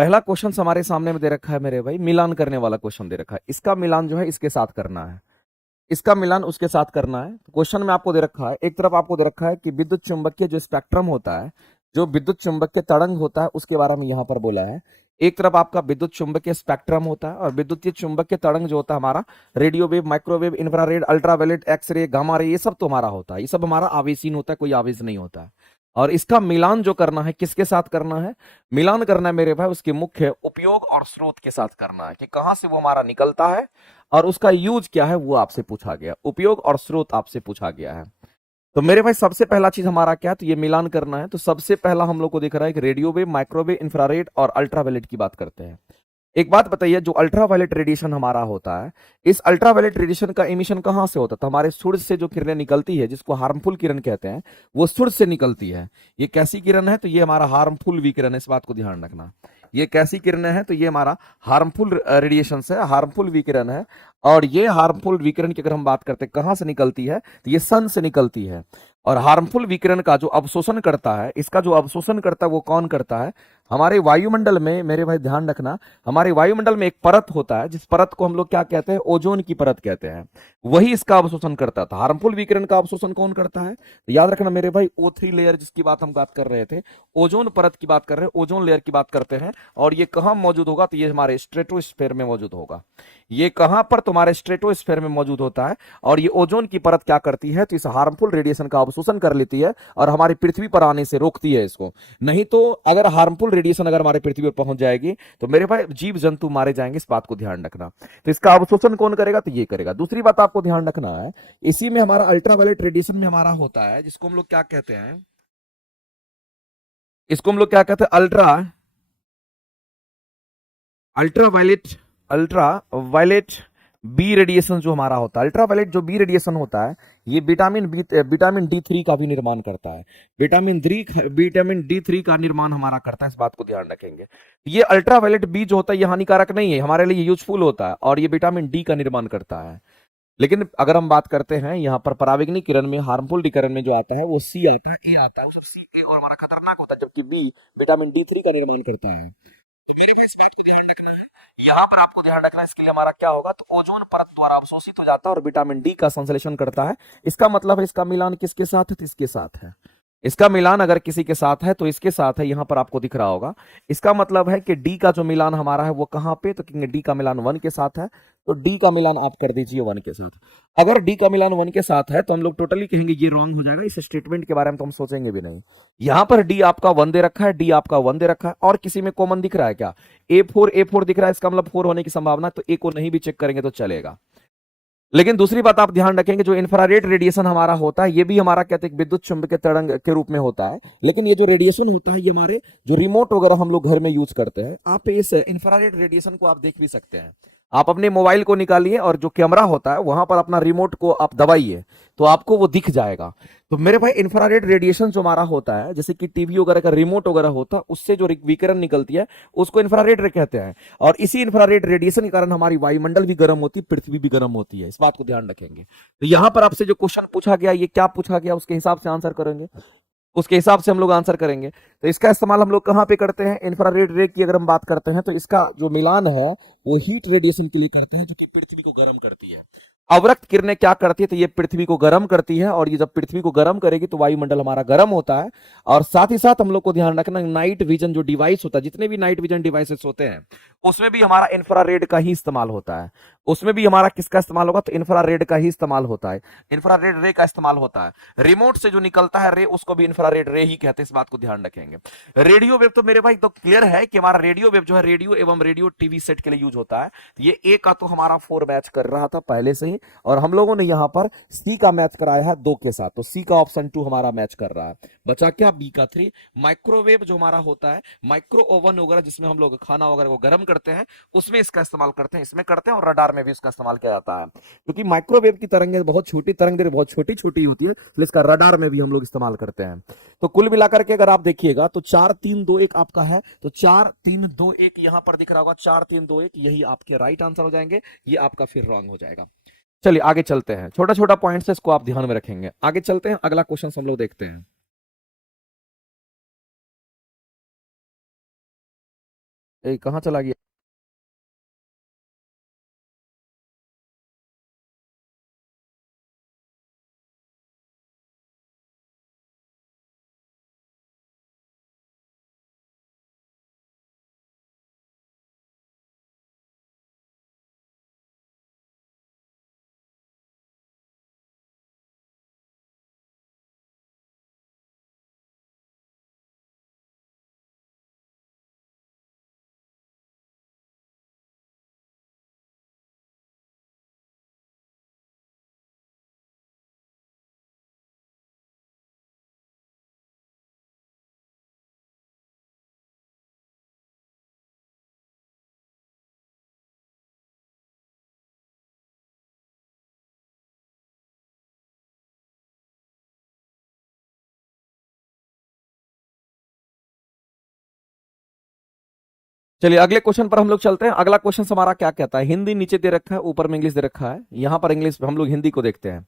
पहला क्वेश्चन हमारे सामने में दे रखा है मेरे भाई, मिलान करने वाला क्वेश्चन दे रखा है। इसका मिलान जो है इसके साथ करना है, इसका मिलान उसके साथ करना है। तो क्वेश्चन में आपको दे रखा है, एक तरफ आपको दे रखा है कि विद्युत चुंबकीय जो स्पेक्ट्रम होता है, जो विद्युत चुंबकीय तरंग होता है उसके बारे में यहाँ पर बोला है। एक तरफ आपका विद्युत चुंबकीय स्पेक्ट्रम होता है और विद्युत चुंबकीय तरंग जो होता है हमारा, radio wave, microwave, infrared, ultraviolet, X-ray, gamma ray, ये सब तो हमारा होता है, ये सब हमारा आवेशीन होता है, कोई आवेश नहीं होता है। और इसका मिलान जो करना है किसके साथ करना है, मिलान करना है मेरे भाई उसके मुख्य उपयोग और स्रोत के साथ करना है, कि कहां से वो हमारा निकलता है और उसका यूज क्या है वो आपसे पूछा गया, उपयोग और स्रोत आपसे पूछा गया है। तो मेरे भाई सबसे पहला चीज हमारा क्या है, तो ये मिलान करना है। तो सबसे पहला हम लोग को दिख रहा है कि रेडियो वेव, माइक्रोवेव, इंफ्रारेड और अल्ट्रावायलेट की बात करते हैं। एक बात बताइए, जो अल्ट्रावायलेट रेडिएशन हमारा होता है, इस अल्ट्रावायलेट रेडिएशन का एमिशन कहां से होता है, तो हमारे सूरज से जो किरणें निकलती है जिसको हार्मफुल किरण कहते हैं, वो सूरज से निकलती है। ये कैसी किरण है, तो ये हमारा हार्मफुल विकिरण है, इस बात को ध्यान रखना। ये कैसी किरणें हैं, तो ये हमारा हार्मफुल रेडिएशन है, हार्मफुल विकिरण है। और ये हार्मफुल विकिरण की अगर हम बात करते हैं कहां से निकलती है, तो ये सन से निकलती है। और हार्मफुल विकिरण का जो अवशोषण करता है, इसका जो अवशोषण करता है वो कौन करता है, हमारे वायुमंडल में, मेरे भाई ध्यान रखना, हमारे वायुमंडल में एक परत होता है जिस परत को हम लोग क्या कहते हैं, ओजोन की परत कहते हैं, वही इसका अवशोषण करता था। हार्मफुल विकिरण का अवशोषण कौन करता है, तो याद रखना मेरे भाई, O3 लेयर जिसकी बात हम बात कर रहे थे, ओजोन परत की बात कर रहे हैं, ओजोन लेयर की बात करते हैं। और ये कहां मौजूद होगा, तो ये हमारे स्ट्रेटोस्फेयर में मौजूद होगा। ये कहां पर, तुम्हारे स्ट्रेटोस्फेयर में मौजूद होता है। और ये ओजोन की परत क्या करती है, तो इस हार्मफुल रेडिएशन का अवशोषण कर लेती है और हमारी पृथ्वी पर आने से रोकती है इसको। नहीं तो अगर हार्मफुल रेडिएशन अगर हमारे पृथ्वी पर पहुंच जाएगी तो मेरे भाई जीव जंतु मारे जाएंगे, इस बात को ध्यान रखना। तो इसका अवशोषण कौन करेगा, तो ये करेगा। दूसरी बात आपको ध्यान रखना है, इसी में हमारा अल्ट्रावायलेट रेडिएशन में हमारा होता है, जिसको हम लोग क्या कहते हैं, इसको हम लोग क्या कहते हैं, अल्ट्रावायलेट, अल्ट्रावायलेट बी रेडिएशन जो हमारा होता है, अल्ट्रावायलेट जो बी रेडिएशन होता है, ये विटामिन D3 का भी निर्माण करता है। विटामिन D3 का निर्माण हमारा करता है, इस बात को ध्यान रखेंगे। ये अल्ट्रावायलेट बी जो होता है ये हानिकारक नहीं है, हमारे लिए यूजफुल होता है और ये विटामिन डी का निर्माण करता है। लेकिन अगर हम बात करते हैं यहाँ पर परावैंगनी किरण में, हार्मफुल किरण में जो आता है वो सी आता है, ए आता है, सब सी ए और हमारा खतरनाक होता है, जबकि बी विटामिन D3 का निर्माण करता है। मेरे को इस बात को ध्यान रखना है, यहाँ पर आपको ध्यान रखना है, इसके लिए हमारा क्या होगा, तो ओजोन परत द्वारा अवशोषित हो जाता है और विटामिन डी का संश्लेषण करता है। इसका मतलब है इसका मिलान किसके साथ है, तो इसके साथ है। इसका मिलान अगर किसी के साथ है तो इसके साथ है, यहां पर आपको दिख रहा होगा। इसका मतलब है कि डी का जो मिलान हमारा है वो कहां पे, तो कहेंगे डी का मिलान 1 के साथ है, तो डी का मिलान आप कर दीजिए 1 के साथ। अगर डी का मिलान 1 के साथ है तो हम लोग टोटली कहेंगे ये रॉन्ग हो जाएगा, इस स्टेटमेंट के बारे में तो हम सोचेंगे भी नहीं। यहां पर डी आपका 1 दे रखा है, डी आपका 1 दे रखा है, और किसी में कॉमन दिख रहा है क्या, A4 दिख रहा है, इसका मतलब 4 होने की संभावना, तो ए को नहीं भी चेक करेंगे तो चलेगा। लेकिन दूसरी बात आप ध्यान रखेंगे, जो इंफ्रारेड रेडिएशन हमारा होता है ये भी हमारा कहते हैं विद्युत चुंबकीय तरंग के रूप में होता है। लेकिन ये जो रेडिएशन होता है ये हमारे जो रिमोट वगैरह हम लोग घर में यूज करते हैं, आप इस इंफ्रारेड रेडिएशन को आप देख भी सकते हैं। आप अपने मोबाइल को निकालिए और जो कैमरा होता है वहां पर अपना रिमोट को आप दबाइए तो आपको वो दिख जाएगा। तो मेरे भाई इंफ्रारेड रेडिएशन जो हमारा होता है, जैसे कि टीवी वगैरह का रिमोट वगैरह होता है, उससे जो विकिरण निकलती है उसको इंफ्रारेड कहते हैं। और इसी इंफ्रारेड रेडिएशन के कारण हमारी वायुमंडल भी गर्म होती है, पृथ्वी भी गर्म होती है, इस बात को ध्यान रखेंगे। तो यहां पर आपसे जो क्वेश्चन पूछा गया, ये क्या पूछा गया उसके हिसाब से आंसर करेंगे, उसके हिसाब से हम लोग आंसर करेंगे। तो इसका इस्तेमाल हम लोग कहां पे करते हैं, इंफ्रारेड रे की अगर हम बात करते हैं तो इसका जो मिलान है वो हीट रेडिएशन के लिए करते हैं, जो कि पृथ्वी को गर्म करती है। अवरक्त किरणें क्या करती है, तो ये पृथ्वी को गर्म करती है, और ये जब पृथ्वी को गर्म करेगी तो वायुमंडल हमारा गर्म होता है। और साथ ही साथ हम लोग को ध्यान रखना, नाइट विजन जो डिवाइस होता है, जितने भी नाइट विजन डिवाइसेस होते हैं उसमें भी हमारा इंफ्रारेड का ही इस्तेमाल होता है। उसमें भी हमारा किसका इस्तेमाल होगा, तो इंफ्रारेड का ही इस्तेमाल होता है, इंफ्रारेड रे का इस्तेमाल होता है। रिमोट से जो निकलता है रे उसको भी इंफ्रारेड रे ही कहते हैं, इस बात को ध्यान रखेंगे। रेडियो वेव तो मेरे भाई तो क्लियर है कि हमारा रेडियो वेव जो है रेडियो एवं रेडियो टीवी सेट के लिए यूज होता है। ये ए का तो हमारा 4 मैच कर रहा था पहले से ही, और हम लोगों ने यहां पर सी का मैच कराया है 2 के साथ, तो सी का ऑप्शन 2 हमारा मैच कर रहा है। बचा क्या, बी का 3। माइक्रोवेव जो हमारा होता है, माइक्रो ओवन वगैरह जिसमें हम लोग खाना वगैरह को गर्म करते हैं उसमें इसका इस्तेमाल करते हैं, इसमें करते हैं, और रडार में भी इसका इस्तेमाल किया जाता है। क्योंकि माइक्रोवेव की तरंगें बहुत छोटी तरंगें बहुत छोटी छोटी होती है, इसलिए इसका रडार में भी हम लोग इस्तेमाल करते हैं। तो कुल मिलाकर के अगर आप देखिएगा तो 4-3-2-1 आपका है, तो 4-3-2-1 यहां पर दिख रहा होगा, 4-3-2-1 यही आपके राइट आंसर हो जाएंगे, ये आपका फिर रॉन्ग हो जाएगा। चलिए आगे चलते हैं, छोटा छोटा पॉइंट्स है, इसको आप ध्यान में रखेंगे। आगे चलते हैं, अगला क्वेश्चन हम लोग देखते हैं। कहाँ चला गया? चलिए अगले क्वेश्चन पर हम लोग चलते हैं। अगला क्वेश्चन हमारा क्या कहता है? हिंदी नीचे दे रखा है, ऊपर में इंग्लिश दे रखा है। यहां पर इंग्लिश, हम लोग हिंदी को देखते हैं।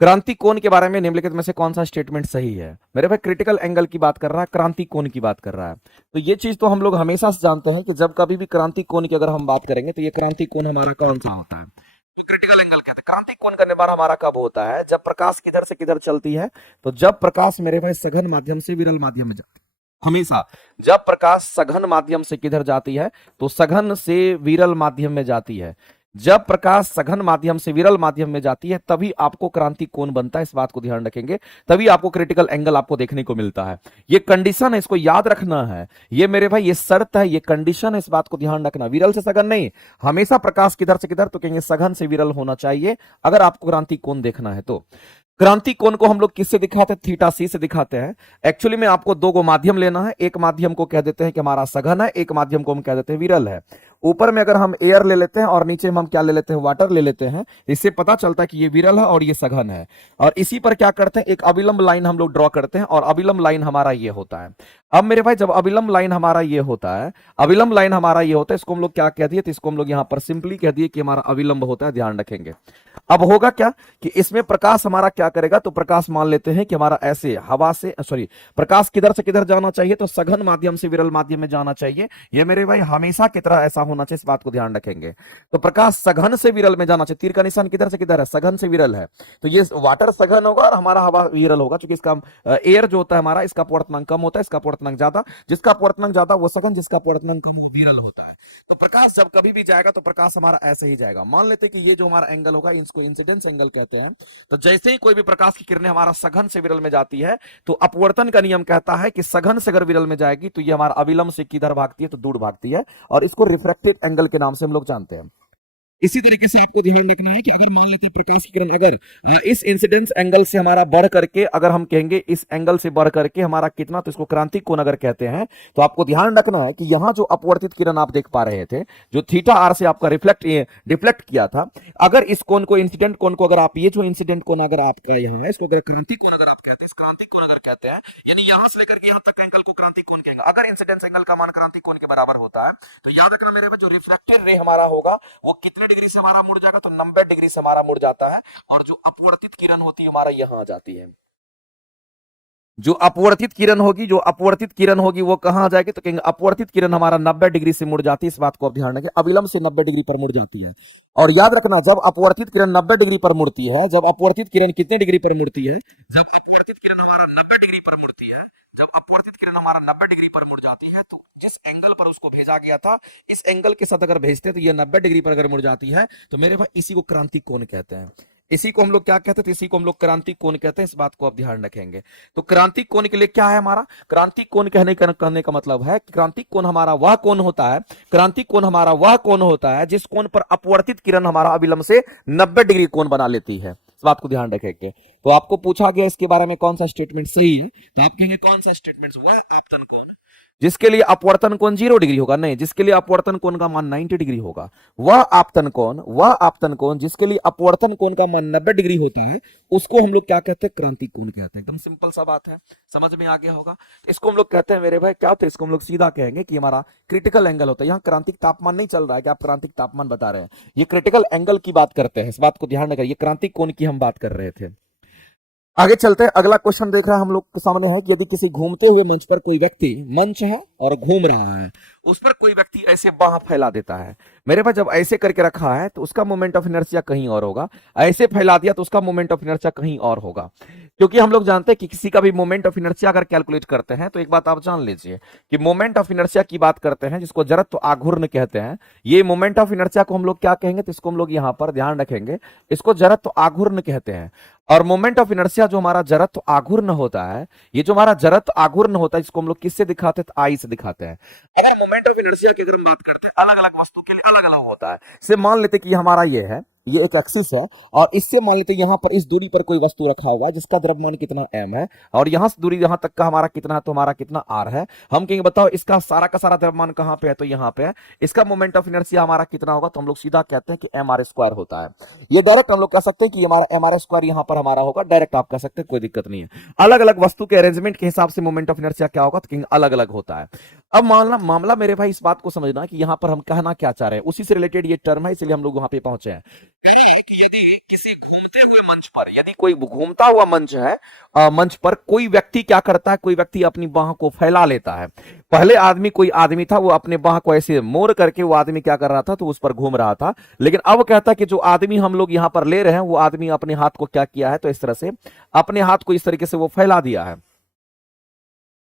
क्रांति कोण के बारे में निम्नलिखित में से कौन सा स्टेटमेंट सही है? मेरे भाई क्रिटिकल एंगल की बात कर रहा है, क्रांति कोण की बात कर रहा है। तो ये चीज तो हम लोग हमेशा से जानते हैं कि जब कभी भी क्रांति कोण की अगर हम बात करेंगे तो ये क्रांति कोण हमारा कौन सा होता है? तो क्रिटिकल एंगल कहते हैं। क्रांति कोण का निर्माण हमारा कब होता है? जब प्रकाश किधर से किधर चलती है। तो जब प्रकाश मेरे भाई सघन माध्यम से विरल माध्यम में जाती है। हमेशा जब प्रकाश सघन माध्यम से किधर जाती है? तो सघन से विरल माध्यम में जाती है। जब प्रकाश सघन माध्यम से विरल माध्यम में जाती है तभी आपको क्रांति कोण बनता है। इस बात को ध्यान रखेंगे, तभी आपको क्रिटिकल एंगल आपको देखने को मिलता है। ये कंडीशन है, इसको याद रखना है। ये मेरे भाई ये शर्त है, ये कंडीशन है, इस बात को ध्यान रखना। विरल से सघन नहीं, हमेशा प्रकाश किधर से किधर, तो कहेंगे सघन से विरल होना चाहिए अगर आपको क्रांति कोण देखना है तो। क्रांति कोण को हम लोग किससे दिखाते हैं? थीटा सी से दिखाते हैं। एक्चुअली में आपको दो गो माध्यम लेना है। एक माध्यम को कह देते हैं कि हमारा सघन है, एक माध्यम को हम कह देते हैं विरल है। ऊपर में अगर हम एयर ले लेते हैं और नीचे में हम क्या ले लेते हैं? वाटर ले लेते हैं। इससे पता चलता है कि ये विरल है और ये सघन है। और इसी पर क्या करते हैं? एक अविलंब लाइन हम लोग ड्रॉ करते हैं और अविलंब लाइन हमारा ये होता है। अब मेरे भाई जब अविलंब लाइन हमारा ये होता है, अविलंब लाइन हमारा ये होता है, इसको हम लोग क्या कह दिए? तो इसको हम लोग यहां पर सिंपली कह दिए कि हमारा अविलंब होता है। ध्यान रखेंगे। अब होगा क्या कि इसमें प्रकाश हमारा क्या करेगा? तो प्रकाश मान लेते हैं कि हमारा ऐसे हवा से, सॉरी, प्रकाश किधर से किधर जाना चाहिए? तो सघन माध्यम से विरल माध्यम में जाना चाहिए। ये मेरे भाई हमेशा की तरह ऐसा होना चाहिए, इस बात को ध्यान रखेंगे। तो प्रकाश सघन से विरल में जाना चाहिए। तीर का निशान किधर से किधर है? सघन से विरल है। तो ये वाटर सघन होगा और हमारा हवा विरल होगा, क्योंकि इसका एयर जो होता है हमारा, इसका अपवर्तनांक कम होता है, इसका अपवर्तनांक ज्यादा। जिसका अपवर्तनांक ज्यादा वो सघन, जिसका अपवर्तनांक कम वो विरल होता है। तो प्रकाश जब कभी भी जाएगा तो प्रकाश हमारा ऐसे ही जाएगा। मान लेते कि ये जो हमारा एंगल होगा इसको इंसिडेंस एंगल कहते हैं। तो जैसे ही कोई भी प्रकाश की किरणें हमारा सघन से विरल में जाती है तो अपवर्तन का नियम कहता है कि सघन से अगर विरल में जाएगी तो ये हमारा अविलंब से किधर भागती है? तो दूर भागती है। और इसको रिफ्रैक्टेड एंगल के नाम से हम लोग जानते हैं। इसी तरीके से आपको ध्यान रखना है कि अगर मान लेते हैं प्रकाश की किरण अगर इस इंसिडेंस एंगल से हमारा बढ़ करके, अगर हम कहेंगे इस एंगल से बढ़ करके हमारा कितना, तो इसको क्रांतिक कोण अगर कहते हैं। तो आपको ध्यान रखना है कि यहां जो अपवर्तित किरण आप देख पा रहे थे, जो थीटा आर से आपका डिफ्लेक्ट किया था, अगर इस कोण को, इंसिडेंट कोण को, अगर आप ये जो इंसिडेंट कोण अगर आपका यहाँ है, इसको अगर क्रांतिक कोण अगर आप कहते हैं, इस क्रांतिक कोण अगर कहते हैं, यानी यहां से लेकर के यहां तक एंगल को क्रांतिक कोण कहेंगे। अगर इंसिडेंस एंगल का मान क्रांतिक कोण के बराबर होता है तो याद रखना मेरे में जो रिफ्लेक्टेड रे हमारा होगा वो कितने डिग्री से हमारा मुड़ जाएगा? तो 90 डिग्री से हमारा मुड़ जाता है। और जो अपवर्तित किरण होती है हमारा यहां आ जाती है। जो अपवर्तित किरण होगी, जो अपवर्तित किरण होगी वो कहां आ जाएगी? तो कहेंगे अपवर्तित किरण हमारा 90 डिग्री से मुड़ जाती है। इस बात को आप ध्यान रखें, अविलंब से 90 डिग्री पर मुड़ जाती है। और याद रखना जब अपवर्तित किरण 90 डिग्री पर मुड़ती है, जब अपवर्तित किरण कितने डिग्री पर मुड़ती है? जब अपवर्तित किरण हमारा 90 डिग्री पर मुड़ती है, जब अपवर्तित किरण हमारा 90 डिग्री पर मुड़ जाती है, तो जिस एंगल पर उसको भेजा गया था इस एंगल के साथ अगर भेजते तो ये 90 डिग्री पर अगर मुड़ जाती है तो मेरे भाई इसी को क्रांतिक कोण कहते हैं। इसी को हम लोग क्या कहते हैं? तो इसी को हम लोग क्रांतिक कोण कहते हैं। इस बात को आप ध्यान रखेंगे। तो क्रांतिक कोण के लिए क्या है हमारा? क्रांतिक कोण कहने का मतलब है क्रांतिक कोण हमारा वह कोण होता है, क्रांतिक कोण हमारा वह कोण होता है जिस कोण पर अपवर्तित किरण हमारा अविलंब से 90 डिग्री कोण बना लेती है। इस बात को ध्यान रखेंगे। तो आपको पूछा गया इसके बारे में कौन सा स्टेटमेंट सही है, तो आप कहेंगे कौन सा स्टेटमेंट हुआ? आपतन कोण, जिसके लिए अपवर्तन कोण 0 डिग्री होगा, नहीं, जिसके लिए अपवर्तन कोण का मान 90 डिग्री होगा, वह आपतन कोण जिसके लिए अपवर्तन कोण का मान 90 डिग्री होता है उसको हम लोग क्या कहते हैं? क्रांतिक कोण कहते हैं। एकदम सिंपल सा बात है, समझ में आ गया होगा। इसको हम लोग कहते हैं मेरे भाई क्या, तो इसको हम लोग सीधा कहेंगे कि हमारा क्रिटिकल एंगल होता है। यहाँ क्रांतिक तापमान नहीं चल रहा है कि आप क्रांतिक तापमान बता रहे हैं, ये क्रिटिकल एंगल की बात करते हैं। इस बात को ध्यान रखिए, ये क्रांतिक कोण की हम बात कर रहे थे। आगे चलते हैं, अगला क्वेश्चन देख रहा है हम लोग के सामने है कि यदि किसी घूमते हुए मंच पर कोई व्यक्ति, मंच है और घूम रहा है, उस पर कोई व्यक्ति ऐसे बाह फैला देता है। मेरे पास जब ऐसे करके रखा है तो उसका मोमेंट ऑफ इनर्शिया कहीं और होगा, ऐसे फैला दिया तो उसका मोमेंट ऑफ इनर्शिया कहीं और होगा। क्योंकि हम लोग जानते हैं कि किसी का भी मोमेंट ऑफ इनर्शिया अगर कैलकुलेट करते हैं तो एक बात आप जान लीजिए कि मोमेंट ऑफ इनर्शिया की बात करते हैं जिसको जड़त्व आघूर्ण कहते हैं। ये मोमेंट ऑफ इनर्शिया को हम लोग क्या कहेंगे, तो इसको हम लोग यहां पर ध्यान रखेंगे, इसको जड़त्व आघूर्ण कहते हैं। और मोमेंट ऑफ इनर्शिया जो हमारा जड़त्व आघूर्ण होता है, ये जो हमारा जड़त्व आघूर्ण होता है इसको हम लोग किससे दिखाते हैं, तो आई से दिखाते हैं। अगर मोमेंट ऑफ इनर्शिया की अगर हम बात करते हैं, अलग अलग वस्तु के लिए अलग अलग होता है। से मान लेते कि हमारा ये है, ये एक एक्सिस है, और इससे मान लेते यहां पर इस दूरी पर कोई वस्तु रखा हुआ है जिसका द्रव्यमान कितना m है, और यहां से दूरी यहां तक का हमारा कितना है, तो हमारा कितना r है। हम कहेंगे बताओ इसका सारा का सारा द्रव्यमान कहां पे है, तो यहां पे है। इसका मोमेंट ऑफ इनर्शिया हमारा कितना होगा, तो हम लोग सीधा कहते हैं कि mr² होता है। ये डायरेक्ट हम लोग कह सकते हैं कि हमारा mr² यहां पर हमारा होगा, डायरेक्ट आप कह सकते हैं, कोई दिक्कत नहीं है। अलग अलग वस्तु के अरेंजमेंट के हिसाब से मोमेंट ऑफ इनर्शिया क्या होगा, तो अलग अलग होता है। अब मामला मेरे भाई इस बात को समझना कि यहां पर हम कहना क्या चाह रहे हैं, उसी से रिलेटेड ये टर्म है, इसलिए हम लोग वहां पे पहुंचे हैं। यदि किसी घूमते हुए मंच पर, यदि कोई घूमता हुआ मंच है, मंच पर कोई व्यक्ति क्या करता है, कोई व्यक्ति अपनी बाह को फैला लेता है। पहले कोई आदमी था, वो अपने बाह को ऐसे मोड़ करके वो आदमी क्या कर रहा था, तो उस पर घूम रहा था। लेकिन अब कहता है कि जो आदमी हम लोग यहां पर ले रहे हैं, वो आदमी अपने हाथ को क्या किया है, तो इस तरह से अपने हाथ को इस तरीके से वो फैला दिया है।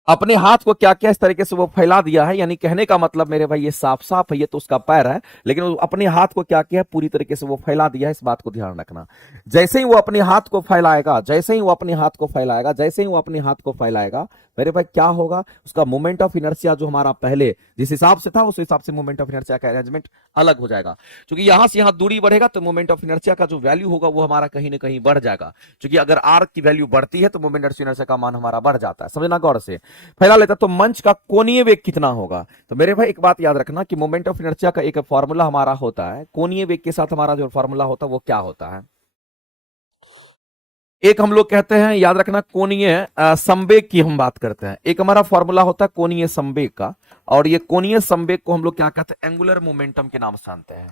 अपने हाथ को क्या क्या इस तरीके से वो फैला दिया है, यानी कहने का मतलब मेरे भाई ये साफ साफ है, ये तो उसका पैर है, लेकिन वो अपने हाथ को क्या किया है, पूरी तरीके से वो फैला दिया है। इस बात को ध्यान रखना। जैसे ही वो अपने हाथ को फैलाएगा, जैसे ही वो अपने हाथ को फैलाएगा, जैसे ही वो अपने हाथ को फैलाएगा, मेरे भाई क्या होगा, उसका मोमेंट ऑफ इनर्शिया जो हमारा पहले जिस हिसाब से था, उस हिसाब से मोमेंट ऑफ इनर्शिया का अरेंजमेंट अलग हो जाएगा। क्योंकि यहां से यहां दूरी बढ़ेगा तो मोमेंट ऑफ इनर्शिया का जो वैल्यू होगा वो हमारा कहीं ना कहीं बढ़ जाएगा। क्योंकि अगर आर की वैल्यू बढ़ती है तो मोमेंट ऑफ इनर्शिया का मान हमारा बढ़ जाता है। समझना गौर से। फैला लेता तो मंच का कोणीय वेग कितना होगा, तो मेरे भाई एक बात याद रखना कि मोमेंट ऑफ इनर्शिया का एक फॉर्मूला हमारा होता है, कोणीय वेग के साथ हमारा जो फॉर्मूला होता है वो क्या होता है। एक हम लोग कहते हैं, याद रखना, कोणीय संवेग की हम बात करते हैं। एक हमारा फॉर्मूला होता है कोणीय संवेग का, और ये कोणीय संवेग को हम लोग क्या कहते हैं, एंगुलर मोमेंटम के नाम से जानते हैं।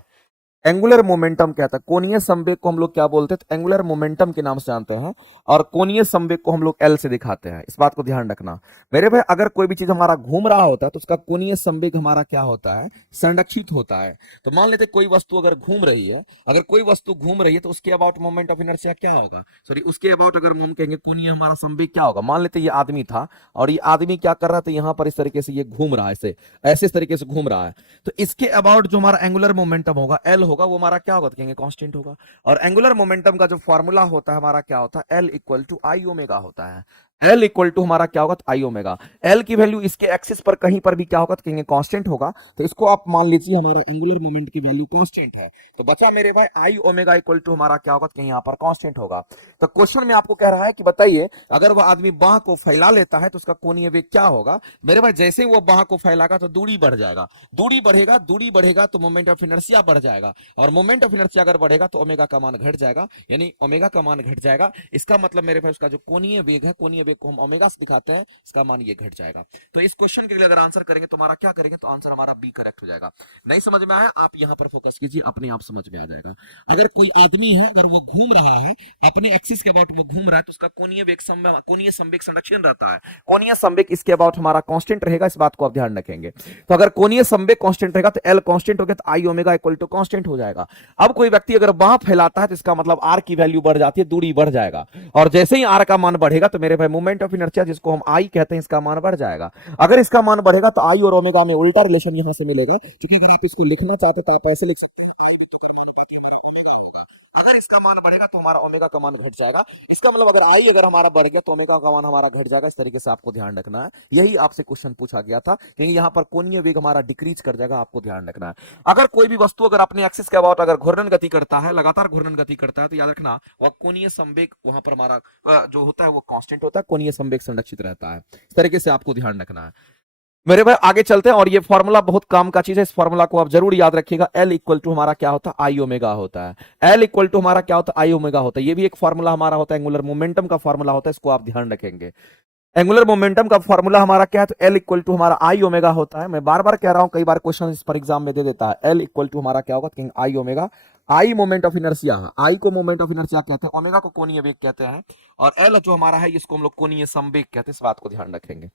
एंगुलर मोमेंटम कहता है, कोणीय संवेग को हम लोग क्या बोलते हैं, तो एंगुलर मोमेंटम के नाम से जानते हैं। और कोणीय संवेग को हम लोग एल से दिखाते हैं। इस बात को ध्यान रखना मेरे भाई। अगर कोई भी चीज हमारा घूम रहा होता है तो उसका कोणीय संवेग हमारा क्या होता है, संरक्षित होता है। तो मान लेते कोई वस्तु अगर घूम रही है, अगर कोई वस्तु घूम रही है तो उसके अबाउट मोमेंट ऑफ इनर्शिया क्या होगा, सॉरी उसके अबाउट अगर हम कहेंगे कोणीय हमारा संवेग क्या होगा। मान लेते ये आदमी था और ये आदमी क्या कर रहा था, यहां पर इस तरीके से ये घूम रहा है, ऐसे ऐसे इस तरीके से घूम रहा है। तो इसके अबाउट जो हमारा एंगुलर मोमेंटम होगा, एल होगा, वो हमारा क्या होगा, तो कहेंगे कांस्टेंट होगा। और एंगुलर मोमेंटम का जो फॉर्मूला होता है हमारा क्या होता है, L equal to I omega होता है। एल इक्वल टू हमारा क्या होगा, तो आई ओमेगा। एल की वैल्यू इसके एक्सिस पर कहीं पर भी क्या होगा, तो कहेंगे कांस्टेंट होगा। तो इसको आप मान लीजिए हमारा एंगुलर मोमेंट की वैल्यू कांस्टेंट है। तो बचा मेरे भाई आई ओमेगा इक्वल टू हमारा क्या होगा, तो कहीं यहां पर कांस्टेंट होगा। तो क्वेश्चन में आपको कह रहा है कि बताइए अगर वह आदमी बाह को फैला लेता है तो उसका कोणीय वेग क्या होगा। मेरे भाई जैसे ही वो बाह को फैलागा तो दूरी बढ़ जाएगा, दूरी बढ़ेगा तो मोमेंट ऑफ इनर्शिया बढ़ जाएगा, और मोमेंट ऑफ इनर्शिया अगर बढ़ेगा तो ओमेगा का मान घट जाएगा, यानी ओमेगा का मान घट जाएगा। इसका मतलब मेरे भाई उसका जो कोणीय वेग है, कोणीय वेग को हम ओमेगा से दिखाते हैं, इसका मान ये घट जाएगा। तो इस क्वेश्चन के लिए अगर आंसर करेंगे तो हमारा क्या करेंगे, तो आंसर हमारा बी करेक्ट हो जाएगा। नहीं समझ में आया, आप यहां पर फोकस कीजिए, अपने आप समझ में आ जाएगा। अगर कोई आदमी है, अगर वो घूम रहा है अपने एक्सिस के अबाउट, वो घूम रहा है तो उसका कोणीय वेग कोणीय संवेग संरक्षण रहता है। कोणीय संवेग इसके अबाउट हमारा कांस्टेंट रहेगा, इस बात को आप ध्यान रखेंगे। तो अगर कोणीय संवेग कांस्टेंट रहेगा तो एल कांस्टेंट हो गया, तो I omega equal to constant हो जाएगा। अब कोई व्यक्ति अगर बाह फैलाता है तो इसका मतलब आर की वैल्यू बढ़ जाती है, दूरी बढ़ जाएगा, और जैसे ही आर का मान बढ़ेगा तो मेरे भाई मोमेंट ऑफ इनर्शिया जिसको हम आई कहते हैं, इसका मान बढ़ जाएगा। अगर इसका मान बढ़ेगा तो आई और ओमेगा में उल्टा रिलेशन यहां से मिलेगा, क्योंकि अगर आप इसको लिखना चाहते तो आप ऐसे लिख सकते हैं, आई बिंदु पर समानुपाती हमारा ओमेगा होगा। अगर इसका मान बढ़ेगा तो हमारा ओमेगा का मान घट जाएगा। इसका मतलब अगर आई अगर हमारा बढ़ गया तो ओमेगा का मान हमारा घट जाएगा। इस तरीके से आपको ध्यान रखना है। यही आपसे क्वेश्चन पूछा गया था, क्योंकि यहां पर कोणीय वेग हमारा डिक्रीज कर जाएगा, आपको ध्यान रखना है। अगर कोई भी वस्तु अगर अपने एक्सिस के अबाउट अगर घूर्णन गति करता है, लगातार घूर्णन गति करता है, तो याद रखना वह कोणीय संवेग वहां पर हमारा जो होता है वो कांस्टेंट होता है, कोणीय संवेग संरक्षित रहता है। इस तरीके से आपको ध्यान रखना है मेरे भाई। आगे चलते हैं, और ये फॉर्मूला बहुत काम का चीज है, इस फॉर्मूला को आप जरूर याद रखिएगा। एल इक्वल टू हमारा क्या होता है, आई ओमेगा होता है। एल इक्वल टू हमारा क्या होता है, आई ओमेगा होता है। ये भी एक फॉर्मूला हमारा होता है, एंगुलर मोमेंटम का फॉर्मूला होता है, इसको आप ध्यान रखेंगे। एंगुलर मोमेंटम का फॉर्मूला हमारा क्या है, तो एल इक्वल टू हमारा आई ओमेगा होता है। मैं बार बार कह रहा हूं, कई बार क्वेश्चन इस पर एग्जाम में दे देता है। एल इक्वल टू हमारा क्या होगा, I omega. I moment of inertia, I को मोमेंट ऑफ इनर्शिया कहते हैं, ओमेगा को कोणीय वेग कहते हैं, और एल जो हमारा है इसको हम लोग कोणीय संवेग कहते हैं। इस बात को ध्यान रखेंगे।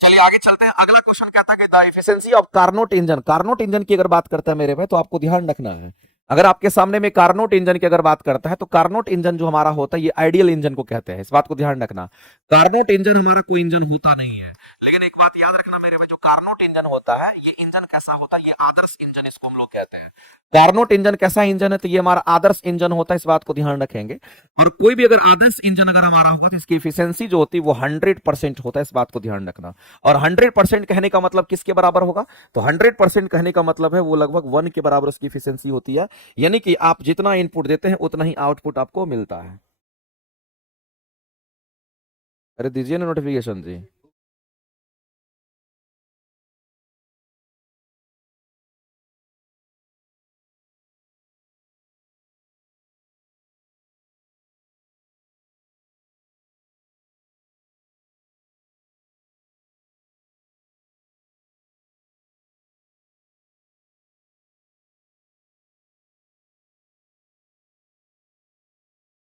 चलिए आगे चलते हैं। अगला क्वेश्चन कहता है कि the efficiency of Carnot engine. Carnot engine की अगर बात करता है मेरे भाई, तो आपको ध्यान रखना है, अगर आपके सामने में कार्नोट इंजन की अगर बात करता है, तो कार्नोट इंजन जो हमारा होता है ये आइडियल इंजन को कहते हैं। इस बात को ध्यान रखना, कार्नोट इंजन हमारा कोई इंजन होता नहीं है। लेकिन एक बात याद रखना मेरे भाई, जो कार्नोट इंजन होता है ये इंजन कैसा होता है, ये आदर्श इंजन इसको हम लोग कहते हैं। कार्नोट इंजन कैसा इंजन है, तो ये हमारा आदर्श इंजन होता है। इस बात को ध्यान रखेंगे। और कोई भी अगर आदर्श इंजन अगर हमारा होगा, तो इसकी एफिशिएंसी जो होती है वो 100% होता है। इस बात को ध्यान रखना। और 100% कहने का मतलब किसके बराबर होगा, तो 100% कहने का मतलब है वो लगभग 1 के बराबर उसकी एफिशिएंसी होती है। यानी कि आप जितना इनपुट देते हैं उतना ही आउटपुट आपको मिलता है। अरे दीजिए ना नोटिफिकेशन जी।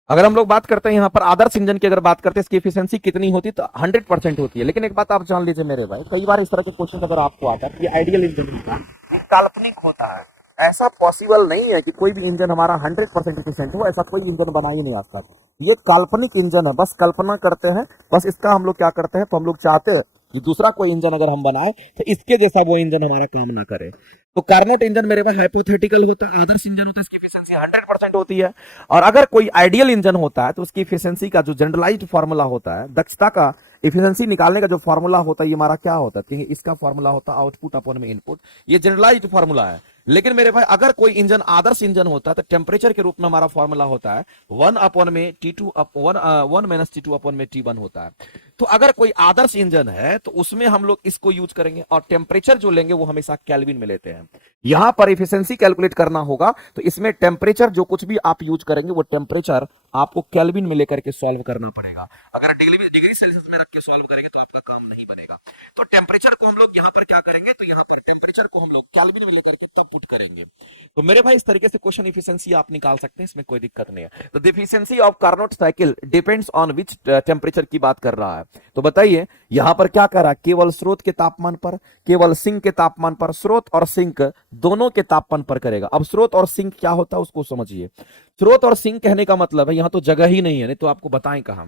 अगर हम लोग बात करते हैं यहाँ पर आदर्श इंजन की, अगर बात करते हैं इसकी एफिशिएंसी कितनी होती है, तो 100% होती है। लेकिन एक बात आप जान लीजिए मेरे भाई, कई बार इस तरह के क्वेश्चन अगर आपको आता है, ये आइडियल इंजन होता है, ये काल्पनिक होता है। ऐसा पॉसिबल नहीं है कि कोई भी इंजन हमारा 100% एफिशिएंट हो। ऐसा कोई इंजन बना ही नहीं आज तक। ये काल्पनिक इंजन है, बस कल्पना करते हैं। बस इसका हम लोग क्या करते हैं, तो हम लोग चाहते हैं कि दूसरा कोई इंजन अगर हम बनाए, तो इसके जैसा वो इंजन हमारा काम ना करे। तो कार्नोट इंजन मेरे पास हाइपोथेटिकल होता है, आदर्श इंजन होता है, इसकी एफिशिएंसी 100% होती है। और अगर कोई आइडियल इंजन होता है, तो उसकी एफिशिएंसी का जो जनरलाइज्ड फार्मूला होता है, दक्षता का एफिशिएंसी निकालने का जो फार्मूला होता है, ये हमारा क्या होता है, क्योंकि इसका फार्मूला होता है आउटपुट अपॉन में इनपुट। ये जनरलाइज्ड फार्मूला है। लेकिन मेरे भाई अगर कोई इंजन आदर्श इंजन होता है, तो टेम्परेचर के रूप में हमारा फार्मूला होता है 1 अपॉन में T2 1 माइनस T2 अपॉन में T1 होता है। तो अगर कोई आदर्श इंजन है, तो उसमें हम लोग इसको यूज करेंगे, और टेम्परेचर जो लेंगे वो हमेशा केल्विन में लेते हैं। यहां पर एफिशिएंसी कैलकुलेट करना होगा, तो इसमें टेम्परेचर जो कुछ भी आप यूज करेंगे, वो टेम्परेचर आपको केल्विन में लेकर के सॉल्व करना पड़ेगा। अगर डिग्री सेल्सियस में रख के सॉल्व करेंगे तो आपका काम नहीं बनेगा। तो टेम्परेचर को हम लोग यहां पर क्या करेंगे, तो यहां पर टेम्परेचर को हम लोग केल्विन में लेकर के तब पुट करेंगे। तो मेरे भाई इस तरीके से क्वेश्चन एफिशिएंसी आप निकाल सकते हैं, इसमें कोई दिक्कत नहीं है। तो the efficiency of Carnot cycle depends on which temperature की बात कर रहा है। तो बताइए यहां पर क्या कर रहा है, केवल स्रोत के तापमान पर, केवल सिंक के तापमान पर, स्रोत और सिंक दोनों के तापमान पर करेगा। अब स्रोत और सिंक क्या होता है उसको समझिए। स्रोत और सिंक कहने का मतलब है यहां तो जगह ही नहीं है, नहीं तो आपको बताएं कहां,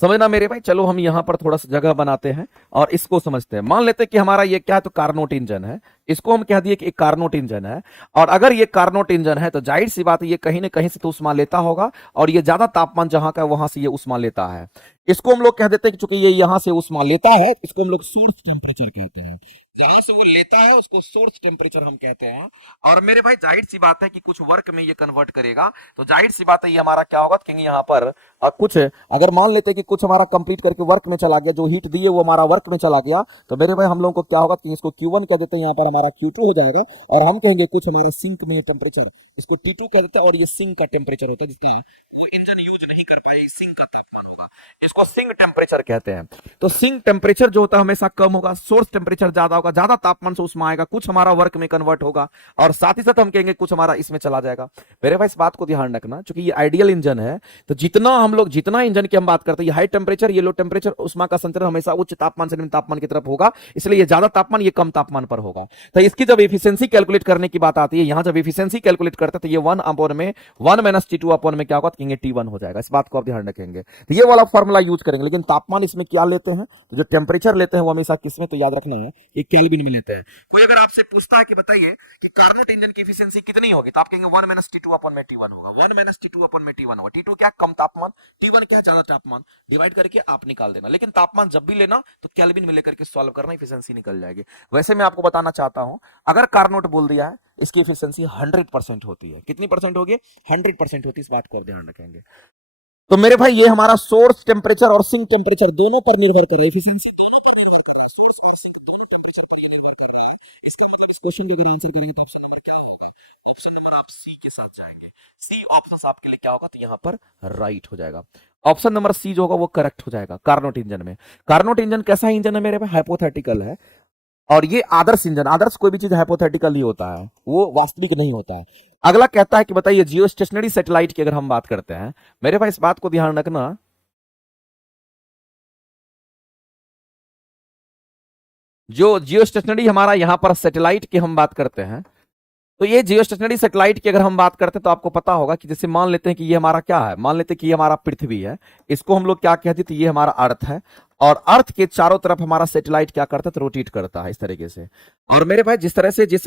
समझना मेरे भाई। चलो हम यहां पर थोड़ा सा जगह बनाते हैं और इसको समझते हैं। मान लेते हैं कि हमारा ये क्या है, तो कार्नोट इंजन है। इसको हम कह दिए कि एक कार्नोट इंजन है। और अगर ये कार्नोट इंजन है, तो जाहिर सी बात है ये कहीं ना कहीं से तो उष्मा लेता होगा, और ये ज्यादा तापमान जहां का वहां से ये उष्मा लेता है। इसको हम लोग कह देते हैं कि चूंकि ये यहां से उष्मा लेता है, इसको हम लोग सोर्स टेम्परेचर कहते हैं। जहां से वो लेता है उसको सोर्स टेम्परेचर हम कहते हैं। और मेरे भाई जाहिर सी बात है कि कुछ वर्क में ये कन्वर्ट करेगा, तो जाहिर सी बात है ये हमारा क्या होगा, क्योंकि यहाँ पर कुछ अगर मान लेते हैं कि कुछ हमारा कंप्लीट करके वर्क में चला गया, जो हीट दिए वो हमारा वर्क में चला गया, तो मेरे भाई हम लोगों को क्या होगा कि इसको Q1 कह देते हैं, यहाँ पर हमारा Q2 हो जाएगा। और हम कहेंगे कुछ हमारा सिंक में ये टेम्परेचर, इसको T2 कह देते हैं, और ये सिंक का टेम्परेचर होता है, जिसका वो इंजन यूज नहीं कर पाए, सिंक का तापमान होगा, इसको सिंक टेम्परेचर कहते हैं। तो सिंक टेम्परेचर जो होता है हमेशा कम होगा, सोर्स टेम्परेचर ज्यादा होगा, ज्यादा तापमान से उसमें आएगा, कुछ हमारा वर्क में कन्वर्ट होगा, और साथ ही साथ हम कहेंगे कुछ हमारा इसमें चला जाएगा। मेरे भाई इस बात को ध्यान रखना, क्योंकि ये आइडियल इंजन है, तो जितना इंजन की हम बात करते हैं, हाई टेम्परेचर ये लो टेम्परेचर, उष्मा का संचरण हमेशा उच्च तापमान से निम्न तापमान की तरफ होगा, इसलिए ये ज्यादा तापमान ये कम तापमान पर होगा। तो इसकी जब एफिशिएंसी कैलकुलेट करने की बात आती है, यहां जब एफिशिएंसी कैलकुलेट करते हैं, तो ये 1 अपॉन में 1 माइनस T2 अपॉन में क्या होगा, T1 हो जाएगा। इस बात को आप ध्यान रखेंगे, तो ये वाला फॉर्मूला यूज करेंगे। लेकिन तापमान इसमें क्या लेते हैं, तो जो टेम्परेचर लेते हैं वो हमेशा किसमें, तो याद रखना है ये केल्विन में लेते हैं। कोई अगर आपसे पूछता है कि बताइए कि कार्नोट इंजन की एफिशिएंसी कितनी होगी, तो आप कहेंगे 1 माइनस T2 अपॉन में T1 होगा। 1 माइनस T2 अपॉन में T1 होगा। T2 क्या, कम तापमान, T1 क्या है, ज्यादा तापमान, डिवाइड करके आप निकाल देना। लेकिन तापमान जब भी लेना तो केल्विन में लेकर के सॉल्व करना, एफिशिएंसी निकल जाएगी। वैसे मैं आपको बताना चाहता हूं, अगर कार्नोट बोल दिया है, इसकी एफिशिएंसी 100% होती है। कितनी परसेंट होगी, 100% होती है। इस बात को ध्यान रखेंगे। तो मेरे भाई ये हमारा सोर्स टेम्परेचर और सिंक टेम्परेचर दोनों पर निर्भर कर रहा है, एफिशिएंसी इसका मतलब इस क्वेश्चन का अगर आंसर करेंगे तो ऑप्शन नंबर क्या होगा, ऑप्शन नंबर आप सी के साथ जाएंगे। सी ऑप्शन आपके लिए क्या होगा, तो यहां पर राइट हो जाएगा। ऑप्शन नंबर सी जो होगा वो करेक्ट हो जाएगा कार्नोट इंजन में। कार्नोट इंजन कैसा इंजन है मेरे भाई, हाइपोथेटिकल है, और ये आदर्श इंजन, आदर्श कोई भी चीज हाइपोथेटिकल ही होता है, वो वास्तविक नहीं होता है। अगला कहता है कि बताइए जियो स्टेशनरी सैटेलाइट की अगर हम बात करते हैं मेरे भाई, इस बात को ध्यान रखना, जो जियो स्टेशनरी हमारा यहां पर सैटेलाइट की हम बात करते हैं, तो ये जियो स्टेशनरी सैटेलाइट की अगर हम बात करते हैं तो आपको पता होगा कि जैसे मान लेते हैं कि ये हमारा क्या है, मान लेते हैं कि ये हमारा पृथ्वी है, इसको हम लोग क्या कहते थे, ये हमारा अर्थ है, और अर्थ के चारों तरफ हमारा सैटेलाइट क्या करता है, तो रोटेट करता है इस तरीके से। और मेरे भाई जिस तरह से जिस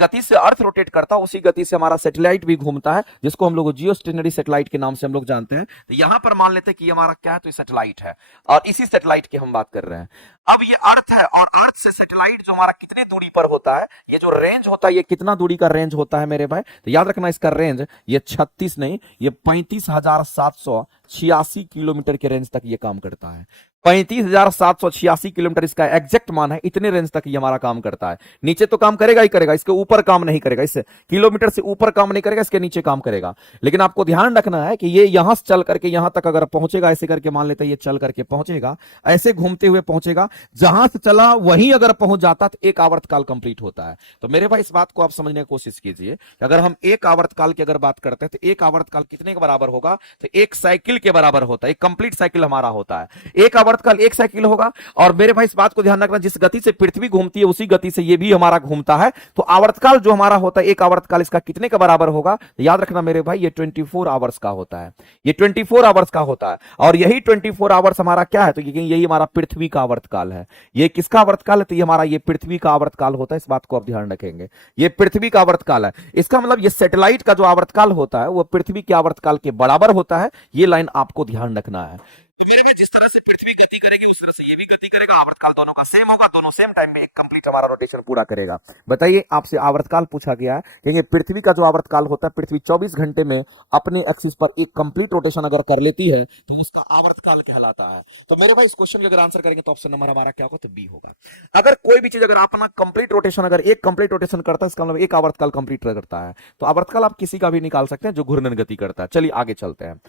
गति से अर्थ रोटेट करता है उसी गति से हमारा सैटेलाइट भी घूमता है, जिसको हम लोग जियो स्टेशनरी सैटेलाइट के नाम से हम लोग जानते हैं। तो यहां पर मान लेते हैं कि ये हमारा क्या है, तो ये सैटेलाइट है, और इसी सैटेलाइट की हम बात कर रहे हैं। अब ये अर्थ है, और अर्थ से सैटेलाइट जो हमारा कितने दूरी पर होता है, ये जो रेंज होता है, ये कितना दूरी का रेंज होता है मेरे भाई, तो याद रखना इसका रेंज ये 36 नहीं, ये 35,786 किलोमीटर के रेंज तक ये काम करता है। 35,786 किलोमीटर इसका एग्जैक्ट मान है, इतने रेंज तक ये हमारा काम करता है। नीचे तो काम करेगा ही करेगा, इसके ऊपर काम नहीं करेगा, इससे किलोमीटर से ऊपर काम नहीं करेगा, इसके नीचे काम करेगा। लेकिन आपको ध्यान रखना है कि ये यहां से चल करके यहां तक अगर पहुंचेगा, ऐसे करके मान लेते हैं ये चल करके पहुंचेगा, ऐसे घूमते हुए पहुंचेगा, जहां से चला वहीं अगर पहुंच जाता तो एक आवर्तकाल कंप्लीट होता है। तो मेरे भाई इस बात को आप समझने की कोशिश कीजिए कि अगर हम एक आवर्तकाल की अगर बात करते हैं तो एक आवर्तकाल कितने के बराबर होगा, तो एक साइकिल के बराबर होता है, एक कंप्लीट साइकिल हमारा होता है। एक आवर्तकाल एक साइकिल होगा, और मेरे भाई इस बात को ध्यान रखना, जिस गति से पृथ्वी घूमती है उसी गति से ये भी हमारा घूमता है। तो आवर्तकाल जो हमारा होता है, एक आवर्तकाल इसका कितने का बराबर होगा, तो याद रखना मेरे भाई ये 24 आवर्स का होता है, ये 24 आवर्स का होता है। और यही 24 आवर्स हमारा क्या है, तो यही हमारा पृथ्वी का आवर्तकाल है। ये किसका आवर्तकाल है, तो ये हमारा ये पृथ्वी का आवर्तकाल होता है, इस बात को आप ध्यान रखेंगे, ये पृथ्वी का आवर्तकाल है। इसका मतलब ये सैटेलाइट का जो आवर्तकाल होता है वो पृथ्वी के आवर्तकाल के बराबर होता है, ये लाइन आपको ध्यान रखना है। जिस तरह से पृथ्वी गति करेगी उस तरह से ये भी गति करेगा, आवर्तकाल दोनों का सेम होगा, दोनों सेम टाइम में एक कंप्लीट हमारा रोटेशन पूरा करेगा। बताइए, आपसे आवर्तकाल पूछा गया है, क्योंकि पृथ्वी का जो आवर्तकाल होता है, पृथ्वी 24 घंटे में अपने एक्सिस पर एक कंप्लीट रोटेशन अगर कर लेती है तो उसका आवर्तकाल कहलाता है। तो मेरे भाई इस क्वेश्चन में अगर आंसर करेंगे तो ऑप्शन नंबर हमारा क्या होगा, तो बी होगा। अगर कोई भी चीज अगर अपना कंप्लीट रोटेशन अगर एक कंप्लीट रोटेशन करता है, इसका मतलब एक आवर्तकाल कंप्लीट करता है, तो आवर्तकाल आप किसी का भी निकाल सकते हैं जो घूर्णन गति करता है। चलिए आगे चलते हैं।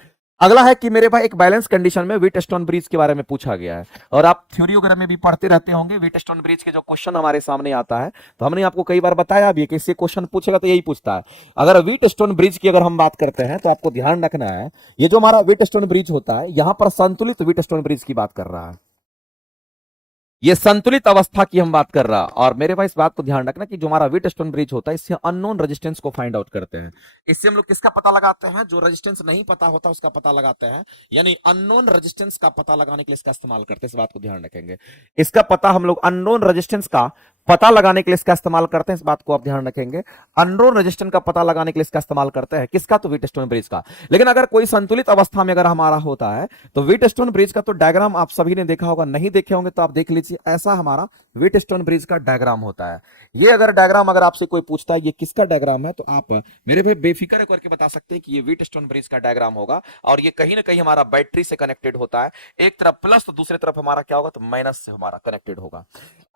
अगला है कि मेरे भाई एक बैलेंस कंडीशन में व्हीटस्टोन ब्रिज के बारे में पूछा गया है, और आप थ्योरी वगैरह में भी पढ़ते रहते होंगे। व्हीटस्टोन ब्रिज के जो क्वेश्चन हमारे सामने आता है, तो हमने आपको कई बार बताया भी कि इससे क्वेश्चन पूछेगा तो यही पूछता है। अगर व्हीटस्टोन ब्रिज की अगर हम बात करते हैं तो आपको ध्यान रखना है, ये जो हमारा व्हीटस्टोन ब्रिज होता है, यहां पर संतुलित व्हीटस्टोन ब्रिज की बात कर रहा है, ये संतुलित अवस्था की हम बात कर रहा। और मेरे भाई इस बात को ध्यान रखना कि जो हमारा व्हीटस्टोन ब्रिज होता है, इससे अननोन रेजिस्टेंस को फाइंड आउट करते हैं। इससे हम लोग किसका पता लगाते हैं, जो रेजिस्टेंस नहीं पता होता उसका पता लगाते हैं, यानी अननोन रेजिस्टेंस का पता लगाने के लिए इसका इस्तेमाल करते हैं। इस बात को ध्यान रखेंगे, इसका पता हम लोग अननोन रेजिस्टेंस का पता लगाने के लिए इसका इस्तेमाल करते हैं। इस बात को आप ध्यान रखेंगे, अननोन रेजिस्टेंस का पता लगाने के लिए इसका इस्तेमाल करते हैं, किसका, तो व्हीटस्टोन ब्रिज का। लेकिन अगर कोई संतुलित अवस्था में अगर हमारा होता है, तो व्हीटस्टोन ब्रिज का तो डायग्राम आप सभी ने देखा होगा, नहीं देखे होंगे तो आप देख लीजिए, ऐसा हमारा व्हीटस्टोन ब्रिज का डायग्राम होता है। ये अगर डायग्राम अगर आपसे कोई पूछता है ये किसका डायग्राम है, तो आप मेरे भाई बेफिक्र करके बता सकते हैं कि ये व्हीटस्टोन ब्रिज का डायग्राम होगा। और ये कहीं ना कहीं हमारा बैटरी से कनेक्टेड होता है, एक तरफ प्लस तो दूसरे तरफ हमारा क्या होगा, तो माइनस से हमारा कनेक्टेड होगा।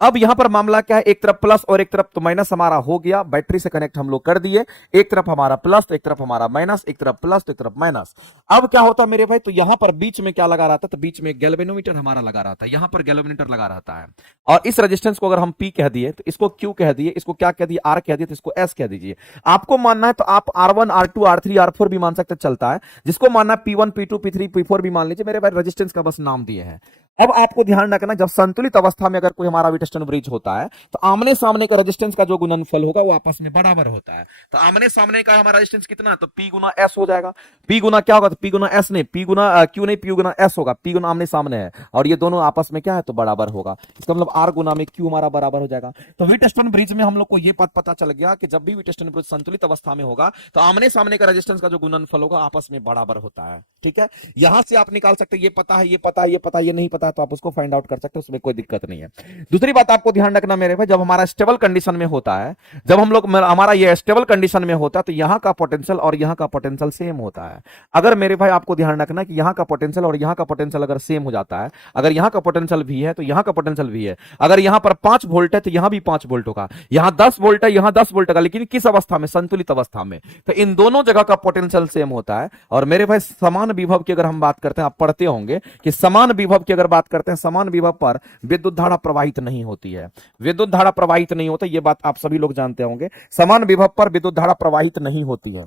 अब यहां पर मामला क्या है, एक तरफ प्लस और एक तरफ तो माइनस हमारा हो गया, बैटरी से कनेक्ट हम लोग कर दिए, एक तरफ हमारा प्लस तो एक तरफ हमारा माइनस, एक तरफ प्लस तो एक तरफ माइनस। अब क्या होता है मेरे भाई, तो यहां पर बीच में क्या लगा रहता है, तो बीच में गैल्वेनोमीटर हमारा लगा रहता है, यहां पर गैल्वेनोमीटर लगा रहता है। और इस रेजिस्टेंस को अगर हम P कह दिए तो इसको Q कह दिए, इसको क्या कह दिए, R कह दिए, तो इसको S कह दीजिए। आपको मानना है तो आप R1 R2 R3 R4 भी मान सकते, चलता है। जिसको मानना है P1 P2 P3 P4 भी मान लीजिए, मेरे भाई रेजिस्टेंस का बस नाम दिए हैं। अब आपको ध्यान रखना, जब संतुलित अवस्था में अगर कोई हमारा व्हीटस्टोन ब्रिज होता है, तो आमने सामने का रेजिस्टेंस का जो गुणनफल होगा वो आपस में बराबर होता है। तो आमने सामने का हमारा रेजिस्टेंस कितना है, तो P गुना S हो जाएगा। P गुना क्या होगा, तो P गुना S नहीं, P गुना Q नहीं, P गुना S होगा। P गुना आमने सामने है, और ये दोनों आपस में क्या है, तो बराबर होगा। इसका मतलब R गुना में Q हमारा बराबर हो जाएगा। तो व्हीटस्टोन ब्रिज में हम लोग को ये पता चल गया कि जब भी व्हीटस्टोन ब्रिज संतुलित अवस्था में होगा, तो आमने सामने का रेजिस्टेंस का जो गुणनफल होगा आपस में बराबर होता है। ठीक है, यहां से आप निकाल सकते, ये पता है, ये पता है, ये पता है, ये नहीं पता, होता है तो आप उसको फाइंड आउट कर सकते हैं, उसमें कोई दिक्कत नहीं है। दूसरी बात आपको ध्यान रखना मेरे भाई, जब हमारा स्टेबल कंडीशन में होता है, जब हम लोग हमारा ये स्टेबल कंडीशन में होता है तो यहाँ का पोटेंशियल और यहाँ का पोटेंशियल सेम होता है। अगर मेरे भाई आपको ध्यान रखना कि यहाँ का पोटेंशियल और यहाँ का पोटेंशियल अगर सेम हो जाता है, अगर यहाँ का पोटेंशियल भी है तो यहाँ का पोटेंशियल भी है, अगर यहाँ पर 5 वोल्ट है तो यहाँ भी 5 वोल्ट होगा, यहाँ 10 वोल्ट है यहाँ 10 वोल्ट होगा, लेकिन किस अवस्था में? संतुलित अवस्था में। तो इन दोनों जगह का पोटेंशियल सेम होता है। और मेरे भाई समान विभव की अगर हम बात करते हैं, आप पढ़ते होंगे कि समान विभव की अगर बात करते हैं, समान विभव पर विद्युत धारा प्रवाहित नहीं होती है, विद्युत धारा प्रवाहित नहीं होता, ये बात आप सभी लोग जानते होंगे। समान विभव पर विद्युत धारा प्रवाहित नहीं होती है,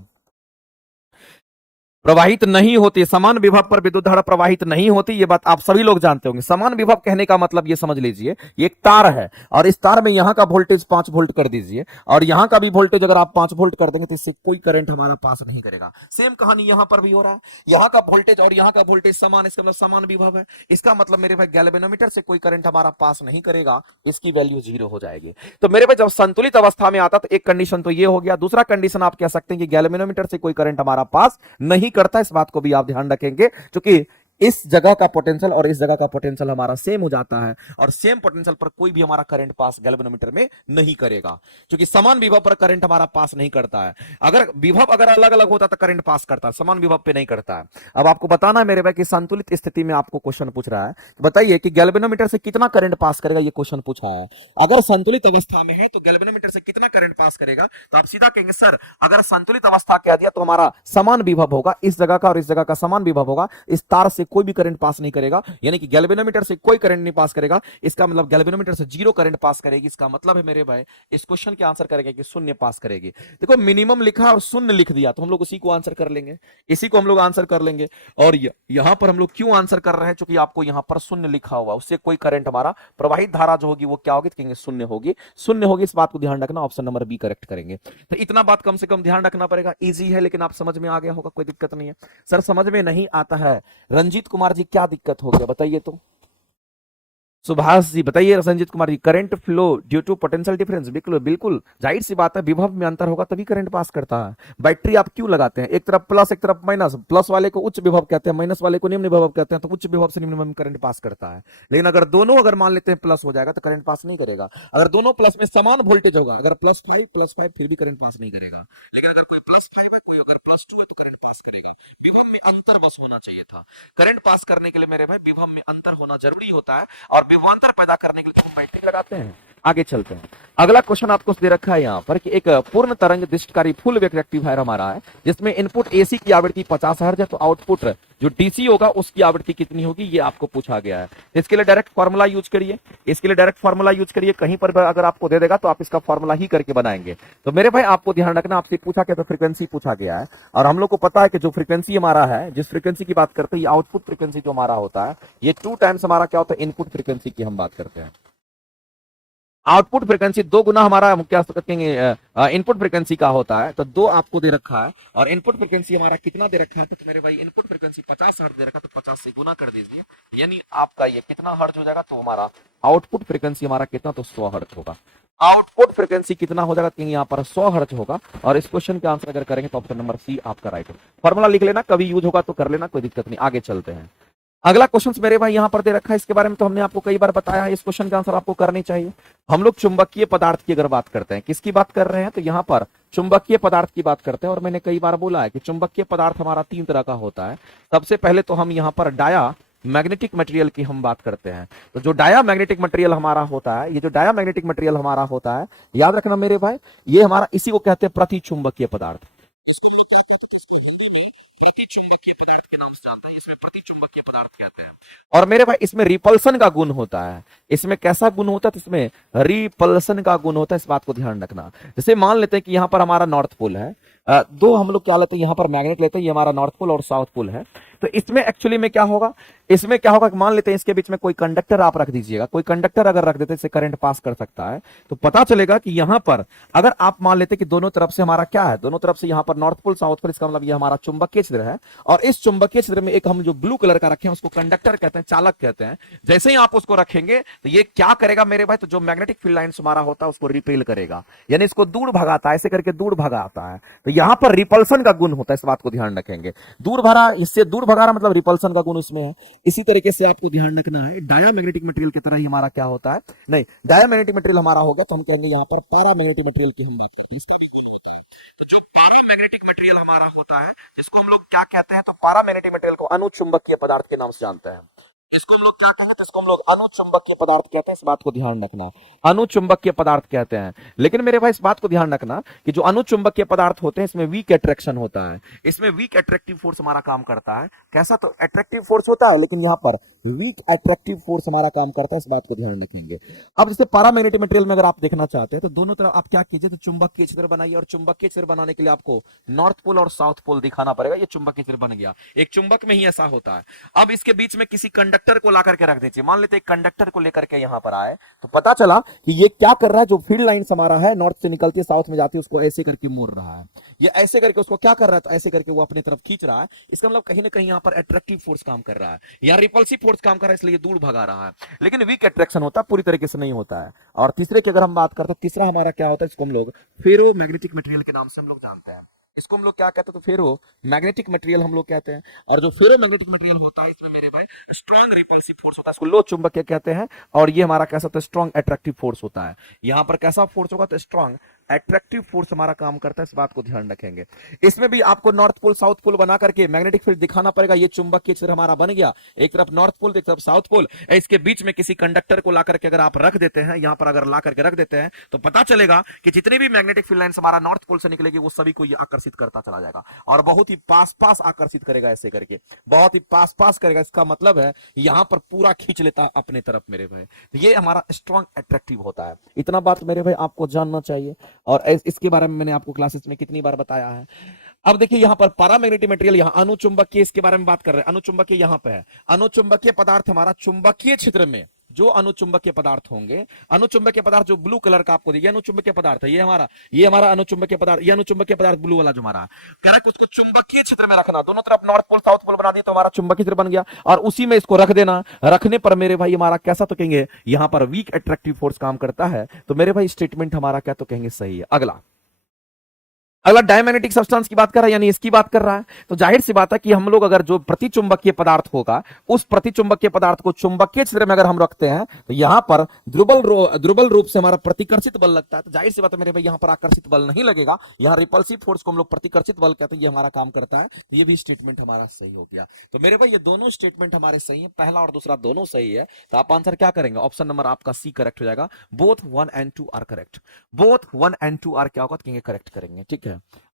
प्रवाहित नहीं होती, समान विभव पर विद्युत धारा प्रवाहित नहीं होती, ये बात आप सभी लोग जानते होंगे। समान विभव कहने का मतलब ये समझ लीजिए, ये एक तार है और इस तार में यहां का वोल्टेज 5 वोल्ट कर दीजिए और यहां का भी वोल्टेज अगर आप 5 वोल्ट कर देंगे तो इससे कोई करंट हमारा पास नहीं करेगा। सेम कहानी यहां पर भी हो रहा है, यहां का वोल्टेज और यहां का वोल्टेज समान, इसका मतलब समान विभव है। इसका मतलब मेरे भाई गैल्वेनोमीटर से कोई करंट हमारा पास नहीं करेगा, इसकी वैल्यू 0 हो जाएगी। तो मेरे भाई जब संतुलित अवस्था में आता तो एक कंडीशन तो ये हो गया, दूसरा कंडीशन आप कह सकते हैं कि गैल्वेनोमीटर से कोई करंट हमारा पास नहीं करता। इस बात को भी आप ध्यान रखेंगे, क्योंकि इस जगह का पोटेंशियल और इस जगह का पोटेंशियल हमारा सेम हो जाता है और सेम पोटेंशियल पर कोई भी हमारा करंट पास गैल्वेनोमीटर में नहीं करेगा, क्योंकि समान विभव पर करंट हमारा पास नहीं करता है। अगर विभव अगर अलग अलग होता तो करंट पास करता है, समान विभव पे नहीं करता है। अब आपको बताना है मेरे भाई कि संतुलित स्थिति में आपको क्वेश्चन पूछ रहा है, बताइए कि गैल्वेनोमीटर से कितना करंट पास करेगा, ये क्वेश्चन पूछा है। अगर संतुलित अवस्था में है तो गैल्वेनोमीटर से कितना करंट पास करेगा, तो आप सीधा कहेंगे सर अगर संतुलित अवस्था कह दिया तो हमारा समान विभव होगा, इस जगह का और इस जगह का समान विभव होगा, इस तार से कोई भी करंट पास नहीं करेगा, यानी कि गैल्वेनोमीटर से कोई करंट नहीं पास करेगा। इसका मतलब गैल्वेनोमीटर से 0 करंट पास करेगी। इसका मतलब है मेरे भाई इस क्वेश्चन के आंसर करेंगे कि शून्य पास करेगी। देखो मिनिमम लिखा और शून्य लिख दिया तो हम लोग उसी को आंसर कर लेंगे, इसी को हम लोग आंसर कर लेंगे। और यहां पर हम लोग क्यों आंसर कर रहे हैं, क्योंकि आपको यहां पर शून्य लिखा हुआ, उससे कोई करंट हमारा प्रवाहित धारा जो होगी वो क्या होगी, कहेंगे शून्य होगी, शून्य होगी। इस बात को ध्यान रखना, ऑप्शन नंबर बी करेक्ट करेंगे। तो इतना बात कम से कम ध्यान रखना पड़ेगा। इजी है लेकिन आप समझ में आ गया होगा, कोई दिक्कत नहीं है। सर समझ में नहीं आता है, रंजीत कुमार जी क्या दिक्कत हो गया बताइए तो। सुभाष जी बताइए, Ranjeet Kumar ji current flow due to potential difference, बिल्कुल बिल्कुल जाहिर सी बात है, विभव में अंतर होगा तभी करंट पास करता है। बैटरी आप क्यों लगाते हैं, एक तरफ प्लस एक तरफ माइनस, प्लस वाले को उच्च विभव कहते हैं, माइनस वाले को निम्न विभव कहते हैं, तो उच्च विभव से निम्न विभव में करंट पास करता है। लेकिन अगर दोनों अगर मान लेते हैं प्लस हो जाएगा तो करंट पास नहीं करेगा। अगर दोनों प्लस में समान वोल्टेज होगा, अगर +5 फिर भी करंट पास नहीं करेगा, लेकिन अगर कोई +5 है कोई अगर +2 है तो करंट पास करेगा। विभव में अंतर बस होना चाहिए था। करंट पास करने के लिए मेरे भाई विभव में अंतर होना जरूरी होता है, और विभवांतर पैदा करने के लिए हम बैटरी लगाते हैं। आगे चलते हैं, अगला क्वेश्चन आपको दे रखा है यहाँ पर कि एक पूर्ण तरंग दृष्टिकारी फुल वेव रेक्टिफायर हमारा है, जिसमें इनपुट एसी की आवृत्ति 50 हर्ट्ज है, तो आउटपुट जो डीसी होगा उसकी आवृत्ति कितनी होगी, ये आपको पूछा गया है। इसके लिए डायरेक्ट फॉर्मूला यूज करिए, इसके लिए डायरेक्ट फॉर्मूला यूज करिए, कहीं पर अगर आपको दे देगा तो आप इसका फॉर्मूला ही करके बनाएंगे। तो मेरे भाई आपको ध्यान रखना, आपसे पूछा गया तो फ्रीक्वेंसी पूछा गया है, और हम लोग को पता है कि जो फ्रीक्वेंसी हमारा है, जिस फ्रीक्वेंसी की बात करते हैं, आउटपुट फ्रीक्वेंसी जो हमारा होता है, ये 2 टाइम्स हमारा क्या होता है, इनपुट फ्रीक्वेंसी की हम बात करते हैं। आउटपुट फ्रीक्वेंसी 2 गुना हमारा क्या कहेंगे इनपुट फ्रीक्वेंसी का होता है, तो 2 आपको दे रखा है, और इनपुट फ्रीक्वेंसी हमारा कितना दे रखा है, तो मेरे भाई इनपुट फ्रीक्वेंसी 50 हर्ट्ज दे रखा है, तो 50 से गुना कर दीजिए, यानी आपका ये कितना हर्ट्ज हो जाएगा, तो हमारा आउटपुट फ्रीक्वेंसी हमारा कितना, तो 100 हर्ट्ज होगा। आउटपुट फ्रीक्वेंसी कितना हो जाएगा, यहाँ पर 100 हर्ट्ज होगा, और इस क्वेश्चन के आंसर अगर करेंगे तो ऑप्शन नंबर सी आपका राइट है। फॉर्मूला लिख लेना, कभी यूज होगा तो कर लेना, कोई दिक्कत नहीं। आगे चलते हैं, अगला क्वेश्चन मेरे भाई यहां पर दे रखा है, इसके बारे में तो हमने आपको कई बार बताया है, इस क्वेश्चन का आंसर आपको करनी चाहिए। हम लोग चुंबकीय पदार्थ की अगर बात करते हैं, किसकी बात कर रहे हैं, तो यहां पर चुंबकीय पदार्थ की बात करते हैं, और मैंने कई बार बोला है कि चुंबकीय पदार्थ हमारा 3 तरह का होता है। सबसे पहले तो हम यहाँ पर डाया मैग्नेटिक मटेरियल की हम बात करते हैं। तो जो डाया मैग्नेटिक मटेरियल हमारा होता है, ये जो डाया मैग्नेटिक मटेरियल हमारा होता है, याद रखना मेरे भाई, ये हमारा इसी को कहते हैं प्रति चुंबकीय पदार्थ। और मेरे भाई इसमें रिपल्सन का गुण होता है, इसमें कैसा गुण होता है, तो इसमें रिपल्सन का गुण होता है। इस बात को ध्यान रखना। जैसे मान लेते हैं कि यहाँ पर हमारा नॉर्थ पोल है, दो हम लोग क्या लेते हैं, यहाँ पर मैग्नेट लेते हैं, ये हमारा नॉर्थ पोल और साउथ पोल है। तो इसमें एक्चुअली में क्या होगा, इसमें क्या होगा, मान लेते हैं इसके बीच में कोई कंडक्टर आप रख दीजिएगा, कोई कंडक्टर अगर रख देते हैं, इससे करंट पास कर सकता है, तो पता चलेगा कि यहां पर अगर आप मान लेते हैं कि दोनों तरफ से हमारा क्या है, दोनों तरफ से यहाँ पर नॉर्थ पोल साउथ पोल, इसका मतलब ये हमारा चुंबकीय छिद्र है, और इस चुंबकीय छिद्र में एक हम जो ब्लू कलर का रखे हैं उसको कंडक्टर कहते हैं, चालक कहते हैं। जैसे ही आप उसको रखेंगे तो ये क्या करेगा मेरे भाई, तो जो मैग्नेटिक फील्ड लाइंस हमारा होता है उसको रिपेल करेगा, यानी इसको दूर भगाता है, ऐसे करके दूर भगाता है। तो यहां पर रिपल्सन का गुण होता है, इस बात को ध्यान रखेंगे। दूर भरा, इससे दूर भगा रहा मतलब रिपल्सन का गुण उसमें है। इसी तरीके से आपको ध्यान रखना है, डायामैग्नेटिक मटेरियल की तरह ही हमारा क्या होता है, नहीं डायामैग्नेटिक मटेरियल हमारा होगा तो हम कहेंगे यहाँ पर पैरामैग्नेटिक मटेरियल की हम बात करते हैं, इसका भी गुण होता है। तो जो पैरामैग्नेटिक मटेरियल हमारा होता है, जिसको हम लोग क्या कहते हैं, तो पैरामैग्नेटिक मटेरियल को अनुचुंबकीय पदार्थ के नाम से जानते हैं। इसको हम लोग क्या कहते हैं, तो इसको हम लोग अनुचुंबकीय पदार्थ कहते हैं, इस बात को ध्यान रखना, अनुचुंबकीय पदार्थ कहते हैं। लेकिन मेरे भाई इस बात को ध्यान रखना कि जो अनुचुंबकीय पदार्थ होते हैं इसमें वीक अट्रैक्शन होता है, इसमें वीक अट्रैक्टिव फोर्स हमारा काम करता है। कैसा, तो अट्रैक्टिव फोर्स होता है लेकिन यहाँ पर वीक अट्रैक्टिव फोर्स हमारा काम करता है, इस बात को ध्यान रखेंगे। अब जैसे पैरामैग्नेटिक मटेरियल में अगर आप देखना चाहते हैं तो दोनों तरफ आप क्या कीजिए, तो चुंबकीय क्षेत्र बनाइए, और चुंबकीय क्षेत्र बनाने के लिए आपको नॉर्थ पोल और साउथ पोल दिखाना पड़ेगा। ये चुंबकीय क्षेत्र बन गया, एक चुंबक में ही ऐसा होता है। अब इसके बीच में किसी कंडक्टर को ला करके रख दीजिए, मान लेते एक कंडक्टर को लेकर के यहां पर आए, तो पता चला कि ये क्या कर रहा है, जो फील्ड लाइंस हमारा है नॉर्थ से निकलती है साउथ में जाती है, उसको ऐसे करके मोड़ रहा है, ये ऐसे करके उसको क्या कर रहा है, तो ऐसे करके वो अपनी तरफ खींच रहा है। इसका मतलब कहीं ना कहीं यहाँ पर अट्रैक्टिव फोर्स काम कर रहा है, या रिपल्सिव फोर्स काम कर रहा है, इसलिए दूर भगा रहा है। लेकिन वीक अट्रैक्शन होता है, पूरी तरीके से नहीं होता है। और तीसरे की अगर हम बात करते हैं, तीसरा हमारा क्या होता है, इसको हम लोग फेरोमैग्नेटिक मटेरियल के नाम से हम लोग जानते हैं। इसको हम लोग क्या कहते हैं, तो फेरो मैग्नेटिक मटेरियल हम लोग कहते हैं। और जो फेरोमैग्नेटिक मटेरियल होता है इसमें मेरे भाई स्ट्रॉन्ग रिपल्सिव फोर्स होता है, इसको लो चुंबकीय कहते हैं। और ये हमारा कैसा होता है, स्ट्रॉन्ग अट्रैक्टिव फोर्स होता है। यहां पर कैसा फोर्स होगा, तो स्ट्रॉन्ग अट्रैक्टिव फोर्स हमारा काम करता है, इस बात को ध्यान रखेंगे। इसमें भी आपको नॉर्थ पोल साउथ पोल बना करके मैग्नेटिक फील्ड दिखाना पड़ेगा। ये चुंबकीय क्षेत्र हमारा बन गया, एक तरफ नॉर्थ पोल एक तरफ साउथ पोल। इसके बीच में किसी कंडक्टर को ला करके अगर आप रख देते हैं, यहां पर अगर ला करके रख देते हैं, तो पता चलेगा कि जितने भी मैग्नेटिक फील्ड लाइंस हमारा नॉर्थ पोल से निकलेगी वो सभी को ये आकर्षित करता चला जाएगा, और बहुत ही पास पास आकर्षित करेगा, ऐसे करके बहुत ही पास पास करेगा। इसका मतलब है यहां पर पूरा खींच लेता है अपने तरफ मेरे भाई। ये हमारा स्ट्रॉन्ग अट्रैक्टिव होता है। इतना बात मेरे भाई आपको जानना चाहिए, और इसके बारे में मैंने आपको क्लासेस में कितनी बार बताया है। अब देखिए यहां पर पैरामैग्नेटिक मटेरियल, यहां अनुचुंबकीय, इसके बारे में बात कर रहे हैं। अनुचुंबकीय यहां पे है, अनुचुंबकीय पदार्थ हमारा चुंबकीय क्षेत्र में जो अनुचुंबकीय पदार्थ होंगे, अनुचुंबकीय पदार्थ जो ब्लू कलर का आपको देखिए अनुचुंबकीय पदार्थ है, ये हमारा अनुचुंबकीय पदार्थ, ये अनुचुंबकीय पदार्थ ब्लू वाला जो हमारा कह रहा है, उसको चुंबकीय क्षेत्र में रखना। दोनों तरफ नॉर्थ पोल साउथ पोल बना दिया तो हमारा चुंबकीय क्षेत्र बन गया, और उसी में इसको रख देना। रखने पर मेरे भाई हमारा कैसा, तो कहेंगे यहां पर वीक अट्रैक्टिव फोर्स काम करता है। तो मेरे भाई स्टेटमेंट हमारा क्या, तो कहेंगे सही है। अगला डायमैग्नेटिक सब्सटेंस की बात कर रहा है, यानी इसकी बात कर रहा है। तो जाहिर सी बात है कि हम लोग अगर जो प्रतिचुंबकीय पदार्थ होगा, उस प्रतिचुंबकीय पदार्थ को चुंबकीय क्षेत्र में अगर हम रखते हैं, तो यहां पर ध्रुवल रूप से हमारा प्रतिकर्षित बल लगता है। तो जाहिर सी बात है मेरे भाई यहां पर आकर्षित बल नहीं लगेगा, यहां रिपल्सिव फोर्स को हम लोग प्रतिकर्षित बल कहते हैं, ये हमारा काम करता है। ये भी स्टेटमेंट हमारा सही हो गया। तो मेरे भाई ये दोनों स्टेटमेंट हमारे सही है, पहला और दूसरा दोनों सही है। तो आप आंसर क्या करेंगे, ऑप्शन नंबर आपका सी करेक्ट हो जाएगा। Both 1 and 2 are correct, both 1 and 2 are क्या होगा, कहेंगे करेक्ट करेंगे। ठीक है,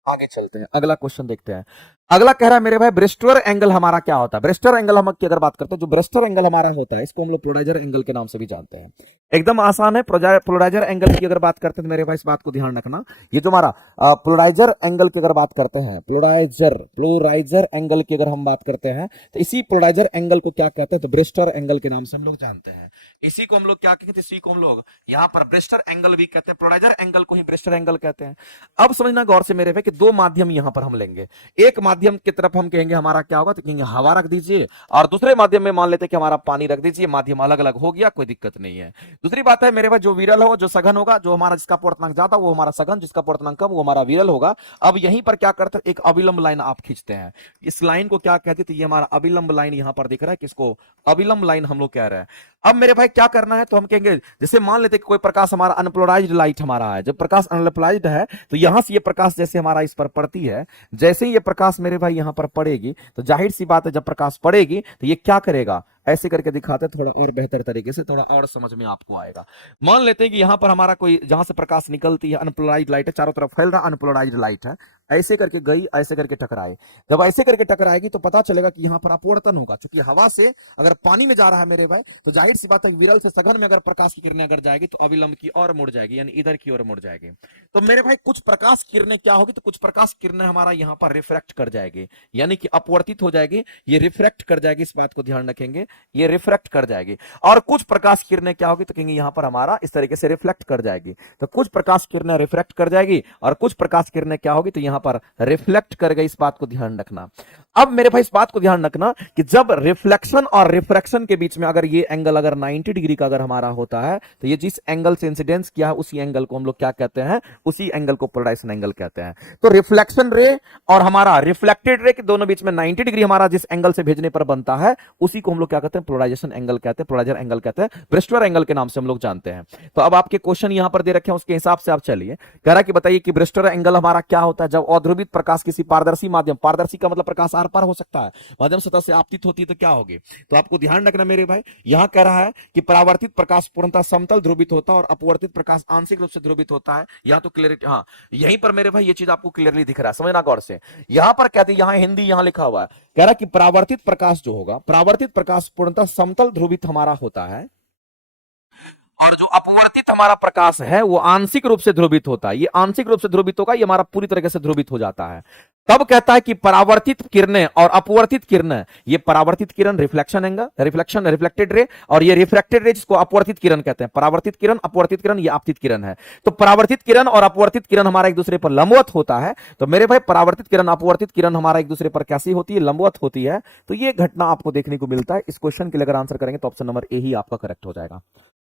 आगे चलते हैं, अगला क्वेश्चन देखते हैं। अगला कह रहा है मेरे भाई ब्रेस्टर एंगल हमारा क्या होता है। ब्रेस्टर एंगल हम की अगर बात करते हैं, जो ब्रेस्टर एंगल हमारा होता है इसको हम लोग पोलराइजर एंगल के नाम से भी जानते हैं। एकदम आसान है। पोलराइजर एंगल की अगर बात करते हैं तो मेरे भाई इस बात को ध्यान रखना, ये जो हमारा पोलराइजर एंगल की अगर बात करते हैं, पोलराइजर एंगल की अगर हम बात करते हैं, तो इसी पोलराइजर एंगल को क्या कहते हैं, तो ब्रेस्टर एंगल के नाम से हम लोग जानते हैं। इसी को हम लोग क्या कहते हैं, इसी को हम लोग यहाँ पर ब्रेस्टर एंगल भी कहते हैं, पोलराइजर एंगल को ही ब्रेस्टर एंगल कहते हैं। अब समझना गौर से मेरे भाई कि दो माध्यम यहां पर हम लेंगे। एक माध्यम की तरफ हम कहेंगे हमारा क्या होगा, तो कहेंगे हवा रख दीजिए, और दूसरे माध्यम में मान लेते हैं कि हमारा पानी रख दीजिए। माध्यम अलग अलग हो गया, कोई दिक्कत नहीं है। दूसरी बात है मेरे भाई जो विरल हो, जो सघन होगा, जो हमारा जिसका पूर्णांक ज्यादा वो हमारा सघन, जिसका पूर्णांक कम वो हमारा विरल होगा। अब यहीं पर क्या करते हैं, एक अविलंब लाइन आप खींचते हैं। इस लाइन को क्या कहते हैं, तो ये हमारा अविलंब लाइन यहां पर दिख रहा है, किसको, अविलंब लाइन हम लोग कह रहे हैं। अब मेरे भाई क्या करना है, तो हम कहेंगे जैसे मान लेते हैं कि कोई प्रकाश हमारा अनपोलराइज्ड लाइट हमारा है, जब प्रकाश अनपोलराइज्ड है तो यहां से ये प्रकाश जैसे हमारा इस पर पड़ती है, जैसे ही ये प्रकाश मेरे भाई यहां पर पड़ेगी, तो जाहिर सी बात है जब प्रकाश पड़ेगी तो ये क्या करेगा, ऐसे करके दिखाते थोड़ा और बेहतर तरीके से, थोड़ा और समझ में आपको आएगा। मान लेते हैं कि यहां पर हमारा कोई, जहां से प्रकाश निकलती है, अनपोलराइज्ड लाइट है, चारों तरफ फैल रहा अनपोलराइज्ड लाइट है, ऐसे करके गई, ऐसे करके टकराए। जब ऐसे करके टकराएगी तो पता चलेगा कि यहां पर अपवर्तन होगा, क्योंकि हवा से अगर पानी में जा रहा है मेरे भाई, तो जाहिर सी बात है विरल से सघन में अगर प्रकाश की किरणें अगर जाएगी तो अविलंब की ओर मुड़ जाएगी, यानी इधर की ओर मुड़ जाएगी। तो मेरे भाई कुछ प्रकाश किरणें क्या होगी, तो कुछ प्रकाश किरणें हमारा यहां पर रिफ्रैक्ट कर जाएगी, यानी कि अपवर्तित हो जाएगी, ये रिफ्रैक्ट कर जाएगी, इस बात को ध्यान रखेंगे। ये रिफ्लेक्ट कर जाएगी। और कुछ प्रकाश किरणें क्या होगी, तो कहेंगे यहां पर हमारा इस तरीके से रिफ्लेक्ट कर जाएगी। तो कुछ प्रकाश किरणें रिफ्लेक्ट कर जाएगी और कुछ प्रकाश किरणें क्या होगी, तो यहां पर रिफ्लेक्ट कर गई। इस बात को ध्यान रखना। अब मेरे भाई इस बात को ध्यान रखना कि जब रिफ्लेक्शन और रिफ्रैक्शन के बीच में अगर ये एंगल अगर 90 डिग्री का अगर हमारा होता है, तो ये जिस एंगल से इंसिडेंस किया है उसी एंगल को हम लोग क्या कहते हैं, उसी एंगल को पोलराइजेशन एंगल कहते हैं। तो रिफ्लेक्शन रे और हमारा रिफ्लेक्टेड रे के दोनों बीच में 90 डिग्री हमारा जिस एंगल से भेजने पर बनता है, उसी को हम लोग क्या कहते हैं, पोलराइजेशन एंगल कहते हैं, पोलराइजर एंगल कहते हैं, ब्रेस्टवर एंगल के नाम से हम लोग जानते हैं। तो अब आपके क्वेश्चन यहां पर दे रखे हैं, उसके हिसाब से आप चलिए। कह रहा है कि बताइए कि ब्रेस्टवर एंगल हमारा क्या होता है जब अध्रुवित प्रकाश किसी पारदर्शी माध्यम, पारदर्शी का मतलब प्रकाश आर पार हो सकता है, माध्यम सतह से आपतित होती है, तो क्या होगी। तो आपको ध्यान रखना मेरे भाई, यहां कह रहा है कि परावर्तित प्रकाश पूर्णतः समतल ध्रुवित होता है और अपवर्तित प्रकाश आंशिक रूप से ध्रुवित होता है। यहां तो क्लियरिटी, हाँ यहीं पर मेरे भाई ये चीज आपको क्लियरली दिख रहा है, समझना गौर से। यहां पर कहते हैं, यहां हिंदी यहां लिखा हुआ है, कह रहा है कि परावर्तित प्रकाश जो होगा, परावर्तित प्रकाश पूर्णतः समतल ध्रुवित हमारा होता है और जो अपवर्तित हमारा प्रकाश है वो आंशिक रूप से ध्रुवित होता है। ये आंशिक रूप से ध्रुवित होगा, ये हमारा पूरी तरीके से ध्रुवित हो जाता है। तब कहता है कि परावर्तित किरणें और अपवर्तित किरणें, ये परावर्तित किरण reflection angle, reflection reflected ray, और ये रिफ्रैक्टेड रे जिसको अपवर्तित किरण कहते हैं। परावर्तित किरण, अपवर्तित किरण, ये आपतित किरण है। तो परावर्तित किरण और अपवर्तित किरण हमारा एक दूसरे पर लंबवत होता है। तो मेरे भाई परावर्तित किरण, अपवर्तित किरण हमारा एक दूसरे पर कैसी होती है, लंबवत होती है। तो ये घटना आपको देखने को मिलता है। इस क्वेश्चन के लिए अगर आंसर करेंगे तो ऑप्शन नंबर ए ही आपका करेक्ट हो जाएगा।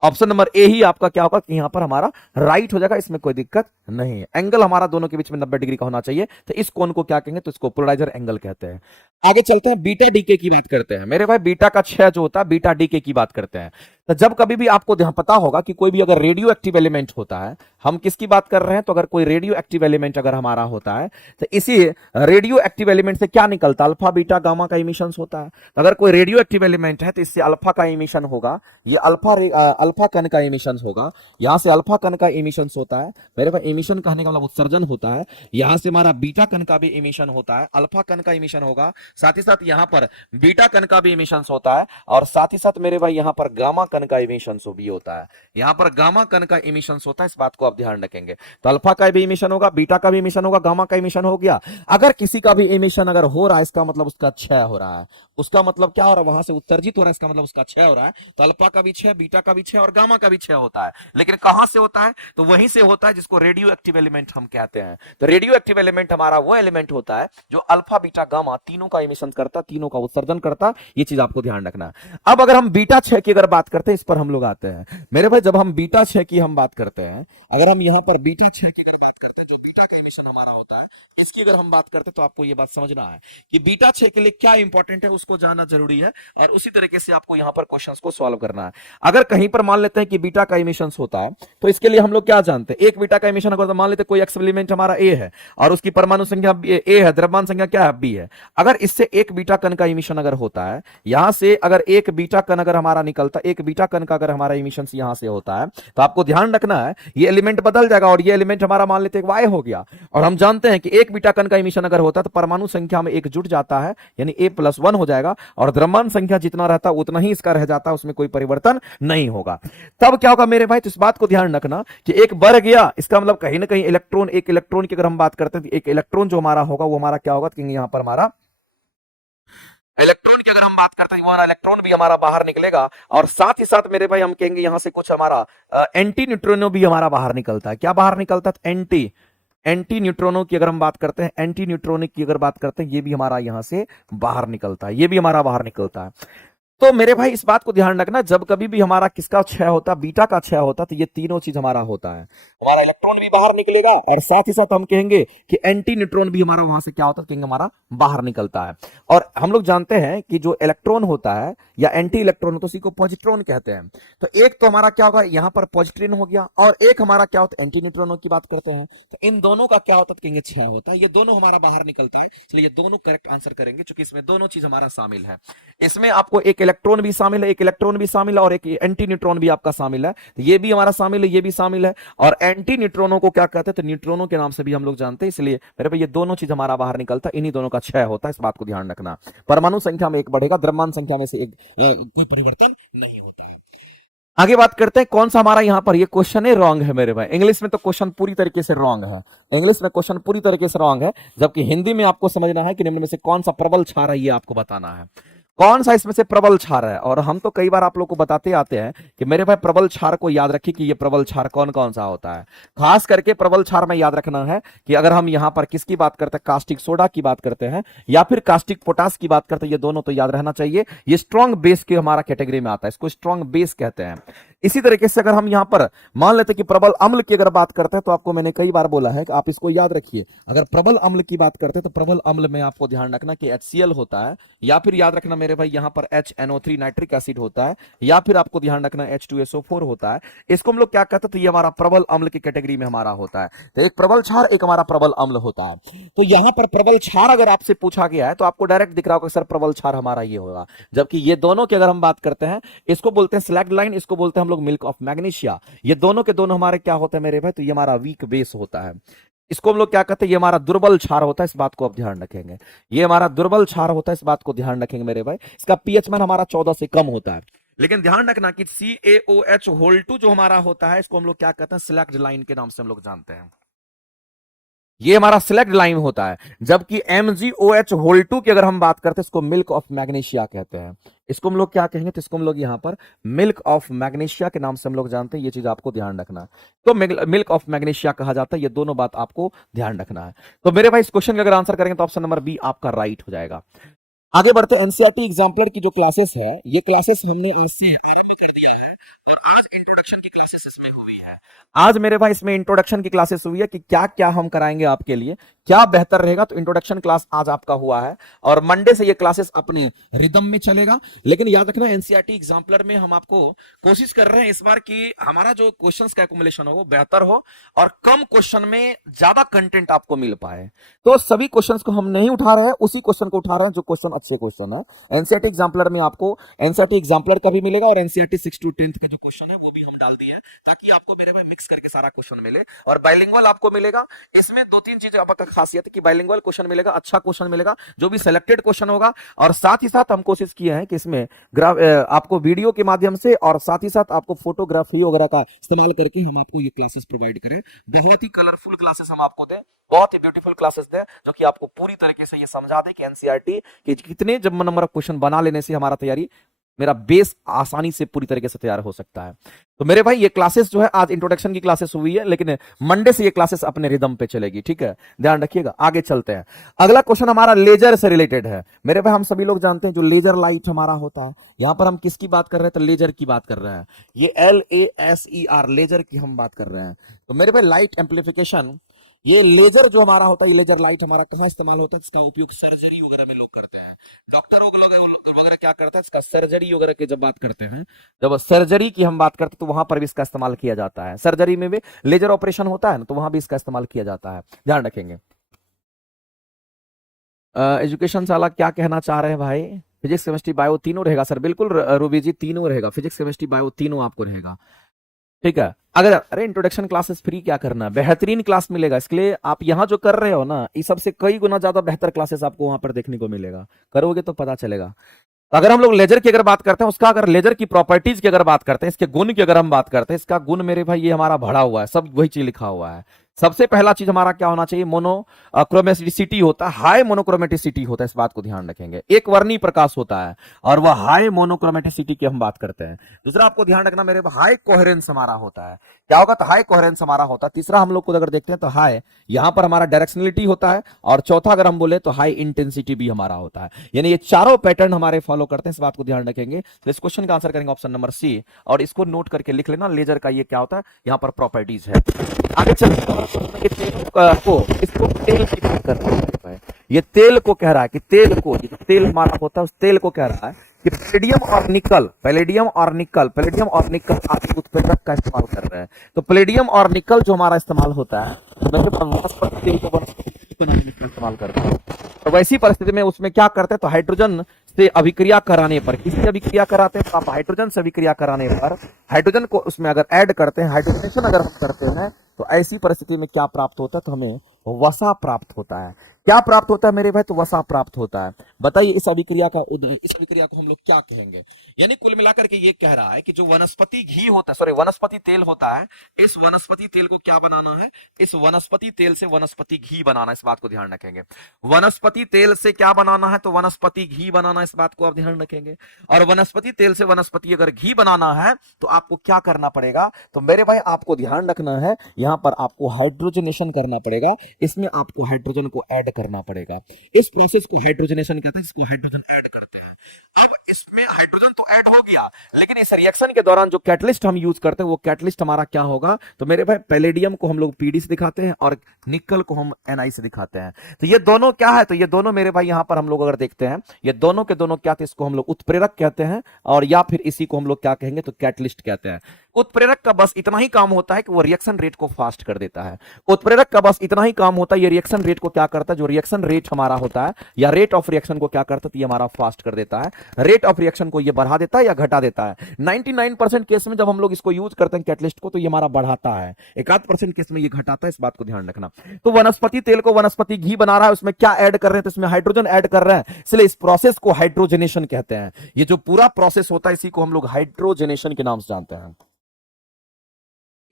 ऑप्शन नंबर ए ही आपका क्या होगा कि यहां पर हमारा राइट हो जाएगा, इसमें कोई दिक्कत नहीं है। एंगल हमारा दोनों के बीच में 90 डिग्री का होना चाहिए। तो इस कोण को क्या कहेंगे, तो इसको पोलराइजर एंगल कहते हैं। आगे चलते हैं, बीटा डीके की बात करते हैं। मेरे भाई बीटा का क्षय जो होता है, बीटा डीके की बात करते हैं। तो जब कभी भी आपको पता होगा कि कोई भी अगर रेडियो एक्टिव एलिमेंट होता है, हम किसकी बात कर रहे हैं, तो अगर कोई रेडियो एक्टिव एलिमेंट अगर हमारा होता है, तो इसी रेडियो एक्टिव एलिमेंट से क्या निकलता है, अल्फा बीटा गामा का इमिशन होता है। तो अगर कोई रेडियो एक्टिव एलिमेंट है तो इससे अल्फा का इमिशन होगा, ये अल्फा कण का इमिशन होगा। यहां से अल्फा कण का इमिशन होता है मेरे पास, इमिशन कहने का मतलब उत्सर्जन होता है। यहां से हमारा बीटा कण का भी इमिशन होता है, अल्फा कण का इमिशन होगा, साथ ही साथ यहां पर बीटा कण का भी इमिशन होता है, और साथ ही साथ मेरे भाई यहां पर गामा कण का इमिशन भी होता है। यहां पर गामा कण का इमिशन होता है, इस बात को आप ध्यान रखेंगे। तो अल्फा का भी इमिशन होगा, बीटा का भी इमिशन होगा, गामा का इमिशन हो गया। अगर किसी का भी इमिशन अगर हो रहा है, इसका मतलब उसका क्षय हो रहा है। उसका मतलब क्या हो रहा है, वहां से उत्सर्जित हो रहा है, इसका मतलब उसका क्षय हो रहा है। तो अल्फा का भी क्षय, बीटा का भी क्षय और गामा का भी क्षय होता है। लेकिन कहां से होता है, तो वहीं से होता है जिसको रेडियो एक्टिव एलिमेंट हम कहते हैं। तो रेडियो एक्टिव एलिमेंट हमारा वो एलिमेंट होता है जो अल्फा बीटा गामा तीनों का इमिशन करता, तीनों का उत्सर्जन करता। ये चीज आपको ध्यान रखना। अब अगर हम बीटा क्षय की अगर बात करते हैं, इस पर हम लोग आते हैं मेरे भाई। जब हम बीटा क्षय की हम बात करते हैं, अगर हम यहां पर बीटा क्षय की अगर बात करते हैं, जो बीटा का इमिशन हमारा होता है, इसकी अगर हम बात करते हैं, तो आपको ये बात समझना है कि बीटा क्षय के लिए क्या इंपॉर्टेंट है, उसको जानना जरूरी है। और उसी तरीके से आपको यहां पर क्वेश्चंस को सॉल्व करना है। अगर कहीं पर मान लेते हैं कि बीटा का इमिशन होता है, तो इसके लिए हम लोग क्या जानते हैं, एक बीटा का इमिशन अगर मान लेते हैं कोई एक्स एलिमेंट हमारा ए है और उसकी परमाणु संख्या ए है, द्रव्यमान संख्या क्या है, बी है। अगर इससे एक बीटा कण का इमिशन अगर होता है, यहां से अगर एक बीटा कण अगर हमारा निकलता, एक बीटा कण का अगर हमारा इमिशन यहां से होता है, तो आपको ध्यान रखना है ये एलिमेंट बदल जाएगा और ये एलिमेंट हमारा मान लेते हैं वाई हो गया। और हम जानते हैं कि एक बीटा कण का इमिशन अगर होता है तो परमाणु संख्या में एक जुट जाता है, यानी a+1 हो जाएगा, और द्रव्यमान संख्या जितना रहता है उतना ही इसका रह जाता है, उसमें कोई परिवर्तन नहीं होगा। तब क्या होगा मेरे भाई, तो इस बात को ध्यान रखना कि एक बढ़ गया, इसका मतलब कहीं ना कहीं इलेक्ट्रॉन, एक इलेक्ट्रॉन की अगर हम बात करते हैं, एक इलेक्ट्रॉन जो हमारा होगा वो हमारा क्या होगा, क्योंकि यहां पर हमारा इलेक्ट्रॉन की अगर हम बात करते हैं, हमारा इलेक्ट्रॉन भी हमारा बाहर निकलेगा। और साथ ही साथ मेरे भाई हम कहेंगे यहां से कुछ हमारा एंटी न्यूट्रिनो भी हमारा बाहर निकलता है। क्या बाहर निकलता है, एंटी न्यूट्रॉनों की अगर हम बात करते हैं, एंटी न्यूट्रॉनिक की अगर बात करते हैं, ये भी हमारा यहां से बाहर निकलता है, ये भी हमारा बाहर निकलता है। तो मेरे भाई इस बात को ध्यान रखना, जब कभी भी हमारा किसका क्षय होता, बीटा का क्षय होता, तो ये तीनों चीज हमारा होता है। हमारा इलेक्ट्रॉन भी बाहर निकलेगा और साथ ही साथ हम कहेंगे कि एंटी न्यूट्रॉन भी हमारा वहां से क्या होता है, कहेंगे हमारा बाहर निकलता है। और हम लोग जानते हैं कि जो इलेक्ट्रॉन होता है या एंटी इलेक्ट्रॉन होता है, उसी को पॉजिट्रॉन कहते हैं। तो एक तो हमारा क्या होगा, यहां पर पॉजिट्रॉन हो गया, और एक हमारा क्या होता है, एंटी न्यूट्रॉनों की बात करते हैं। तो इन दोनों का क्या होता है, कहेंगे क्षय होता है। ये दोनों हमारा बाहर निकलता है, इसलिए ये दोनों करेक्ट आंसर करेंगे, क्योंकि इसमें दोनों चीज हमारा शामिल है। इसमें आपको एक इलेक्ट्रॉन भी शामिल है, एक इलेक्ट्रॉन भी शामिल है, और एक एंटी न्यूट्रॉन भी आपका शामिल है। तो ये भी हमारा शामिल है, ये भी शामिल है। और एंटी न्यूट्रॉनों को क्या कहते हैं, तो न्यूट्रॉनों के नाम से भी हम लोग जानते हैं। इसलिए मेरे भाई ये दोनों चीज हमारा बाहर निकलता है, इन्हीं दोनों का क्षय होता है, इस बात को ध्यान रखना। परमाणु संख्या में एक बढ़ेगा, द्रव्यमान संख्या में से एक कोई परिवर्तन नहीं होता है। आगे बात करते हैं कौन सा हमारा यहां पर ये क्वेश्चन है रॉन्ग है मेरे भाई। इंग्लिश में तो क्वेश्चन पूरी तरीके से रॉन्ग है, इंग्लिश में क्वेश्चन पूरी तरीके से रॉन्ग है, जबकि हिंदी में आपको समझना है कि निम्न में से कौन सा प्रबल क्षार है, ये आपको बताना है। कौन सा इसमें से प्रबल क्षार है। और हम तो कई बार आप लोग को बताते आते हैं कि मेरे भाई प्रबल क्षार को याद रखिए कि ये प्रबल क्षार कौन कौन सा होता है। खास करके प्रबल क्षार में याद रखना है कि अगर हम यहां पर किसकी बात करते हैं, कास्टिक सोडा की बात करते हैं या फिर कास्टिक पोटास की बात करते हैं, ये दोनों तो याद रहना चाहिए। ये स्ट्रॉन्ग बेस के हमारा कैटेगरी में आता है, इसको स्ट्रॉन्ग बेस कहते हैं। इसी तरीके से अगर हम यहां पर मान लेते हैं कि प्रबल अम्ल की अगर बात करते हैं, तो आपको मैंने कई बार बोला है कि आप इसको याद रखिए। अगर प्रबल अम्ल की बात करते हैं तो प्रबल अम्ल में आपको ध्यान रखना कि HCl होता है, या फिर याद रखना मेरे भाई यहां पर HNO3 नाइट्रिक एसिड होता है, या फिर आपको ध्यान रखना H2SO4 होता है। इसको हम लोग क्या कहते हैं, तो ये हमारा प्रबल अम्ल की कैटेगरी में हमारा होता है। तो एक प्रबल क्षार, एक हमारा प्रबल अम्ल होता है। तो यहां पर प्रबल क्षार अगर आपसे पूछा गया है तो आपको डायरेक्ट दिख रहा होगा सर प्रबल क्षार हमारा ये होगा। जबकि ये दोनों की अगर हम बात करते हैं, इसको बोलते हैं स्लैग्ड लाइन, इसको बोलते हैं हम लोग मिल्क ऑफ मैग्नीशिया। ये दोनों के दोनों हमारे क्या होते हैं मेरे भाई, तो ये हमारा वीक बेस होता है। इसको हम लोग क्या कहते हैं, ये हमारा दुर्बल क्षार होता है, इस बात को आप ध्यान रखेंगे। ये हमारा दुर्बल क्षार होता है, इस बात को ध्यान रखेंगे मेरे भाई। इसका पीएच मान हमारा 14 से कम होता है। लेकिन ध्यान रखना कि CaOH होल 2 जो हमारा होता है, इसको हम लोग क्या कहते हैं, स्लैग्ड लाइन के नाम से हम लोग जानते हैं। ये हमारा सिलेक्ट लाइन होता है। जबकि MgOH होल 2 की अगर हम बात करते हैं, इसको मिल्क ऑफ मैग्नीशिया कहते हैं। इसको हम लोग क्या कहेंगे, तो इसको हम लोग यहां पर मिल्क ऑफ मैग्नीशिया के नाम से हम लोग जानते हैं। ये चीज आपको ध्यान रखना है। तो मिल्क ऑफ मैग्नीशिया कहा जाता है। ये दोनों बात आपको ध्यान रखना है। तो मेरे भाई इस क्वेश्चन का अगर आंसर करेंगे तो ऑप्शन नंबर बी आपका राइट हो जाएगा। आगे बढ़ते हैं। एनसीईआरटी एग्जाम्पलर की जो क्लासेस है, ये क्लासेस हमने आज से आरंभ कर दिया है और आज इंट्रोडक्शन की क्लासेस इसमें हुई है। आज मेरे भाई इसमें इंट्रोडक्शन की क्लासेस हुई है कि क्या क्या हम कराएंगे आपके लिए, क्या बेहतर रहेगा। तो इंट्रोडक्शन क्लास आज आपका हुआ है और मंडे से ये क्लासेस अपने रिदम में चलेगा। लेकिन याद रखना एनसीईआरटी एग्जाम्पलर में हम आपको कोशिश कर रहे हैं इस बार कि हमारा जो क्वेश्चंस का एक्युमुलेशन हो वो बेहतर हो और कम क्वेश्चन में ज्यादा कंटेंट आपको मिल पाए। तो सभी क्वेश्चंस को हम नहीं उठा रहे हैं, उसी क्वेश्चन को उठा रहे हैं जो क्वेश्चन अच्छे क्वेश्चन है। एनसीईआरटी एग्जाम्पलर में आपको एनसीईआरटी एग्जाम्पलर का भी मिलेगा और एनसीईआरटी 6 to 10 का जो क्वेश्चन है वो भी हम डाल दिए हैं, ताकि आपको मेरे में मिक्स करके सारा क्वेश्चन मिले। और बाइलिंगुअल आपको मिलेगा। इसमें दो तीन चीजें आपका खासियत है कि बाइलिंगुअल क्वेश्चन मिलेगा, अच्छा क्वेश्चन मिलेगा, जो भी सिलेक्टेड क्वेश्चन होगा। और साथ ही साथ हम कोशिश किए हैं कि इसमें आपको वीडियो के माध्यम से और साथ ही साथ आपको फोटोग्राफी वगैरह का इस्तेमाल करके हम आपको ये क्लासेस प्रोवाइड करें। बहुत ही कलरफुल क्लासेस हम आपको दें, बहुत ही ब्यूटीफुल क्लासेस दें, जो कि आपको पूरी तरीके से ये समझा दे कि एनसीईआरटी के कितने जब नंबर ऑफ क्वेश्चन बना लेने से हमारा तैयारी, मेरा बेस आसानी से पूरी तरीके से तैयार हो सकता है। तो मेरे भाई ये क्लासेस जो है आज इंट्रोडक्शन की क्लासेस हुई है, लेकिन मंडे से ये क्लासेस अपने रिदम पे चलेगी। ठीक है, ध्यान रखिएगा। आगे चलते हैं। अगला क्वेश्चन हमारा लेजर से रिलेटेड है। मेरे भाई हम सभी लोग जानते हैं जो लेजर लाइट हमारा होता है, यहां पर हम किसकी बात कर रहे हैं, तो लेजर की बात कर रहे हैं। ये LASER लेजर की हम बात कर रहे हैं। तो मेरे भाई लाइट एम्प्लीफिकेशन, ये लेजर जो हमारा होता है, ये लेजर लाइट हमारा कहाँ इस्तेमाल होता है, इसका उपयोग सर्जरी वगैरह में लोग करते हैं। डॉक्टर वगैरह क्या करते हैं, इसका सर्जरी वगैरह की जब बात करते हैं, जब सर्जरी की हम बात करते हैं तो वहां पर भी इसका इस्तेमाल किया जाता है। सर्जरी में भी लेजर ऑपरेशन होता है ना, तो वहां भी इसका इस्तेमाल किया जाता है, ध्यान रखेंगे। एजुकेशन साला क्या कहना चाह रहे हैं भाई, फिजिक्स केमिस्ट्री बायो तीनों रहेगा सर? बिल्कुल रूबी जी, तीनों रहेगा, फिजिक्स केमिस्ट्री बायो तीनों आपको रहेगा। ठीक है। अगर अरे इंट्रोडक्शन क्लासेस फ्री क्या करना है, बेहतरीन क्लास मिलेगा। इसके लिए आप यहां जो कर रहे हो ना, इस सबसे कई गुना ज्यादा बेहतर क्लासेस आपको वहां पर देखने को मिलेगा। करोगे तो पता चलेगा। तो अगर हम लोग लेजर की अगर बात करते हैं, उसका अगर लेजर की प्रॉपर्टीज की अगर बात करते हैं, इसके गुण की अगर हम बात करते हैं, इसका गुण मेरे भाई ये हमारा भरा हुआ है, सब वही चीज लिखा हुआ है। सबसे पहला चीज हमारा क्या होना चाहिए, मोनोक्रोमेटिसिटी होता है, हाई मोनोक्रोमेटिसिटी होता है, इस बात को ध्यान रखेंगे। एक वर्णी प्रकाश होता है और वह हाई मोनोक्रोमेटिसिटी की हम बात करते हैं। दूसरा आपको ध्यान रखना मेरे हाई कोहेरेंस हमारा होता है। क्या होगा, तो हाई कोहेरेंस हमारा होता है। तीसरा हम लोग को अगर देखते हैं तो हाई, यहां पर हमारा डायरेक्शनलिटी होता है। और चौथा अगर हम बोले तो हाई इंटेंसिटी भी हमारा होता है। यानी ये चारों पैटर्न हमारे फॉलो करते हैं, इस बात को ध्यान रखेंगे। तो इस क्वेश्चन का आंसर करेंगे ऑप्शन नंबर सी, और इसको नोट करके लिख लेना, लेजर का ये क्या होता है, यहां पर प्रॉपर्टीज है। आगे चलते हैं। इसको तेल की बात कर रहे हैं। ये तेल को कह रहा है कि तेल को, तेल हमारा होता है, उस तेल को कह रहा है कि पैलेडियम और निकल आदि उत्प्रेरक का इस्तेमाल कर रहे हैं। तो पैलेडियम और निकल जो हमारा इस्तेमाल होता है, तेल को बनाने का इस्तेमाल करते हैं। तो वैसी परिस्थिति में उसमें क्या करते हैं, तो हाइड्रोजन से अभिक्रिया कराने पर, किससे अभिक्रिया कराते हैं, तो आप हाइड्रोजन से अभिक्रिया कराने पर हाइड्रोजन को उसमें अगर ऐड करते हैं, हाइड्रोजनेशन अगर हम करते हैं, तो ऐसी परिस्थिति में क्या प्राप्त होता है, तो हमें वसा प्राप्त होता है। क्या प्राप्त होता है मेरे भाई? तो वसा प्राप्त होता है। बताइए इस अभिक्रिया का इस अभिक्रिया को हम लोग क्या कहेंगे? यानी कुल मिलाकर के ये कह रहा है कि जो वनस्पति घी होता है, सॉरी वनस्पति तेल होता है, इस वनस्पति तेल को क्या बनाना है? इस वनस्पति तेल से वनस्पति घी बनाना, इस बात को ध्यान रखेंगे। वनस्पति तेल से क्या बनाना है? तो वनस्पति घी बनाना, इस बात को आप ध्यान रखेंगे। और वनस्पति तेल से वनस्पति अगर घी बनाना है तो आपको क्या करना पड़ेगा? तो मेरे भाई आपको ध्यान रखना है, यहां पर आपको हाइड्रोजनेशन करना पड़ेगा, इसमें आपको हाइड्रोजन को ऐड करना पड़ेगा। इस प्रोसेस को हाइड्रोजनेशन कहते हैं, इसको हाइड्रोजन ऐड करते हैं। अब इसमें हाइड्रोजन तो ऐड हो गया, लेकिन इस रिएक्शन के दौरान जो कैटलिस्ट हम यूज करते हैं वो कैटलिस्ट हमारा क्या होगा? तो मेरे भाई पैलेडियम को हम लोग पीडी से दिखाते हैं और निकल को हम एनआई से दिखाते हैं। तो ये दोनों क्या है? तो ये दोनों मेरे भाई यहां पर हम लोग अगर देखते हैं, ये दोनों के दोनों क्या थे? इसको हम लोग उत्प्रेरक कहते हैं, और या फिर इसी को हम लोग क्या कहेंगे? तो कैटलिस्ट कहते हैं। उत्प्रेरक का बस इतना ही काम होता है कि वो रिएक्शन रेट को फास्ट कर देता है। उत्प्रेरक का बस इतना ही काम होता है, ये रिएक्शन रेट को क्या करता है? जो रिएक्शन रेट हमारा होता है या रेट ऑफ रिएक्शन को क्या करता है? तो ये हमारा फास्ट कर देता है। रेट ऑफ रिएक्शन को ये बढ़ा देता है या घटा देता है। 99% केस में जब हम लोग इसको यूज करते हैं कैटलिस्ट को, तो ये हमारा बढ़ाता है। 1% केस में ये घटाता है, इस बात को ध्यान रखना। तो वनस्पति तेल को वनस्पति घी बना रहा है, उसमें क्या ऐड कर रहे हैं? तो इसमें हाइड्रोजन ऐड कर रहे हैं, इसलिए इस प्रोसेस को हाइड्रोजनेशन कहते हैं। ये जो पूरा प्रोसेस होता है इसी को हम लोग हाइड्रोजनेशन के नाम से जानते हैं।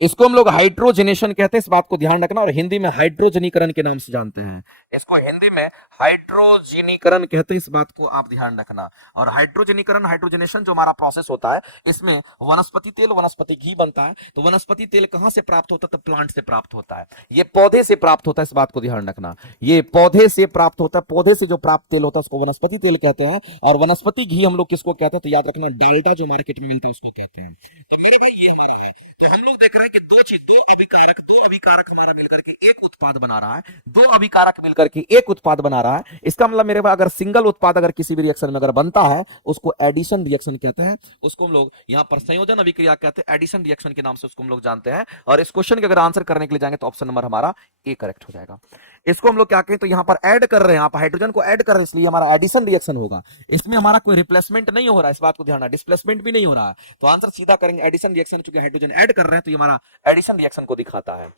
इसको हम लोग हाइड्रोजनेशन कहते हैं, इस बात को ध्यान रखना। और हिंदी में हाइड्रोजनीकरण के नाम से जानते हैं। इसको हिंदी में हाइड्रोजनीकरण कहते हैं, इस बात को आप ध्यान रखना। और हाइड्रोजनीकरण, हाइड्रोजनेशन जो हमारा प्रोसेस होता है, इसमें वनस्पति तेल वनस्पति घी बनता है। तो वनस्पति तेल कहां से प्राप्त होता है? तो प्लांट से प्राप्त होता है। ये पौधे से प्राप्त होता है, इस बात को ध्यान रखना। ये पौधे से प्राप्त होता है, पौधे से जो प्राप्त तेल होता है उसको वनस्पति तेल कहते हैं। और वनस्पति घी हम लोग किसको कहते हैं? तो याद रखना, डाल्डा जो मार्केट में मिलता है उसको कहते हैं। तो मेरे भाई ये हमारा है। तो हम लोग देख रहे हैं कि दो अभिकारक हमारा मिलकर के एक उत्पाद बना रहा है। दो अभिकारक मिलकर के एक उत्पाद बना रहा है। इसका मतलब मेरे भाई अगर सिंगल उत्पाद अगर किसी भी रिएक्शन में अगर बनता है, उसको एडिशन रिएक्शन कहते हैं। उसको हम लोग यहां पर संयोजन अभिक्रिया कहते हैं, एडिशन रिएक्शन के नाम से उसको हम लोग जानते हैं। और इस क्वेश्चन के अगर आंसर करने के लिए जाएंगे तो ऑप्शन नंबर हमारा ए करेक्ट हो जाएगा। इसको हम लोग क्या कहें? तो यहां पर ऐड कर रहे हैं, आप हाइड्रोजन को ऐड कर रहे हैं, इसलिए हमारा एडिशन रिएक्शन होगा। इसमें हमारा कोई रिप्लेसमेंट नहीं हो रहा है, इस बात को ध्यान रखना। डिस्प्लेसमेंट भी नहीं हो रहा है, तो आंसर सीधा करेंगे एडिशन रिएक्शन। चूंकि हाइड्रोजन ऐड कर रहे हैं तो ये हमारा एडिशन रिएक्शन को दिखाता है।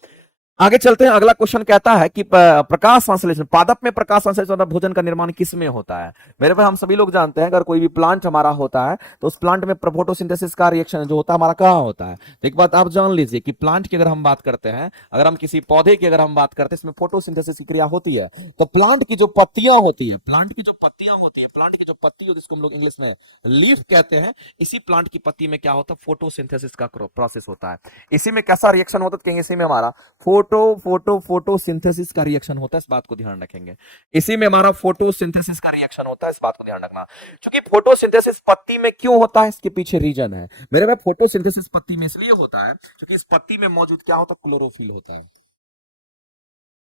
आगे चलते हैं। अगला क्वेश्चन कहता है कि प्रकाश संश्लेषण, पादप में प्रकाश संश्लेषण भोजन का निर्माण किस में होता है? मेरे भाई हम सभी लोग जानते हैं, अगर कोई भी प्लांट हमारा होता है तो उस प्लांट में फोटोसिंथेसिस का रिएक्शन जो होता है हमारा कहाँ होता है? तो एक बात आप जान लीजिए कि प्लांट की अगर हम बात करते हैं, अगर हम किसी पौधे की अगर हम बात करते हैं, इसमें फोटोसिंथेसिस की क्रिया होती है। तो प्लांट की जो पत्तियां होती है, प्लांट की जो पत्ती होती है जिसको हम लोग इंग्लिश में लीफ कहते हैं, इसी प्लांट की पत्ती में क्या होता है? फोटोसिंथेसिस का प्रोसेस होता है। इसी में कैसा रिएक्शन होता है? इसी में हमारा फोटोसिंथेसिस का रिएक्शन होता है, इस बात को ध्यान रखेंगे। इसी में हमारा फोटोसिंथेसिस का रिएक्शन होता है, इस बात को ध्यान रखना। क्योंकि फोटोसिंथेसिस पत्ती में क्यों होता है, इसके पीछे रीजन है मेरे भाई। फोटोसिंथेसिस पत्ती में इसलिए होता है क्योंकि इस पत्ती में मौजूद क्या होता है? क्लोरोफिल होता है।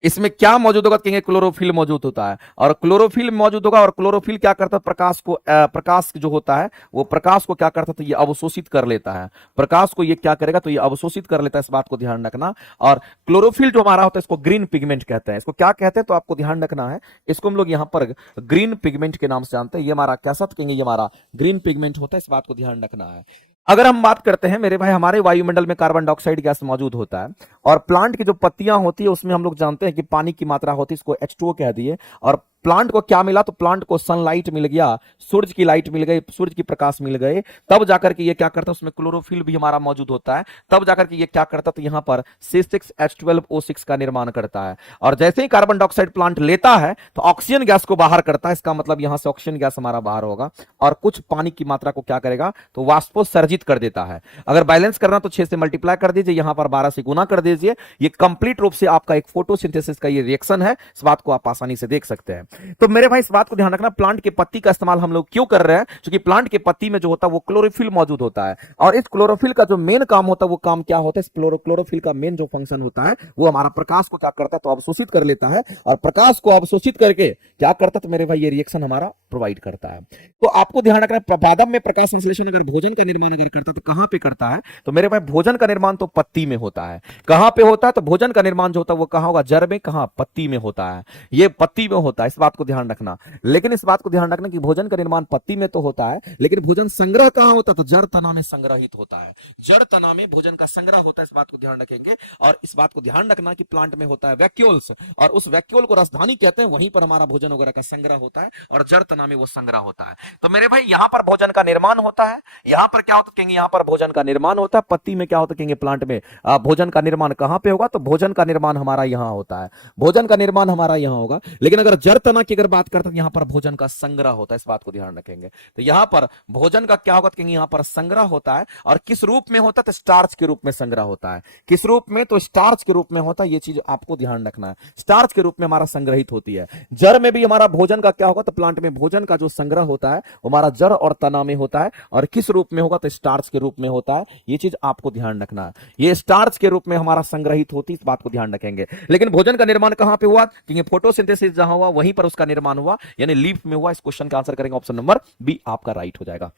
इसमें क्या मौजूद होगा? कहेंगे क्लोरोफिल मौजूद होता है। और क्लोरोफिल मौजूद होगा, और क्लोरोफिल क्या करता है? प्रकाश जो होता है वो प्रकाश को क्या करता है? तो ये अवशोषित कर लेता है। प्रकाश को ये क्या करेगा? तो ये अवशोषित कर लेता है, इस बात को ध्यान रखना। और क्लोरोफिल जो हमारा होता है इसको ग्रीन पिगमेंट कहते हैं। इसको क्या कहते हैं? तो आपको ध्यान रखना है, इसको हम लोग यहां पर ग्रीन पिगमेंट के नाम से जानते हैं। ये हमारा कैसा कहेंगे? ये हमारा ग्रीन पिगमेंट होता है, इस बात को ध्यान रखना है। अगर हम बात करते हैं मेरे भाई, हमारे वायुमंडल में कार्बन डाइऑक्साइड गैस मौजूद होता है, और प्लांट की जो पत्तियां होती है उसमें हम लोग जानते हैं कि पानी की मात्रा होती है, इसको H2O कह दिए। और प्लांट को क्या मिला? तो प्लांट को सनलाइट मिल गया, सूरज की लाइट मिल गई, सूरज की प्रकाश मिल गए, तब जाकर के ये क्या करता है? उसमें क्लोरोफिल भी हमारा मौजूद होता है, तब जाकर के ये क्या करता है? तो यहां पर C6H12O6 का निर्माण करता है। और जैसे ही कार्बन डाइऑक्साइड प्लांट लेता है तो ऑक्सीजन गैस को बाहर करता है। इसका मतलब यहां से ऑक्सीजन गैस हमारा बाहर होगा, और कुछ पानी की मात्रा को क्या करेगा? तो वाष्पोत्सर्जित कर देता है। अगर बैलेंस करना तो 6 से मल्टीप्लाई कर दीजिए, यहां पर 12 से गुना कर दीजिए। ये कंप्लीट रूप से आपका एक फोटोसिंथेसिस का ये रिएक्शन है, इस बात को आप आसानी से देख सकते हैं। तो मेरे भाई इस बात को ध्यान रखना, प्लांट के पत्ती का इस्तेमाल हम लोग क्यों कर रहे हैं? क्योंकि प्लांट के पत्ती में जो होता है वो क्लोरोफिल मौजूद होता है, और इस क्लोरोफिल का जो मेन काम होता है वो काम क्या होता है? क्लोरोफिल का मेन जो फंक्शन होता है वो हमारा प्रकाश को क्या करता है? तो अवशोषित कर लेता है, और प्रकाश को अवशोषित करके क्या करता है? तो मेरे भाई ये रिएक्शन हमारा प्रोवाइड करता है। तो आपको ध्यान रखना, पादप में प्रकाश संश्लेषण अगर भोजन का निर्माण अगर करता है तो कहां पे करता है? तो मेरे भाई भोजन का निर्माण तो पत्ती में होता है। कहां पे होता है? तो भोजन का निर्माण जो होता है वो कहां होगा? जड़ में। कहां? पत्ती में होता है। ये पत्ती में होता है, इस बात को ध्यान रखना। लेकिन इस बात को ध्यान रखना कि भोजन का निर्माण पत्ती में तो होता है, लेकिन भोजन संग्रह कहां होता है? तो जड़ तना में संग्रहित होता है। जड़ तना में भोजन का संग्रह होता है, इस बात को ध्यान रखेंगे। और इस बात को ध्यान रखना कि प्लांट में होता है वैक्यूल्स, और उस वैक्यूल को रसधानी कहते हैं, वहीं पर हमारा भोजन वगैरह का संग्रह होता है, और जड़ तना में वो संग्रह होता है। तो मेरे भाई यहां पर भोजन का निर्माण होता है, यहां पर क्या होता है कहेंगे, यहां पर भोजन का निर्माण होता है। पत्ती में क्या होता है कहेंगे, प्लांट में भोजन का निर्माण कहां पे होगा? तो भोजन का निर्माण हमारा यहां होता है, भोजन का निर्माण हमारा यहां होगा। लेकिन अगर जड़ तना की अगर बात करते हैं, यहां पर भोजन का संग्रह होता है, इस बात को ध्यान रखेंगे। तो यहां पर भोजन का क्या होगा कहेंगे, यहां पर संग्रह होता है। और किस रूप में होता है? तो स्टार्च के रूप में संग्रह होता है। किस रूप में? तो स्टार्च के रूप में होता है। ये चीज आपको ध्यान रखना है, स्टार्च के रूप में हमारा संग्रहित होती है। जड़ में भी हमारा भोजन का क्या होगा? तो प्लांट में भोजन का जो संग्रह होता है हमारा जड़ और तना में होता है। और किस रूप में होगा? तो स्टार्च के रूप में होता है। ये चीज आपको ध्यान रखना है, ये स्टार्च के रूप में हमारा संग्रहित होती है, इस बात को ध्यान रखेंगे। लेकिन भोजन का निर्माण कहां पे हुआ? क्योंकि फोटोसिंथेसिस जहां हुआ वहीं पर उसका निर्माण हुआ, यानी लीफ में हुआ। इस क्वेश्चन का आंसर करेंगे ऑप्शन नंबर बी, आपका राइट हो जाएगा।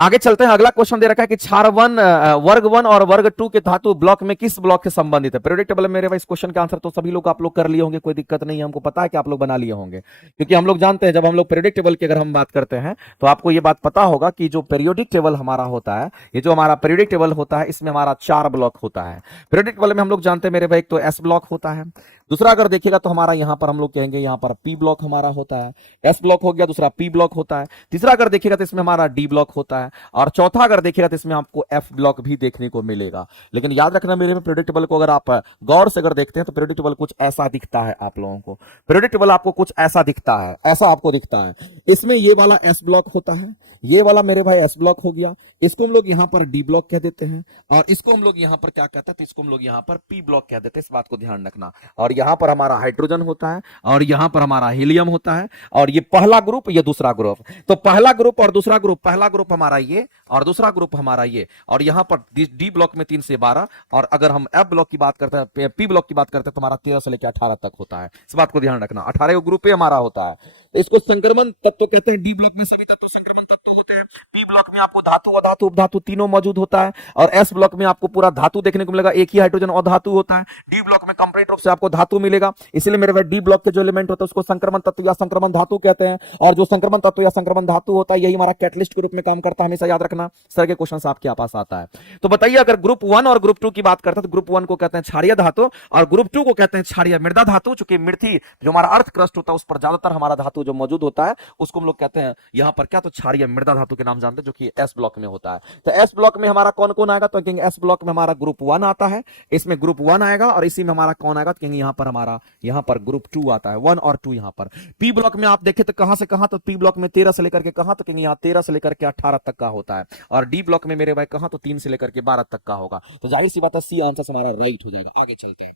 आगे चलते हैं। अगला क्वेश्चन दे रखा है कि क्षार वन वर्ग 1 और वर्ग 2 के धातु ब्लॉक में किस ब्लॉक से संबंधित है? पीरियोडिक टेबल में मेरे भाई इस क्वेश्चन का आंसर तो सभी लोग आप लोग कर लिए होंगे, कोई दिक्कत नहीं है, हमको पता है कि आप लोग बना लिए होंगे, क्योंकि हम लोग जानते हैं जब हम लोग पीरियोडिक टेबल की अगर हम बात करते हैं तो आपको ये बात पता होगा कि जो पीरियोडिक टेबल हमारा होता है, ये जो हमारा पीरियोडिक टेबल होता है, इसमें हमारा 4 ब्लॉक होता है। पीरियोडिक टेबल में हम लोग जानते हैं मेरे भाई एक तो एस ब्लॉक होता है, दूसरा अगर देखिएगा तो हमारा यहां पर हम लोग कहेंगे यहां पर पी ब्लॉक हमारा होता है, एस ब्लॉक हो गया, दूसरा पी ब्लॉक होता है, तीसरा अगर देखिएगा तो इसमें हमारा डी ब्लॉक होता है, और चौथा अगर देखिएगा तो इसमें आपको एफ ब्लॉक भी देखने को मिलेगा। लेकिन याद रखना मेरे में पीरियोडिक टेबल को अगर आप गौर से अगर देखते हैं तो पीरियोडिक टेबल कुछ ऐसा दिखता है आप लोगों को, पीरियोडिक टेबल आपको कुछ ऐसा दिखता है, ऐसा आपको दिखता है। इसमें ये वाला एस ब्लॉक होता है, ये वाला मेरे भाई एस ब्लॉक हो गया, इसको हम लोग यहां पर डी ब्लॉक कह देते हैं, और इसको हम लोग यहां पर क्या कहते हैं, तो इसको हम लोग यहां पर पी ब्लॉक कह देते हैं, इस बात को ध्यान रखना। और यहां पर हमारा हाइड्रोजन होता है, और यहां पर हमारा हीलियम होता है, और ये पहला ग्रुप, ये दूसरा ग्रुप। तो पहला ग्रुप और दूसरा ग्रुप, पहला ग्रुप हमारा ये और दूसरा ग्रुप हमारा ये, और यहां पर डी ब्लॉक में 3 से 12, और अगर हम एफ ब्लॉक की बात करते हैं, पी ब्लॉक की बात करते हैं तो हमारा 13 से लेकर 18 तक होता है, इस बात को ध्यान रखना। 18 ग्रुप हमारा होता है। इसको संक्रमण तत्व कहते हैं। डी ब्लॉक में सभी तत्व संक्रमण तत्व होते हैं, पी ब्लॉक में आपको धातु अधातु उपधातु तीनों मौजूद होता है, और एस ब्लॉक में आपको पूरा धातु देखने को मिलेगा, एक ही हाइड्रोजन और धातु होता है। डी ब्लॉक में कंप्लीट रूप से आपको धातु मिलेगा, इसलिए मेरे भाई डी ब्लॉक के जो एलिमेंट होता है उसको संक्रमण तत्व या संक्रमण धातु कहते हैं, और जो संक्रमण तत्व या संक्रमण धातु होता है यही हमारा कैटलिस्ट के रूप में काम करता है, हमेशा याद रखना, सर के क्वेश्चन आपके पास आता है। तो बताइए अगर ग्रुप 1 और ग्रुप 2 की बात करते हैं तो ग्रुप 1 को कहते हैं क्षारीय धातु, और ग्रुप 2 को कहते हैं क्षारीय मृदा धातु। चूंकि मृथी जो हमारा अर्थ क्रस्ट होता है उस पर ज्यादातर हमारा धातु जो मौजूद होता है उसको हम लोग कहते हैं यहां पर क्या, तो क्षारीय मृदा धातु के नाम जानते हैं, जो कि एस ब्लॉक में होता है। तो एस ब्लॉक में हमारा कौन कौन आएगा, तो कहेंगे एस ब्लॉक में हमारा ग्रुप 1 आता है, इसमें ग्रुप 1 आएगा, और इसी में हमारा कौन आएगा, तो कहेंगे यहां पर हमारा यहां पर ग्रुप 2 आता है, 1 और 2 यहां पर। पी ब्लॉक में आप देखें तो कहां से कहां, तो पी ब्लॉक में 13 से लेकर के कहां, तो कहेंगे यहां 13 से लेकर के 18 तक का होता है, और डी ब्लॉक में मेरे भाई कहां, तो 3 से लेकर के 12 तक का होगा। तो जाहिर सी बात है सी आंसर हमारा राइट हो जाएगा। आगे चलते हैं।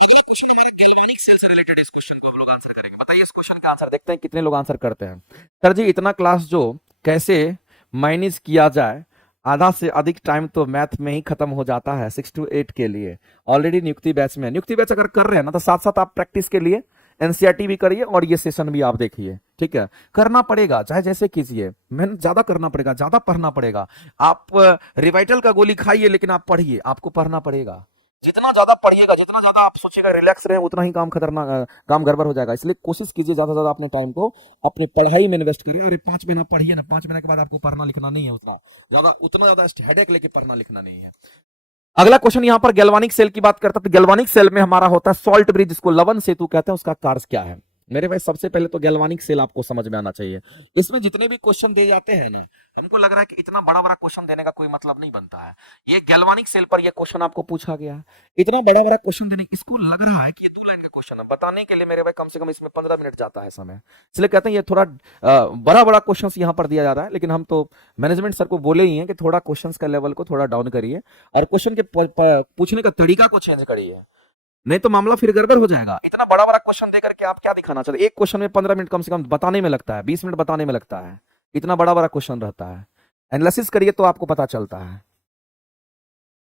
अगला क्वेश्चन है गैल्वेनिक सेल से रिलेटेड, इस क्वेश्चन को हम लोग आंसर करेंगे। बताइए इस क्वेश्चन का आंसर देखते हैं कितने लोग आंसर करते हैं। सर जी इतना क्लास जो कैसे मैनेज किया जाए, आधा से अधिक टाइम तो मैथ में ही खत्म हो जाता है 6 to 8 के लिए। ऑलरेडी नियुक्ति बैच में, नियुक्ति बैच अगर कर रहे हैं ना तो साथ साथ आप प्रैक्टिस के लिए एनसीईआरटी भी करिए और ये सेशन भी आप देखिए, ठीक है। करना पड़ेगा, चाहे जैसे कीजिए, मेहनत ज्यादा करना पड़ेगा, ज्यादा पढ़ना पड़ेगा। आप रिवाइटल का गोली खाइए लेकिन आप पढ़िए, आपको पढ़ना पड़ेगा। जितना ज्यादा पढ़िएगा, जितना ज्यादा आप सोचिएगा रिलैक्स रहे, उतना ही काम खतरनाक, काम गड़बड़ हो जाएगा। इसलिए कोशिश कीजिए ज्यादा से ज्यादा अपने टाइम को अपने पढ़ाई में इन्वेस्ट करिए। अरे 5 महीना पढ़िए ना, 5 महीने के बाद आपको पढ़ना लिखना नहीं है, उतना ज्यादा हेडेक लेके पढ़ना लिखना नहीं है। अगला क्वेश्चन यहां पर गैल्वानिक सेल की बात करता है। तो गैल्वानिक सेल में हमारा होता है सॉल्ट ब्रिज, जिसको लवण सेतु कहते हैं, उसका कार्य क्या है? मेरे भाई सबसे पहले तो गैल्वानिक सेल आपको समझ में आना चाहिए। इसमें जितने भी क्वेश्चन दिए जाते हैं ना, हमको लग रहा है कि इतना बड़ा बड़ा क्वेश्चन देने का कोई मतलब नहीं बनता है। ये गैल्वानिक सेल पर ये क्वेश्चन आपको पूछा गया है, इतना बड़ा बड़ा क्वेश्चन देने, इसको लग रहा है कि ये 2 लाइन का क्वेश्चन है, बताने के लिए मेरे भाई कम से कम इसमें 15 मिनट जाता है समय। इसलिए कहते हैं ये थोड़ा बड़ा बड़ा क्वेश्चन यहाँ पर दिया जा रहा है, लेकिन हम तो मैनेजमेंट सर को बोले ही हैं कि थोड़ा क्वेश्चन का लेवल को थोड़ा डाउन करिए और क्वेश्चन के पूछने का तरीका को चेंज करिए, नहीं तो मामला फिर गड़बड़ हो जाएगा। इतना बड़ा बड़ा क्वेश्चन देकर के आप क्या दिखाना चाहते हैं? एक क्वेश्चन में 15 मिनट कम से कम बताने में लगता है, 20 मिनट बताने में लगता है, इतना बड़ा बड़ा क्वेश्चन रहता है। एनालिसिस करिए तो आपको पता चलता है।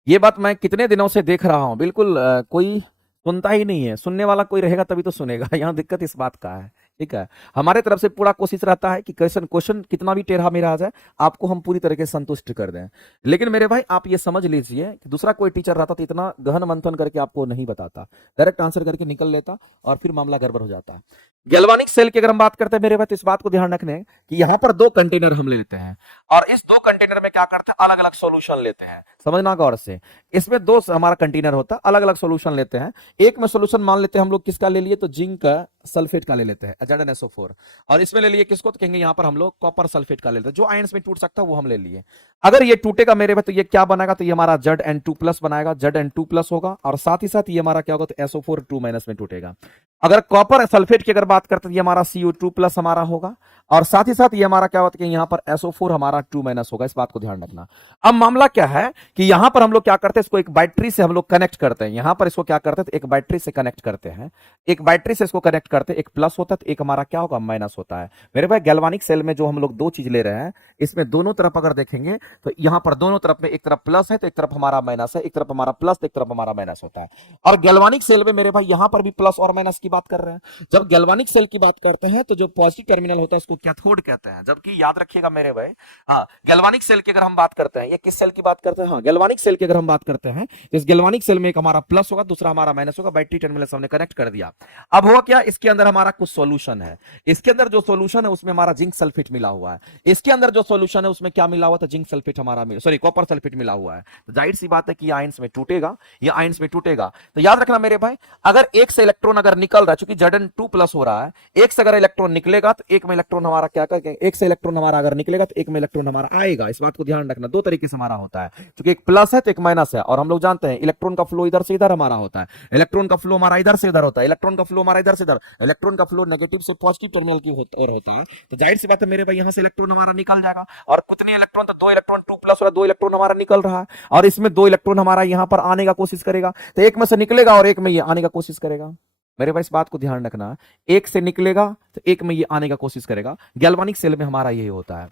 ये बात मैं कितने दिनों से देख रहा हूं, बिल्कुल कोई सुनता ही नहीं है। सुनने वाला कोई रहेगा तभी तो सुनेगा, यहाँ दिक्कत इस बात का है ठीक है, हमारे तरफ से पूरा कोशिश रहता है कि क्वेश्चन क्वेश्चन कितना भी टेढ़ा मेढ़ा आ जाए आपको हम पूरी तरीके से संतुष्ट कर दें। लेकिन मेरे भाई आप ये समझ लीजिए कि दूसरा कोई टीचर रहता तो इतना गहन मंथन करके आपको नहीं बताता, डायरेक्ट आंसर करके निकल लेता और फिर मामला गड़बड़ हो जाता है। गैल्वानिक सेल की अगर हम बात करते हैं मेरे भाई, तो इस बात को ध्यान रखने कि यहाँ पर दो कंटेनर हम लेते हैं और इस दो कंटेनर में क्या करते हैं, अलग अलग सॉल्यूशन लेते हैं। समझना गौर से, इसमें दो हमारा कंटेनर होता है, अलग अलग सॉल्यूशन लेते हैं। एक में सॉल्यूशन मान लेते हैं हम लोग किसका ले लिए, तो जिंक का सल्फेट का ले लेते हैं ZnSO4, और इसमें ले लिए किसको, तो कहेंगे यहाँ पर हम लोग कॉपर सल्फेट का ले लेते हैं। जो आयंस में टूट सकता है वो हम ले लिए। अगर ये टूटेगा मेरे भाई तो ये क्या बनाएगा, तो ये हमारा Zn2+ बनाएगा, Zn2+ होगा, और साथ ही साथ ये हमारा क्या होगा, तो SO4 2- में टूटेगा। अगर कॉपर सल्फेट की अगर बात करते हैं, ये हमारा CO2+ हमारा होगा, और साथ ही साथ ये हमारा क्या होता है कि यहाँ पर SO4 हमारा 2- होगा। इस बात को ध्यान रखना। अब मामला क्या है कि यहां पर हम लोग क्या करते हैं, इसको एक बैटरी से हम लोग कनेक्ट करते हैं। यहां पर इसको क्या करते हैं, तो एक बैटरी से कनेक्ट करते हैं, एक बैटरी से इसको कनेक्ट करते हैं। एक प्लस होता है तो एक हमारा क्या होगा, माइनस होता है। मेरे भाई गैल्वानिक सेल में जो हम लोग दो चीज ले रहे हैं, इसमें दोनों तरफ अगर देखेंगे तो यहां पर दोनों तरफ में एक तरफ प्लस है तो एक तरफ हमारा माइनस है, एक तरफ हमारा प्लस तो एक तरफ हमारा माइनस होता है। और गैल्वानिक सेल में मेरे भाई यहां पर भी प्लस और माइनस की बात कर रहे हैं। जब गैल्वानिक सेल की बात करते हैं तो जो पॉजिटिव टर्मिनल होता है उसको कैथोड कहते हैं। जबकि याद रखिएगा मेरे भाई, हाँ, गैल्वानिक सेल की अगर हम बात करते हैं, ये किस सेल की बात करते हैं, हाँ, गैल्वानिक सेल की अगर हम बात करते हैं, इस गैल्वानिक सेल में एक हमारा प्लस होगा, दूसरा हमारा माइनस होगा, बैटरी टर्मिनल से हमने कनेक्ट कर दिया। अब हुआ क्या, इसके अंदर हमारा कुछ सॉल्यूशन है। इसके अंदर जो सॉल्यूशन है उसमें हमारा जिंक सल्फेट मिला हुआ है। इसके अंदर जो सॉल्यूशन है उसमें क्या मिला हुआ था, जिंक सल्फेट हमारा सॉरी कॉपर सल्फेट मिला हुआ है। तो जाहिर सी बात है कि आयंस में टूटेगा, ये आयंस में टूटेगा। तो याद रखना मेरे भाई, अगर एक से इलेक्ट्रॉन अगर निकल रहा है, चूंकि Zn2+ हो रहा है, एक से अगर इलेक्ट्रॉन निकलेगा तो एक में इलेक्ट्रॉन हमारा क्या करेंगे, एक से इलेक्ट्रॉन हमारा अगर निकलेगा तो एक में इलेक्ट्रॉन हमारा आएगा। इस बात को ध्यान रखना, दो तरीके से हमारा होता है, क्योंकि एक प्लस है तो एक माइनस है। और हम लोग जानते हैं इलेक्ट्रॉन का फ्लो इधर से इधर हमारा होता है, इलेक्ट्रॉन का फ्लो हमारा इधर से इधर होता है, इलेक्ट्रॉन का फ्लो हमारा इधर से इधर, इलेक्ट्रॉन का फ्लो नेगेटिव से पॉजिटिव टर्मिनल की ओर होता है। तो जाहिर सी बात है मेरे भाई, यहां से इलेक्ट्रॉन हमारा निकल जाएगा। और कितने इलेक्ट्रॉन, तो दो इलेक्ट्रॉन 2+ और दो इलेक्ट्रॉन हमारा निकल रहा है, और इसमें दो इलेक्ट्रॉन हमारा यहां पर आने का कोशिश करेगा, तो एक में से निकलेगा और एक में ये आने का कोशिश करेगा। मेरे भाई इस बात को ध्यान रखना, एक से निकलेगा तो एक में ये आने का कोशिश करेगा। गैल्वानिक सेल में हमारा यही होता है।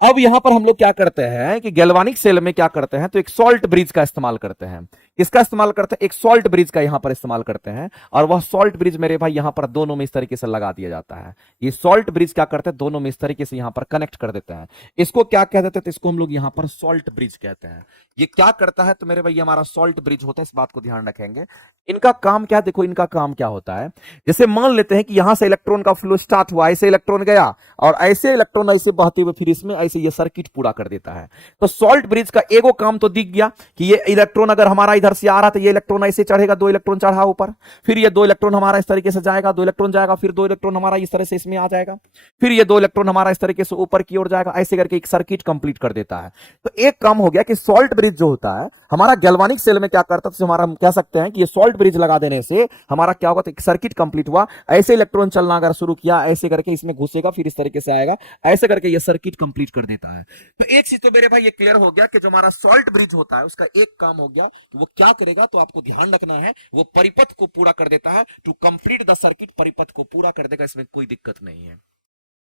अब यहां पर हम लोग क्या करते हैं कि गैल्वानिक सेल में क्या करते हैं, तो एक सॉल्ट ब्रिज का इस्तेमाल करते हैं। इसका इस्तेमाल करते हैं, एक सॉल्ट ब्रिज का यहां पर इस्तेमाल करते हैं, और वह सॉल्ट ब्रिज मेरे भाई यहां पर दोनों में इस तरीके से लगा दिया जाता है। ये सॉल्ट ब्रिज क्या करते हैं, दोनों में इस तरीके से यहां पर कनेक्ट कर देते हैं। इसको क्या कह देते हैं, तो इसको हम लोग यहां पर सॉल्ट ब्रिज कहते हैं। ये क्या करता है, तो मेरे भाई हमारा सॉल्ट ब्रिज होता है। इस बात को ध्यान रखेंगे। इनका काम क्या, देखो इनका काम क्या होता है। जैसे मान लेते हैं कि यहां से इलेक्ट्रॉन का फ्लो स्टार्ट हुआ, ऐसे इलेक्ट्रॉन गया और ऐसे इलेक्ट्रॉन ऐसे बहते हुए फिर इसमें ऐसे ये सर्किट पूरा कर देता है। तो सॉल्ट ब्रिज का एगो काम तो दिख गया कि ये इलेक्ट्रॉन अगर हमारा इधर से आ रहा तो ये इलेक्ट्रॉन ऐसे चढ़ेगा, दो इलेक्ट्रॉन चढ़ा ऊपर, फिर ये दो इलेक्ट्रॉन हमारा इस तरीके से जाएगा, दो इलेक्ट्रॉन जाएगा, फिर दो इलेक्ट्रॉन हमारा इस तरह से इसमें आ जाएगा, फिर ये दो इलेक्ट्रॉन हमारा इस तरीके से ऊपर की ओर जाएगा, ऐसे करके एक सर्किट कंप्लीट कर देता है। तो एक काम हो गया कि सॉल्ट ब्रिज जो होता है हमारा गैल्वानिक सेल में क्या करता है, तो हमारा हम कह सकते हैं कि ये सॉल्ट ब्रिज लगा देने से हमारा क्या होगा, तो एक सर्किट कंप्लीट हुआ। ऐसे इलेक्ट्रॉन चलना अगर शुरू किया, ऐसे करके इसमें घुसेगा, फिर इस तरीके से आएगा, ऐसे करके ये सर्किट कंप्लीट कर देता है। तो एक चीज तो मेरे भाई ये क्लियर हो गया कि जो हमारा सॉल्ट ब्रिज होता है उसका एक काम हो गया, वो क्या करेगा, तो आपको ध्यान रखना है, वो परिपथ को पूरा कर देता है। टू कंप्लीट द सर्किट, परिपथ को पूरा कर देगा, इसमें कोई दिक्कत नहीं है।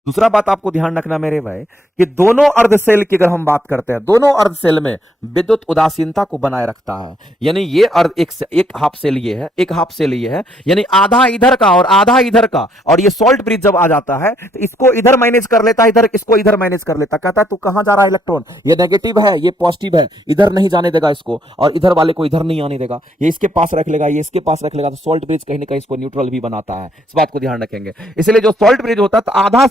दूसरा बात आपको ध्यान रखना मेरे भाई कि दोनों अर्ध सेल की अगर हम बात करते हैं, दोनों अर्ध सेल में विद्युत उदासीनता को बनाए रखता है। यानी ये अर्ध एक हाफ सेल ये है, एक हाफ सेल ये है, यानी आधा इधर का और आधा इधर का। और ये सॉल्ट ब्रिज जब आ जाता है तो इसको इधर मैनेज कर लेता है, इधर इसको इधर मैनेज कर लेता है। कहता है तू कहां जा रहा है इलेक्ट्रॉन, ये नेगेटिव है ये पॉजिटिव है, इधर नहीं जाने देगा इसको, और इधर वाले को इधर नहीं आने देगा, ये इसके पास रख लेगा, ये इसके पास रख लेगा। तो सॉल्ट ब्रिज कहीं ना कहीं इसको न्यूट्रल भी बनाता है। इस बात को ध्यान रखेंगे। इसलिए जो सॉल्ट ब्रिज होता है, तो आधा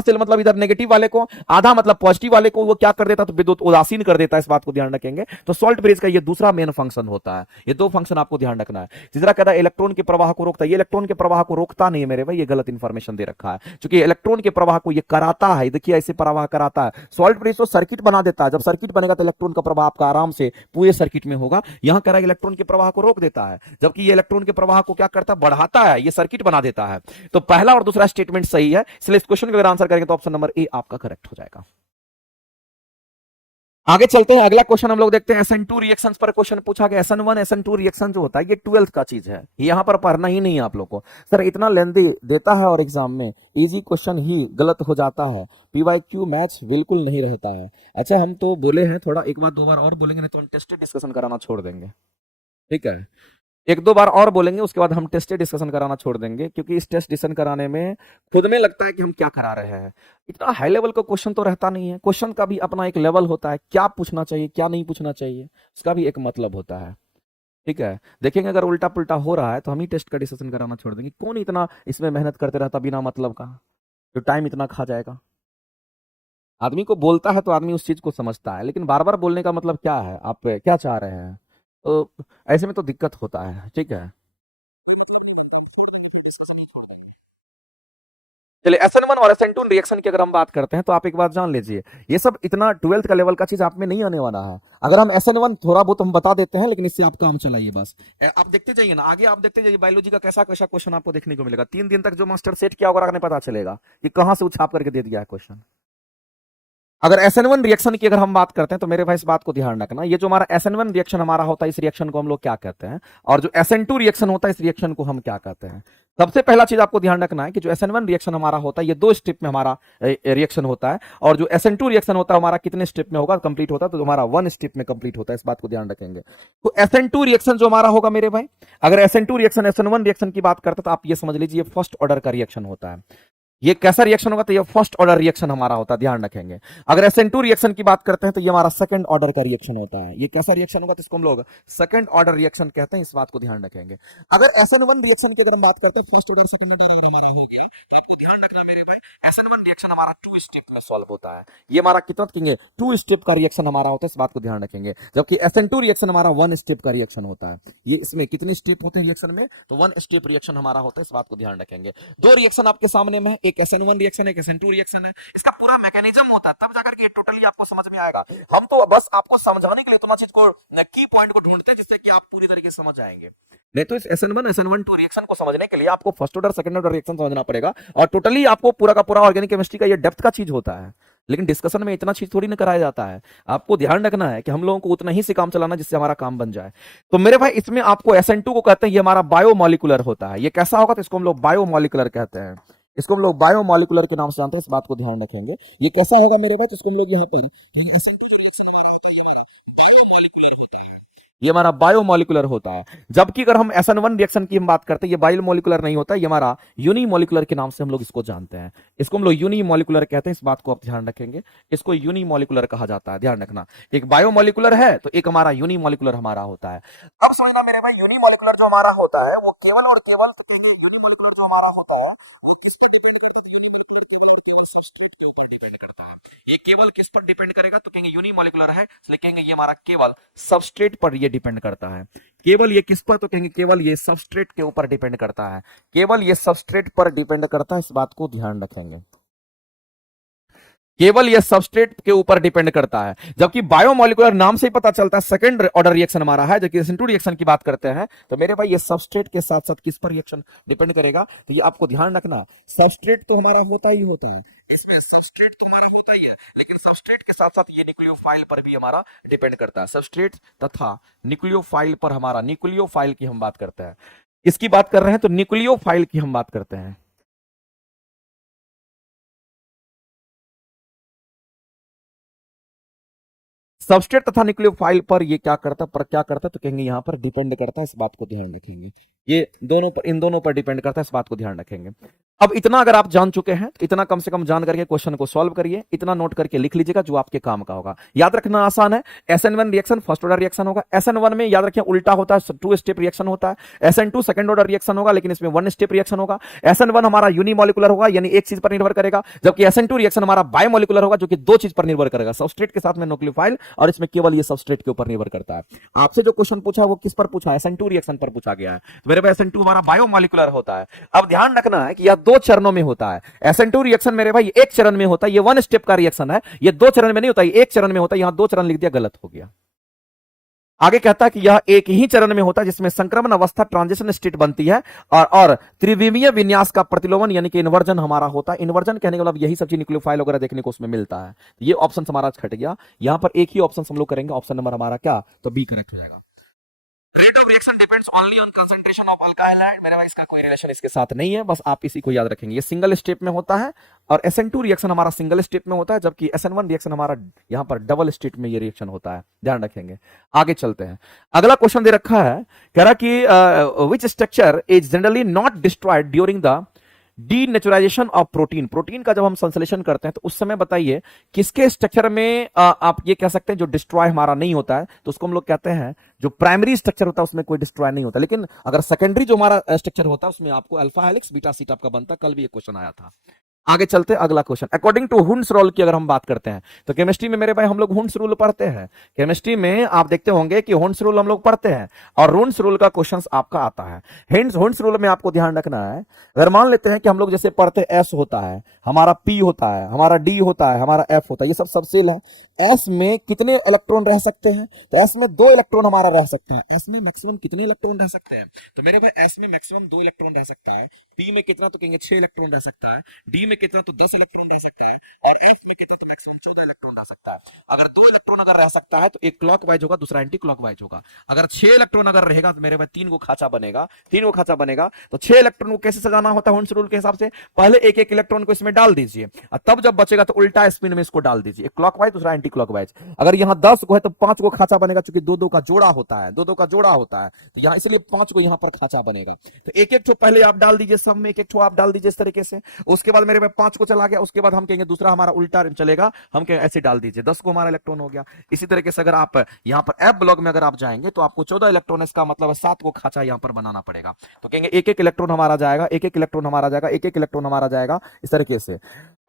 सेल मतलब इधर नेगेटिव वाले को, आधा मतलब पॉजिटिव वाले को, वो क्या कर देता, तो विद्युत उदासीन कर देता है। इस बात को ध्यान रखेंगे। तो सॉल्ट ब्रिज का ये दूसरा मेन फंक्शन होता है। ये दो फंक्शन आपको ध्यान रखना है। तीसरा कहता है इलेक्ट्रॉन के प्रवाह को रोकता है। ये इलेक्ट्रॉन के प्रवाह को रोकता नहीं है मेरे भाई, ये गलत इंफॉर्मेशन दे रखा है, क्योंकि इलेक्ट्रॉन के प्रवाह को ये कराता है। देखिए ऐसे प्रवाह कराता है। सॉल्ट ब्रिज तो सर्किट बना देता है। जब सर्किट बनेगा तो इलेक्ट्रॉन का प्रवाह आपका आराम से पूरे सर्किट में होगा। यहां कह रहा है इलेक्ट्रॉन के प्रवाह को रोक देता है, जबकि ये इलेक्ट्रॉन के प्रवाह को क्या करता है, बढ़ाता है, ये सर्किट बना देता है। तो पहला और दूसरा स्टेटमेंट सही है। इसलिए इस क्वेश्चन का अगर आंसर करेंगे तो ऑप्शन नंबर ए आपका करेक्ट हो जाएगा। आगे चलते हैं, अगला क्वेश्चन हम लोग देखते हैं। SN2 रिएक्शंस पर क्वेश्चन पूछा गया। SN1 SN2 रिएक्शन जो होता है ये 12th का चीज है, यहां पर पढ़ना ही नहीं है आप लोग को। सर इतना लेंथी देता है और एग्जाम में इजी क्वेश्चन ही गलत हो जाता है, PYQ मैच बिल्कुल नहीं रहता है। अच्छा हम तो बोले हैं थोड़ा, एक बार दो बार और बोलेंगे नहीं तो हम टेस्ट डिस्कशन कराना छोड़ देंगे, ठीक है। एक दो बार और बोलेंगे, उसके बाद हम टेस्ट डिस्कशन कराना छोड़ देंगे, क्योंकि इस टेस्ट डिस्कशन कराने में खुद में लगता है कि हम क्या करा रहे हैं। इतना हाई लेवल का क्वेश्चन तो रहता नहीं है, क्वेश्चन का भी अपना एक लेवल होता है, क्या पूछना चाहिए क्या नहीं पूछना चाहिए, उसका भी एक मतलब होता है। ठीक है, देखेंगे अगर उल्टा पुल्टा हो रहा है तो हम ही टेस्ट का डिस्कशन कराना छोड़ देंगे। कौन इतना इसमें मेहनत करते रहता बिना मतलब का, जो टाइम इतना खा जाएगा। आदमी को बोलता है तो आदमी उस चीज को समझता है, लेकिन बार बार बोलने का मतलब क्या है, आप क्या चाह रहे हैं, तो ऐसे में तो दिक्कत होता है। ठीक है, चलिए SN1 और SN2 रिएक्शन की अगर हम बात करते हैं तो आप एक बात जान लीजिए, ये सब इतना 12th का लेवल का चीज आप में नहीं आने वाला है। अगर हम SN1 थोड़ा बहुत हम बता देते हैं, लेकिन इससे आप काम चलाइए बस। आप देखते जाइए ना, आगे आप देखते जाइए बायोलॉजी का कैसा कैसा क्वेश्चन आपको देखने को मिलेगा। 3 दिन तक जो मास्टर सेट किया होगा, नहीं पता चलेगा कि कहां से उछाप करके दे दिया है क्वेश्चन। अगर SN1 रिएक्शन की अगर हम बात करते हैं तो मेरे भाई इस बात को ध्यान रखना, ये जो हमारा SN1 रिएक्शन हमारा होता है, इस रिएक्शन को हम लोग क्या कहते हैं, और जो SN2 रिएक्शन होता है, इस रिएक्शन को हम क्या कहते हैं। सबसे पहला चीज आपको ध्यान रखना है कि जो SN1 रिएक्शन हमारा होता है, ये 2 स्टेप में हमारा रिएक्शन होता है, और जो SN2 रिएक्शन होता है हमारा कितने स्टेप में होगा, कंप्लीट होता है, तो हमारा 1 स्टेप में कंप्लीट होता है। इस बात को ध्यान रखेंगे। तो SN2 रिएक्शन जो हमारा होगा मेरे भाई, अगर SN2 रिएक्शन SN1 रिएक्शन की बात करते हैं तो आप ये समझ लीजिए फर्स्ट ऑर्डर का रिएक्शन होता है। ये कैसा रिएक्शन होगा, तो ये फर्स्ट ऑर्डर रिएक्शन हमारा होता है, ध्यान रखेंगे। अगर SN2 रिएक्शन की बात करते हैं तो ये हमारा सेकंड ऑर्डर का रिएक्शन होता है। ये कैसा रिएक्शन होगा, तो इसको हम लोग सेकंड ऑर्डर रिएक्शन कहते हैं। इस बात को ध्यान रखेंगे। अगर SN1 रिएक्शन की अगर हम बात करते हैं, फर्स्ट ऑर्डर सेकंड ऑर्डर अगर हमारा हो गया, तो आपको ध्यान रखना मेरे भाई, SN1 रिएक्शन हमारा 2 स्टेप में सॉल्व होता है। ये हमारा कितना कहेंगे, 2 स्टेप का रिएक्शन हमारा होता है। इस बात को ध्यान रखेंगे। जबकि SN2 रिएक्शन हमारा 1 स्टेप का रिएक्शन होता है। ये इसमें कितने स्टेप होते हैं रिएक्शन में, तो 1 स्टेप रिएक्शन हमारा होता है। इस बात को ध्यान रखेंगे। 2 रिएक्शन आपके सामने में है, एक SN1 रिएक्शन है, एक SN2 रिएक्शन है। इसका पूरा मैकेनिज्म होता है, तब जाकर के टोटली आपको समझ में आएगा। हम तो बस आपको समझाने के लिए इतना चीज को, की पॉइंट को ढूंढते हैं जिससे कि आप पूरी तरीके से समझ जाएंगे। नहीं तो इस SN1 SN2 रिएक्शन को समझने के लिए आपको first order second order reaction समझना पड़ेगा, और टोटली आपको पूरा का पूरा ऑर्गेनिक केमिस्ट्री का ये डेप्थ का चीज होता है। लेकिन डिस्कशन में इतना चीज थोड़ी ना कराया जाता है। आपको ध्यान रखना है कि हम लोगों को उतना ही से काम चलाना जिससे हमारा काम बन जाए। तो मेरे भाई इसमें आपको SN2 को कहते हैं, ये हमारा बायोमोलिकुलर होता है। ये कैसा होगा, तो इसको हम लोग बायोमोलिकुलर कहते हैं। इसको हम लोग बायोमोलिकुलर के नाम से जानते हैं। इस बात को ध्यान रखेंगे। ये कैसा होगा मेरे भाई, तो इसको हम लोग यहाँ पर SN2 जो रिएक्शन हमारा होता है, ये हमारा बायोमोलिकुलर होता है। ये हमारा बायोमोलिकुलर होता है। जबकि अगर हम SN1 रिएक्शन की हम बात करते हैं, ये बायोमोलिकुलर नहीं होता, ये हमारा यूनिमोलिकुलर के नाम से हम लोग इसको जानते हैं। इसको हम लोग यूनिमोलिकुलर कहते हैं। इस बात को आप ध्यान रखेंगे। इसको यूनिमोलिकुलर कहा जाता है, ध्यान रखना। एक बायोमोलिकुलर है तो एक हमारा यूनिमोलिकुलर हमारा होता है। अब समझना मेरे भाई, यूनिमोलिकुलर जो हमारा होता है वो केवल और केवल, तो यूनिमोलिकुलर जो हमारा होता है वो के ऊपर डिपेंड करता है। ये केवल किस पर डिपेंड करेगा, तो कहेंगे यूनिमोलिकुलर है, इसलिए कहेंगे ये हमारा केवल सबस्ट्रेट पर ये डिपेंड करता है। केवल ये किस पर, तो कहेंगे केवल ये सबस्ट्रेट के ऊपर डिपेंड करता है। केवल ये सबस्ट्रेट पर डिपेंड करता है। इस बात को ध्यान रखेंगे। केवल ये सबस्ट्रेट के ऊपर डिपेंड करता है। जबकि बायोमोलिकुलर नाम से ही पता चलता है सेकंड ऑर्डर रिएक्शन हमारा है। जबकि SN2 रिएक्शन की बात करते हैं तो मेरे भाई ये सबस्ट्रेट के साथ साथ किस पर रिएक्शन डिपेंड करेगा, तो ये आपको ध्यान रखना। सबस्ट्रेट तो हमारा होता ही होता है, इसमें सबस्ट्रेट तो हमारा होता ही है, लेकिन सबस्ट्रेट के साथ साथ ये न्यूक्लियोफाइल पर भी हमारा डिपेंड करता है। सबस्ट्रेट तथा न्यूक्लियोफाइल पर हमारा, न्यूक्लियोफाइल की हम बात करते हैं, इसकी बात कर रहे हैं तो न्यूक्लियोफाइल की हम बात करते हैं। सबस्ट्रेट तथा न्यूक्लियोफाइल पर ये क्या करता है, पर क्या करता है, तो कहेंगे यहां पर डिपेंड करता है। इस बात को ध्यान रखेंगे। ये दोनों पर, इन दोनों पर डिपेंड करता है। इस बात को ध्यान रखेंगे। अब इतना अगर आप जान चुके हैं तो इतना कम से कम जान करके क्वेश्चन को सॉल्व करिए। इतना नोट करके लिख लीजिएगा जो आपके काम का होगा। याद रखना आसान है। SN1 reaction first order reaction होगा। SN1 में याद रखिए उल्टा होता है, 2 स्टेप रिएक्शन होता है। SN2 सेकंड ऑर्डर रिएक्शन होगा, लेकिन इसमें 1 स्टेप रिएक्शन होगा। SN1 हमारा यूनिमोलिकुलर होगा, यानी एक चीज पर निर्भर करेगा। जबकि SN2 रिएक्शन हमारा बायोमोलिकुलर होगा, जो कि 2 चीज पर निर्भर करेगा, सबस्ट्रेट के साथ में न्यूक्लियोफाइल, और इसमें केवल ये सबस्ट्रेट के ऊपर निर्भर करता है। आपसे जो क्वेश्चन पूछा वो किस पर पूछा, SN2 रिएक्शन पर पूछा गया है। तो मेरे पास SN2 हमारा बायोमोलिकुलर होता है। अब ध्यान रखना है कि यह 2 चरणों में होता है। SN2 रिएक्शन मेरे भाई एक चरण में होता है। ये 1 स्टेप का रिएक्शन है। ये 2 चरण में नहीं होता, ये एक चरण में होता है। यहां 2 चरण लिख दिया, गलत हो गया। आगे कहता है कि यह एक ही चरण में होता है जिसमें संक्रमण अवस्था ट्रांजिशन स्टेट बनती है, और त्रिविमीय विन्यास का प्रतिलोमन यानी कि इन्वर्जन हमारा होता है। इन्वर्जन कहने का मतलब यही सब चीज न्यूक्लियोफाइल वगैरह देखने को उसमें मिलता है। ये ऑप्शन हमारा छट गया। यहां पर एक ही ऑप्शन हम लोग करेंगे, ऑप्शन नंबर हमारा क्या, तो बी करेक्ट हो जाएगा। Rate of reaction depends only on concentration of alkyl and, मेरे भाई इसका कोई रिलेशन इसके साथ नहीं है, बस आप इसी को याद रखेंगे। ये सिंगल स्टेप में होता है और SN2 रिएक्शन हमारा सिंगल स्टेट में होता है, जबकि SN1 रिएक्शन हमारा यहां पर डबल स्टेट में ये रिएक्शन होता है, ध्यान रखेंगे। आगे चलते हैं, अगला क्वेश्चन दे रखा है, कह रहा कि which structure is generally not destroyed during the denaturisation of protein. Protein का जब हम संश्लेषण करते हैं तो उस समय बताइए किसके स्ट्रक्चर में आप ये कह सकते हैं जो डिस्ट्रॉय हमारा नहीं होता है, तो उसको हम लोग कहते हैं जो प्राइमरी स्ट्रक्चर होता है उसमें कोई डिस्ट्रॉय नहीं होता, लेकिन अगर सेकेंडरी जो हमारा स्ट्रक्चर होता है उसमें आपको अल्फा हेलिक्स बीटा शीट आपका बनता है। कल भी ये क्वेश्चन आया था। आगे चलते हैं, अगला question, according to Hund's rule की अगर हम बात करते हैं तो केमिस्ट्री में मेरे भाई हम लोग हुन्स रूल पढ़ते हैं। केमिस्ट्री में आप देखते होंगे कि हुन्स रूल हम लोग पढ़ते हैं और हुन्स रूल का क्वेश्चंस आपका आता है। हुन्स रूल में आपको ध्यान रखना है, अगर मान लेते हैं कि हम लोग जैसे पढ़ते एस होता है, हमारा पी होता है, हमारा डी होता है, हमारा एफ होता है, ये सब सबसेल है। एस में कितने इलेक्ट्रॉन रह सकते हैं, तो एस में 2 इलेक्ट्रॉन हमारा रह सकता है। एस में मैक्सिमम कितने इलेक्ट्रॉन रह सकते हैं, तो मेरे भाई एस में मैक्सिमम 2 इलेक्ट्रॉन रह सकता है। पी में कितना, तो कहेंगे 6 इलेक्ट्रॉन रह सकता है। डी में कितना, तो 10 इलेक्ट्रॉन रह सकता है। और एफ में कितना, तो मैक्सिमम 14 इलेक्ट्रॉन रह सकता है। अगर 2 इलेक्ट्रॉन अगर रह सकता है तो एक क्लॉकवाइज होगा, दूसरा एंटी क्लॉकवाइज होगा। अगर 6 इलेक्ट्रॉन अगर रहेगा तो मेरे भाई 3 को खांचा बनेगा, 3 को खांचा बनेगा। तो 6 इलेक्ट्रॉन को कैसे सजाना होता है हुन्स रूल के हिसाब से, पहले एक एक इलेक्ट्रॉन को इसमें डाल दीजिए और तब जब बचेगा तो उल्टा स्पिन में इसको डाल दीजिए, एक क्लॉकवाइज दूसरा एंटी क्लॉकवाइज। अगर यहाँ 10 को है तो 5 को खांचा बनेगा, क्योंकि 2-2 का जोड़ा होता है, 2-2 का जोड़ा होता है, तो यहाँ इसलिए 5 को यहाँ पर खांचा बनेगा। तो एक एक ठो पहले आप डाल दीजिए, सब में एक एक ठो आप डाल दीजिए इस तरीके से। उसके बाद मेरे में 5 को चला गया, उसके बाद हम कहेंगे दूसरा हमारा उल्टा चलेगा, हम कहेंगे ऐसे डाल दीजिए, 10 को हमारा इलेक्ट्रॉन हो गया। इसी तरीके से अगर आप यहाँ पर एफ ब्लॉक में अगर आप जाएंगे तो आपको 14 इलेक्ट्रॉन, इसका मतलब 7 को खांचा यहाँ पर बनाना पड़ेगा। तो कहेंगे एक एक इलेक्ट्रॉन हमारा जाएगा, एक एक इलेक्ट्रॉन हमारा जाएगा, एक एक इलेक्ट्रॉन हमारा जाएगा, इस तरीके से।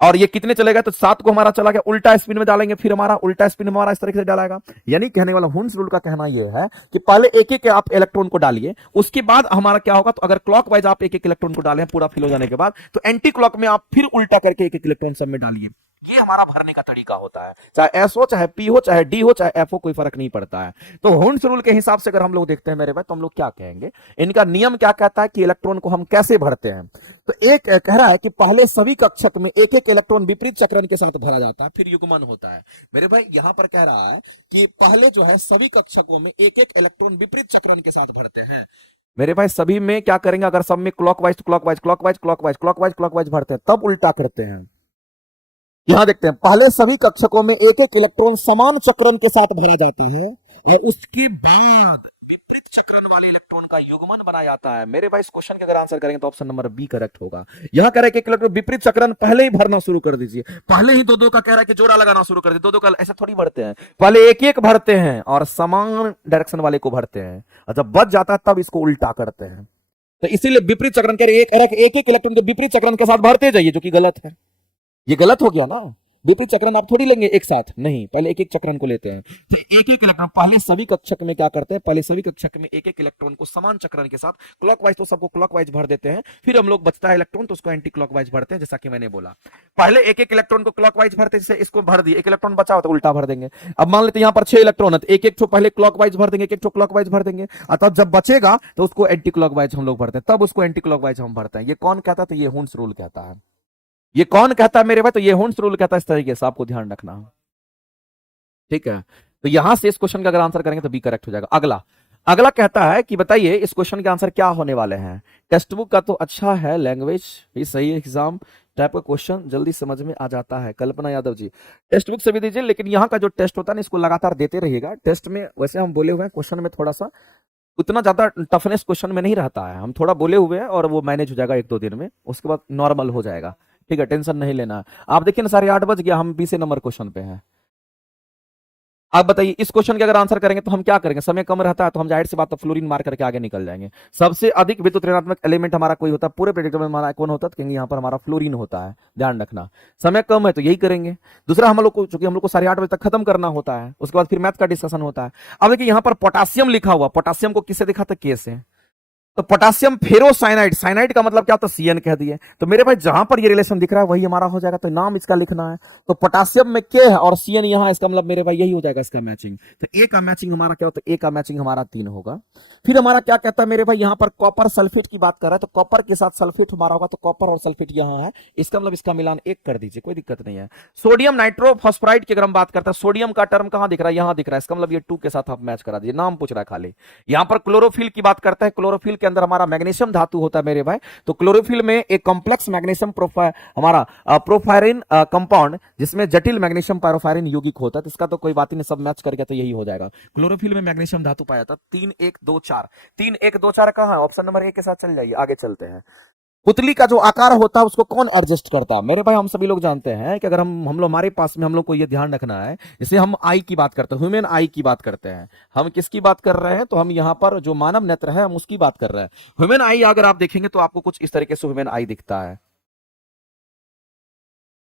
और ये कितने चलेगा, तो 7 को हमारा चला गया, उल्टा स्पिन में डालेंगे, फिर हमारा उल्टा स्पिन में हमारा इस तरीके से डालेगा। यानी कहने वाला हुन्स रूल का कहना यह है कि पहले एक एक आप इलेक्ट्रॉन को डालिए, उसके बाद हमारा क्या होगा, तो अगर क्लॉकवाइज आप एक एक इलेक्ट्रॉन को डालें पूरा फिल हो जाने के बाद, तो एंटी क्लॉक में आप फिर उल्टा करके एक एक इलेक्ट्रॉन सब में डालिए। ये हमारा भरने का तरीका होता है, चाहे एस हो, चाहे पी हो, चाहे डी हो, चाहे एफ हो, कोई फर्क नहीं पड़ता है। तो हुन्स रूल के हिसाब से अगर हम लोग देखते हैं मेरे भाई, तो हम लोग क्या कहेंगे, इनका नियम क्या कहता है कि इलेक्ट्रॉन को हम कैसे भरते हैं। तो एक कह रहा है कि पहले सभी कक्षक में एक एक इलेक्ट्रॉन विपरीत चक्रण के साथ भरा जाता है, फिर युग्मन होता है। मेरे भाई यहां पर कह रहा है कि पहले जो है सभी कक्षकों में एक एक इलेक्ट्रॉन विपरीत चक्रण के साथ भरते हैं। मेरे भाई सभी में क्या करेंगे, अगर सब में क्लॉकवाइज तो clockwise, clockwise clockwise clockwise clockwise भरते हैं, तब उल्टा करते हैं। यहां देखते हैं पहले सभी कक्षकों में एक एक इलेक्ट्रॉन समान चक्रण के साथ भरा जाता है और उसके बाद विपरीत चक्रण वाले इलेक्ट्रॉन का युग्मन बनाया जाता है। मेरे भाई इस क्वेश्चन के अगर आंसर करेंगे तो ऑप्शन नंबर बी करेक्ट होगा। यहां कह रहा है कि इलेक्ट्रॉन विपरीत चक्रण पहले ही भरना शुरू कर दीजिए, पहले ही 2-2 का कह रहा है कि जोड़ा लगाना शुरू कर दीजिए, 2-2 का ऐसे थोड़ी भरते हैं, पहले एक एक भरते हैं और समान डायरेक्शन वाले को भरते हैं, और जब बच जाता है तब इसको उल्टा करते हैं। तो इसीलिए विपरीत चक्रण कह रहे हैं, एक एक इलेक्ट्रॉन को विपरीत चक्रण के साथ भरते जाइए, जो कि गलत है। ये गलत हो गया ना, विपरीत चक्रण आप थोड़ी लेंगे एक साथ, नहीं, पहले एक एक चक्रण को लेते हैं। तो एक एक इलेक्ट्रॉन पहले सभी कक्षक में क्या करते हैं, पहले सभी कक्षक में एक एक इलेक्ट्रॉन को समान चक्रण के साथ क्लॉकवाइज तो सबको क्लॉकवाइज भर देते हैं, फिर हम लोग बचता है इलेक्ट्रॉन तो उसको एंटी क्लॉकवाइज भरते हैं। जैसा कि मैंने बोला पहले एक एक इलेक्ट्रॉन को क्लॉकवाइज भरते, जैसे इसको भर दिए, एक इलेक्ट्रॉन बचा हो तो उल्टा भर देंगे। अब मान लेते हैं यहाँ पर 6 इलेक्ट्रॉन है, तो एक एक तो पहले क्लॉकवाइज भर देंगे, एक एक तो क्लॉकवाइज भर देंगे, और तब जब बचेगा तो उसको एंटी क्लॉकवाइज हम लोग भरते हैं, तब उसको एंटी क्लॉकवाइज हम भरते हैं। ये कौन कहता है, तो ये हुन्स रूल कहता है। ये कौन कहता है मेरे भाई, तो ये हुन्स रूल कहता है। इस तरीके से आपको ध्यान रखना, ठीक है। तो यहां से इस क्वेश्चन का अगर आंसर करेंगे तो बी करेक्ट हो जाएगा। अगला कहता है कि बताइए इस क्वेश्चन के आंसर क्या होने वाले हैं। टेक्स्ट बुक का तो अच्छा है, लैंग्वेज भी सही है, एग्जाम टाइप का क्वेश्चन जल्दी समझ में आ जाता है। कल्पना यादव जी टेक्स्ट बुक से भी दीजिए, लेकिन यहाँ का जो टेस्ट होता है ना, इसको लगातार देते रहिएगा। टेस्ट में वैसे हम बोले हुए हैं, क्वेश्चन में थोड़ा सा उतना ज्यादा टफनेस क्वेश्चन में नहीं रहता है, हम थोड़ा बोले हुए हैं और वो मैनेज हो जाएगा 1-2 दिन में, उसके बाद नॉर्मल हो जाएगा, ठीक है, टेंशन नहीं लेना है। आप देखिए ना 8:30 बज गया, हम 20 नंबर क्वेश्चन पे हैं। आप बताइए इस क्वेश्चन के अगर आंसर करेंगे तो हम क्या करेंगे, समय कम रहता है तो हम जाहिर सी बात तो फ्लोरीन मार करके आगे निकल जाएंगे। सबसे अधिक विद्युत ऋणात्मक एलिमेंट हमारा कोई होता है पूरे प्रेडिक्टर में, हमारा कौन होता है, कहेंगे यहाँ पर हमारा फ्लोरीन होता है। ध्यान रखना, समय कम है तो यही करेंगे। दूसरा हम लोग को, चूंकि हम लोग को 8:30 बजे तक खत्म करना होता है, उसके बाद फिर मैथ का डिस्कशन होता है। अब देखिए यहाँ पर पोटासियम लिखा हुआ, पोटासियम को किससे दिखा था, के से, तो पोटासियम फेरोसाइनाइड, साइनाइड का मतलब क्या होता है, सीएन कह दिए। तो मेरे भाई जहां पर ये रिलेशन दिख रहा है वही हमारा हो जाएगा, तो नाम इसका लिखना है। तो पोटासियम में के है और सीएन यहां, इसका मतलब मेरे भाई यही हो जाएगा इसका मैचिंग। तो ए का मैचिंग हमारा क्या होता है, ए का मैचिंग हमारा 3 होगा। फिर हमारा क्या कहता है मेरे भाई, यहां पर कॉपर सल्फेट की बात कर रहा है, तो कॉपर के साथ सल्फेट हमारा होगा, तो कॉपर और सल्फेट यहां है, इसका मतलब इसका मिलान 1 कर दीजिए, कोई दिक्कत नहीं है। सोडियम नाइट्रोफॉस्फोराइड की अगर हम बात करते हैं, सोडियम का टर्म कहां दिख रहा है, यहां दिख रहा है, इसका मतलब ये 2 के साथ आप मैच करा दीजिए, नाम पूछ रहा है खाली। यहां पर क्लोरोफिल की बात करते हैं, क्लोरोफिल के अंदर हमारा मैग्नीशियम धातु होता है मेरे भाई, तो क्लोरोफिल में एक कॉम्प्लेक्स मैग्नीशियम हमारा प्रोफायरिन कंपाउंड, जिसमें जटिल मैग्नीशियम पायरोफायरिन यौगिक होता है, तो इसका तो कोई बात ही नहीं, सब मैच कर गया तो यही हो जाएगा। क्लोरोफिल में मैग्नीशियम धातु पाया था 3 1 2 4, 3 1 2 4 कहां है, ऑप्शन नंबर ए के साथ चल जाइए, आगे चलते हैं। पुतली का जो आकार होता है उसको कौन एडजस्ट करता है मेरे भाई, हम सभी लोग जानते हैं कि अगर हम लोग हमारे पास में हम लोग को ये ध्यान रखना है, जैसे हम आई की बात करते हैं, ह्यूमन आई की बात करते हैं, हम किसकी बात कर रहे हैं, तो हम यहाँ पर जो मानव नेत्र है हम उसकी बात कर रहे हैं। ह्यूमन आई अगर आप देखेंगे तो आपको कुछ इस तरीके से ह्यूमन आई दिखता है।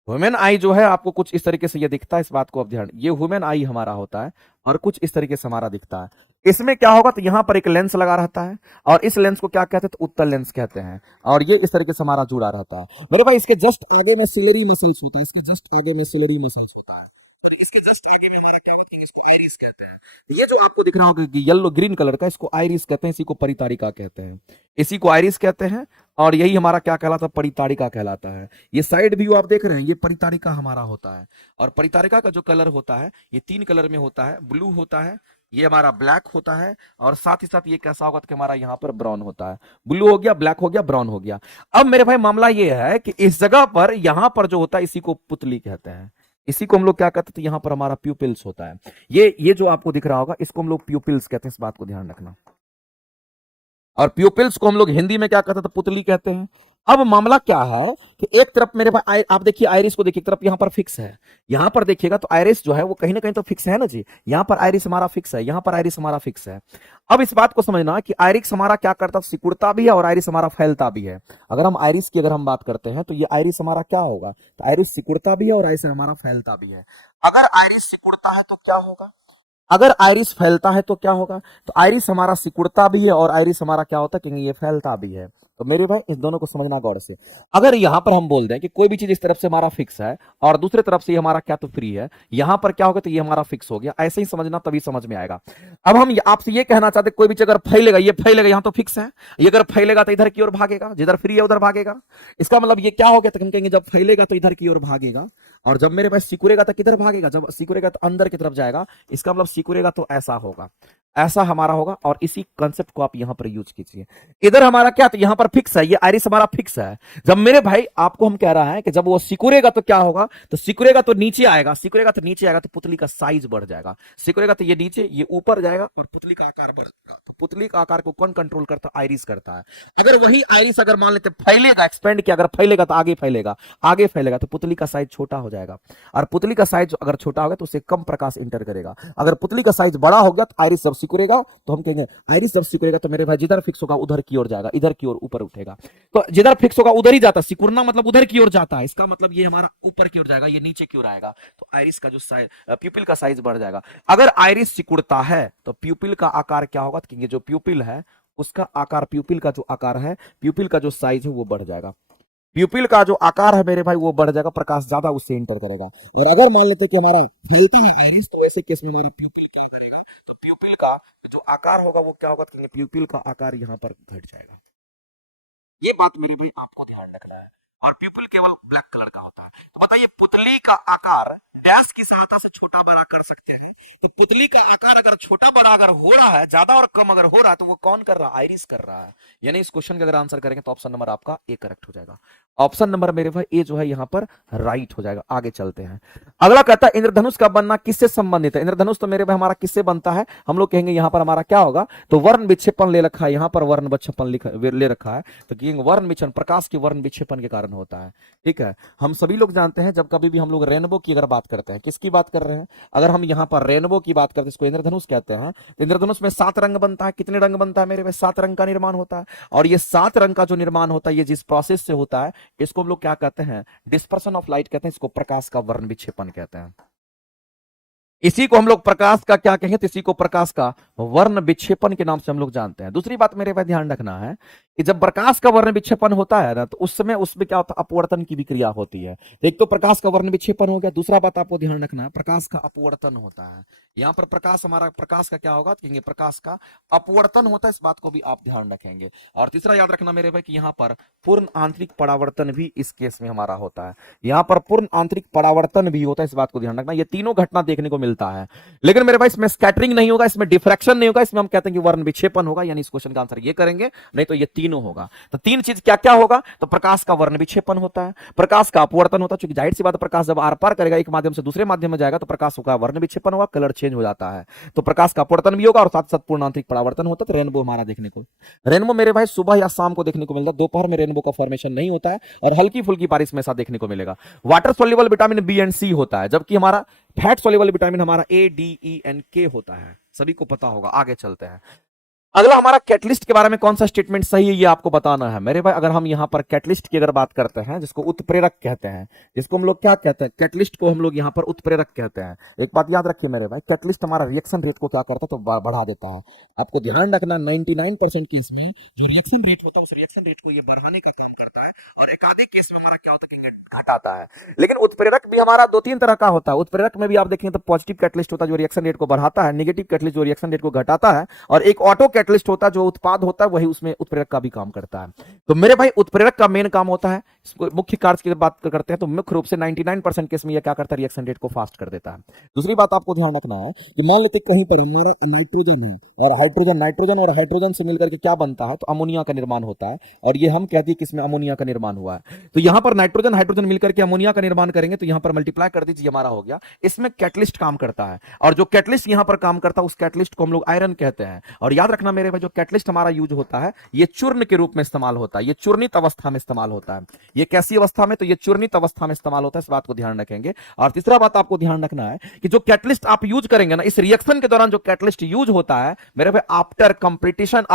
ह्यूमन आई जो है आपको कुछ इस तरीके से ये दिखता है, इस बात को आप ध्यान, ये ह्यूमन आई हमारा होता है और कुछ इस तरीके से हमारा दिखता है। इसमें क्या होगा, तो यहां पर एक लेंस लगा रहता है और इस लेंस को क्या कहते हैं, तो उत्तल लेंस कहते हैं, और ये इस तरीके से हमारा जुड़ा रहता है मेरे भाई। इसके जस्ट आगे में सिलरी मसल्स होता है, इसके जस्ट आगे में सिलरी मसल्स होता है, और इसके जस्ट आगे में हमारा क्या होता है, इसको आइरिस कहते हैं। ये जो आपको दिख रहा होगा येलो ग्रीन कलर का, इसको आइरिस कहते हैं, इसी को परितारिका कहते हैं, इसी को आइरिस कहते हैं, और यही हमारा क्या कहलाता है, परितारिका कहलाता है। ये साइड व्यू आप देख रहे हैं, ये परितारिका हमारा होता है, और परितारिका का जो कलर होता है ये 3 कलर में होता है, ब्लू होता है, ये हमारा ब्लैक होता है, और साथ ही साथ ये कैसा होगा कि हमारा यहाँ पर ब्राउन होता है। ब्लू हो गया, ब्लैक हो गया, ब्राउन हो गया। अब मेरे भाई मामला ये है कि इस जगह पर यहाँ पर जो होता है इसी को पुतली कहते हैं, इसी को हम लोग क्या कहते हैं, तो यहाँ पर हमारा प्यूपिल्स होता है। ये जो आपको दिख रहा होगा इसको हम लोग प्यूपिल्स कहते हैं, इस बात को ध्यान रखना। और प्यूपिल्स को हम लोग हिंदी में क्या कहते हैं, तो पुतली कहते हैं। अब मामला क्या है कि एक तरफ मेरे भाई आप देखिए आइरिस को देखिए, एक तरफ यहां पर फिक्स है, यहां पर देखिएगा तो आइरिस जो है वो कहीं ना कहीं तो फिक्स है ना जी, यहां पर आइरिस हमारा फिक्स है, यहां पर आइरिस हमारा फिक्स है। अब इस बात को समझना कि आइरिस हमारा क्या करता है, सिकुड़ता भी है और आइरिस हमारा फैलता भी है। अगर हम आइरिस की अगर हम बात करते हैं तो ये आइरिस हमारा क्या होगा, तो आइरिस सिकुड़ता भी है और आइरिस हमारा फैलता भी है। अगर आइरिस सिकुड़ता है तो क्या होगा, अगर आइरिस फैलता है तो क्या होगा, तो आइरिस हमारा सिकुड़ता भी है और आइरिस हमारा क्या होता है, क्योंकि ये फैलता भी है। तो मेरे भाई इस दोनों को समझना गौर से। अगर यहां पर हम बोल दें कि कोई भी चीज इस तरफ से हमारा फिक्स है और दूसरे तरफ से ये हमारा क्या तो फ्री है, यहां पर क्या होगा, तो ये हमारा फिक्स हो गया, ऐसे ही समझना तभी समझ में आएगा। अब हम आपसे ये कहना चाहते कोई भी चीज अगर फैलेगा, ये फैलेगा, यहां तो फिक्स है, ये अगर फैलेगा तो इधर की ओर भागेगा, जिधर फ्री है उधर भागेगा। इसका मतलब ये क्या हो गया, तो हम कहेंगे जब फैलेगा तो इधर की ओर भागेगा, और जब मेरे पास सिकुड़ेगा तो किधर भागेगा, जब सिकुड़ेगा तो अंदर की तरफ जाएगा। इसका मतलब सिकुड़ेगा तो ऐसा होगा, ऐसा हमारा होगा, और इसी कंसेप्ट को आप यहां पर यूज कीजिए। इधर हमारा क्या, तो यहां पर फिक्स है, ये आइरिस हमारा फिक्स है। जब मेरे भाई आपको हम कह रहा है कि जब वो सिकुड़ेगा तो क्या होगा, तो सिकुड़ेगा तो नीचे आएगा, सिकुड़ेगा तो नीचे आएगा तो पुतली का साइज बढ़ जाएगा, सिकुड़ेगा तो ये नीचे ये ऊपर जाएगा और पुतली का आकार बढ़ जाएगा। तो पुतली का आकार को कौन कंट्रोल करता है, आइरिस करता है। अगर वही आइरिस अगर मान लेते फैलेगा, एक्सपेंड किया, अगर फैलेगा तो आगे फैलेगा, आगे फैलेगा तो पुतली का साइज छोटा हो जाएगा, और पुतली का साइज अगर छोटा होगा तो उसे कम प्रकाश इंटर करेगा। अगर पुतली का साइज बड़ा हो गया तो आइरिस जब सिकुड़ेगा तो हम कहेंगे, आइरिस जब सिकुड़ेगा तो मेरे भाई जिधर फिक्स होगा उधर की ओर जाएगा, इधर की ओर ऊपर उठेगा। तो जिधर फिक्स होगा उधर ही जाता है, सिकुड़ना मतलब उधर की ओर जाता है, इसका मतलब ये हमारा ऊपर की ओर जाएगा, ये नीचे की ओर आएगा, तो आइरिस का जो साइज, प्यूपिल का साइज बढ़ जाएगा। अगर आइरिस सिकुड़ता है तो प्यूपिल का आकार क्या होगा, तो जो प्यूपिल है उसका आकार, प्यूपिल का जो आकार है, प्यूपिल का जो साइज है वो बढ़ जाएगा। प्यूपिल का जो आकार है मेरे भाई वो बढ़ जाएगा, प्रकाश ज्यादा उससे इंटर करेगा। और अगर मान लेते कि हमारा फैलता है आइरिस, तो ऐसे केस में हमारा प्यूपिल क्या करेगा, तो प्यूपिल का जो आकार होगा वो क्या होगा, कि प्यूपिल का आकार यहाँ पर घट जाएगा। ये बात मेरे भाई आपको ध्यान रखना है। और प्यूपिल केवल ब्लैक कलर का होता है। तो बताइए पुतली का आकार डैश की सहायता से छोटा बड़ा कर सकते हैं, तो पुतली का आकार अगर छोटा बड़ा अगर हो रहा है, ज्यादा और कम अगर हो रहा है, तो वो कौन कर रहा है, आइरिस कर रहा है। यानी इस क्वेश्चन का अगर आंसर करेंगे तो ऑप्शन नंबर आपका ए करेक्ट हो जाएगा। ऑप्शन नंबर मेरे भाई ए जो है यहाँ पर राइट हो जाएगा। आगे चलते हैं। अगला कहता है इंद्रधनुष का बनना किससे संबंधित है। इंद्रधनुष तो मेरे भाई हमारा किससे बनता है, हम लोग कहेंगे यहाँ पर हमारा क्या होगा, तो वर्ण विक्षेपण ले रखा है, यहाँ पर वर्ण विक्षेपण ले रखा है, तो वर्ण विक्षेपण प्रकाश के वर्ण विक्षेपण के कारण होता है। ठीक है, हम सभी लोग जानते हैं जब कभी भी हम लोग रेनबो की अगर बात करते हैं, किसकी बात कर रहे हैं, अगर हम यहाँ पर रेनबो की बात करते हैं, इसको इंद्रधनुष कहते हैं। इंद्रधनुष में 7 रंग बनता है। कितने रंग बनता है मेरे भाई, 7 रंग का निर्माण होता है। और ये 7 रंग का जो निर्माण होता है, ये जिस प्रोसेस से होता है इसको हम लोग क्या कहते हैं, डिस्पर्सन ऑफ लाइट कहते हैं, इसको प्रकाश का वर्ण विक्षेपण कहते हैं। इसी को हम लोग प्रकाश का क्या कहेंगे, तो इसी को प्रकाश का वर्ण विक्षेपण के नाम से हम लोग जानते हैं। दूसरी बात मेरे भाई ध्यान रखना है कि जब प्रकाश का वर्ण विक्षेपण होता है ना, तो उस समय उसमें क्या होता है, अपवर्तन की भी क्रिया होती है। तो एक तो प्रकाश का वर्ण विक्षेपण हो गया, दूसरा बात आपको ध्यान रखना है, प्रकाश का अपवर्तन होता है। यहाँ पर प्रकाश हमारा प्रकाश का क्या होगा, कहेंगे प्रकाश का अपवर्तन होता है, इस बात को भी आप ध्यान रखेंगे। और तीसरा याद रखना मेरे भाई कि यहाँ पर पूर्ण आंतरिक परावर्तन भी इस केस में हमारा होता है। यहाँ पर पूर्ण आंतरिक परावर्तन भी होता है, इस बात को ध्यान रखना। ये तीनों घटना देखने को मिलता है। लेकिन मेरे भाई इसमें स्कैटरिंग नहीं होगा, इसमें डिफ्रैक्शन नहीं होगा, इसमें हम कहते हैं कि वर्ण विक्षेपण होगा। यानी इस क्वेश्चन का आंसर ये करेंगे, नहीं तो ये तीनों होगा। तो तीन चीज क्या क्या होगा, तो प्रकाश का वर्ण विक्षेपण होता है, प्रकाश का अपवर्तन होता है, क्योंकि जाहिर सी बात है प्रकाश जब आर पार करेगा एक माध्यम से दूसरे माध्यम में जाएगा तो प्रकाश का वर्ण विक्षेपण होगा, कलर चेंज हो जाता है। तो प्रकाश का अपवर्तन भी होगा और साथ साथ पूर्णांतरिक परावर्तन होता है। तो रेनबो हमारा देखने को, रेनबो मेरे भाई सुबह या शाम को देखने को मिलता है, दोपहर में रेनबो का फॉर्मेशन नहीं होता है और हल्की फुल्की बारिश में ऐसा देखने को मिलेगा। Water soluble vitamin B and C होता है, जबकि हमारा फैट सोल्यूबल विटामिन हमारा ए डी ई एंड के होता है। सभी को पता होगा। आगे चलते हैं। अगला हमारा कैटलिस्ट के बारे में कौन सा स्टेटमेंट सही है ये आपको बताना है मेरे भाई। अगर हम यहां पर कैटलिस्ट की अगर बात करते हैं, जिसको उत्प्रेरक कहते हैं, जिसको हम लोग क्या कहते हैं, कैटलिस्ट को हम लोग यहां पर उत्प्रेरक कहते हैं। एक बात याद रखिए मेरे भाई, कैटलिस्ट हमारा रिएक्शन रेट को क्या करता है, तो बढ़ा देता है। आपको ध्यान रखना 99% केस में जो रिएक्शन रेट होता है उस रिएक्शन रेट को ये बढ़ाने का काम करता है, और एक आधे केस में हमारा क्या होता है, घटाता है। लेकिन उत्प्रेरक भी हमारा दो तीन तरह का होता है। उत्प्रेरक में भी आप देखेंगे तो पॉजिटिव कैटलिस्ट होता है जो रिएक्शन रेट को बढ़ाता है, नेगेटिव कैटलिस्ट जो रिएक्शन रेट को घटाता है, और एक ऑटो कैटलिस्ट होता है जो उत्पाद होता है वही उसमें उत्प्रेरक का भी काम करता है। तो मेरे भाई उत्प्रेरक का मेन काम होता है, मुख्य कार्य की बात करते हैं तो मुख्य रूप से 99% केस में यह क्या करता है, रिएक्शन रेट को फास्ट कर देता है। दूसरी बात आपको ध्यान रखना है कि मान लेते कहीं पर हमारा नाइट्रोजन है और हाइड्रोजन, नाइट्रोजन और हाइड्रोजन से मिलकर के क्या बनता है, तो अमोनिया का निर्माण होता है, और ये हम कहते हैं कि इसमें अमोनिया का निर्माण हुआ है। तो यहां पर नाइट्रोजन हाइड्रोजन मिलकर के अमोनिया का निर्माण करेंगे, तो यहां पर मल्टीप्लाई कर दीजिए, हमारा हो गया। इसमें कैटलिस्ट काम करता है, और जो कैटलिस्ट यहां पर काम करता है उस कैटलिस्ट को हम लोग आयरन कहते हैं। और याद रखना मेरे भाई, जो कैटलिस्ट हमारा यूज होता है ये चूर्ण के रूप में इस्तेमाल होता है, ये चूर्णित अवस्था में इस्तेमाल होता है। ये कैसी अवस्था में, तो ये चूर्णित अवस्था में इस्तेमाल होता है, इस बात को ध्यान रखेंगे। और तीसरा बात आपको ध्यान रखना है कि जो कैटलिस्ट आप यूज करेंगे ना, इस रिएक्शन के दौरान जो कैटलिस्ट यूज होता है मेरे भाई, आफ्टर कंप्लीशन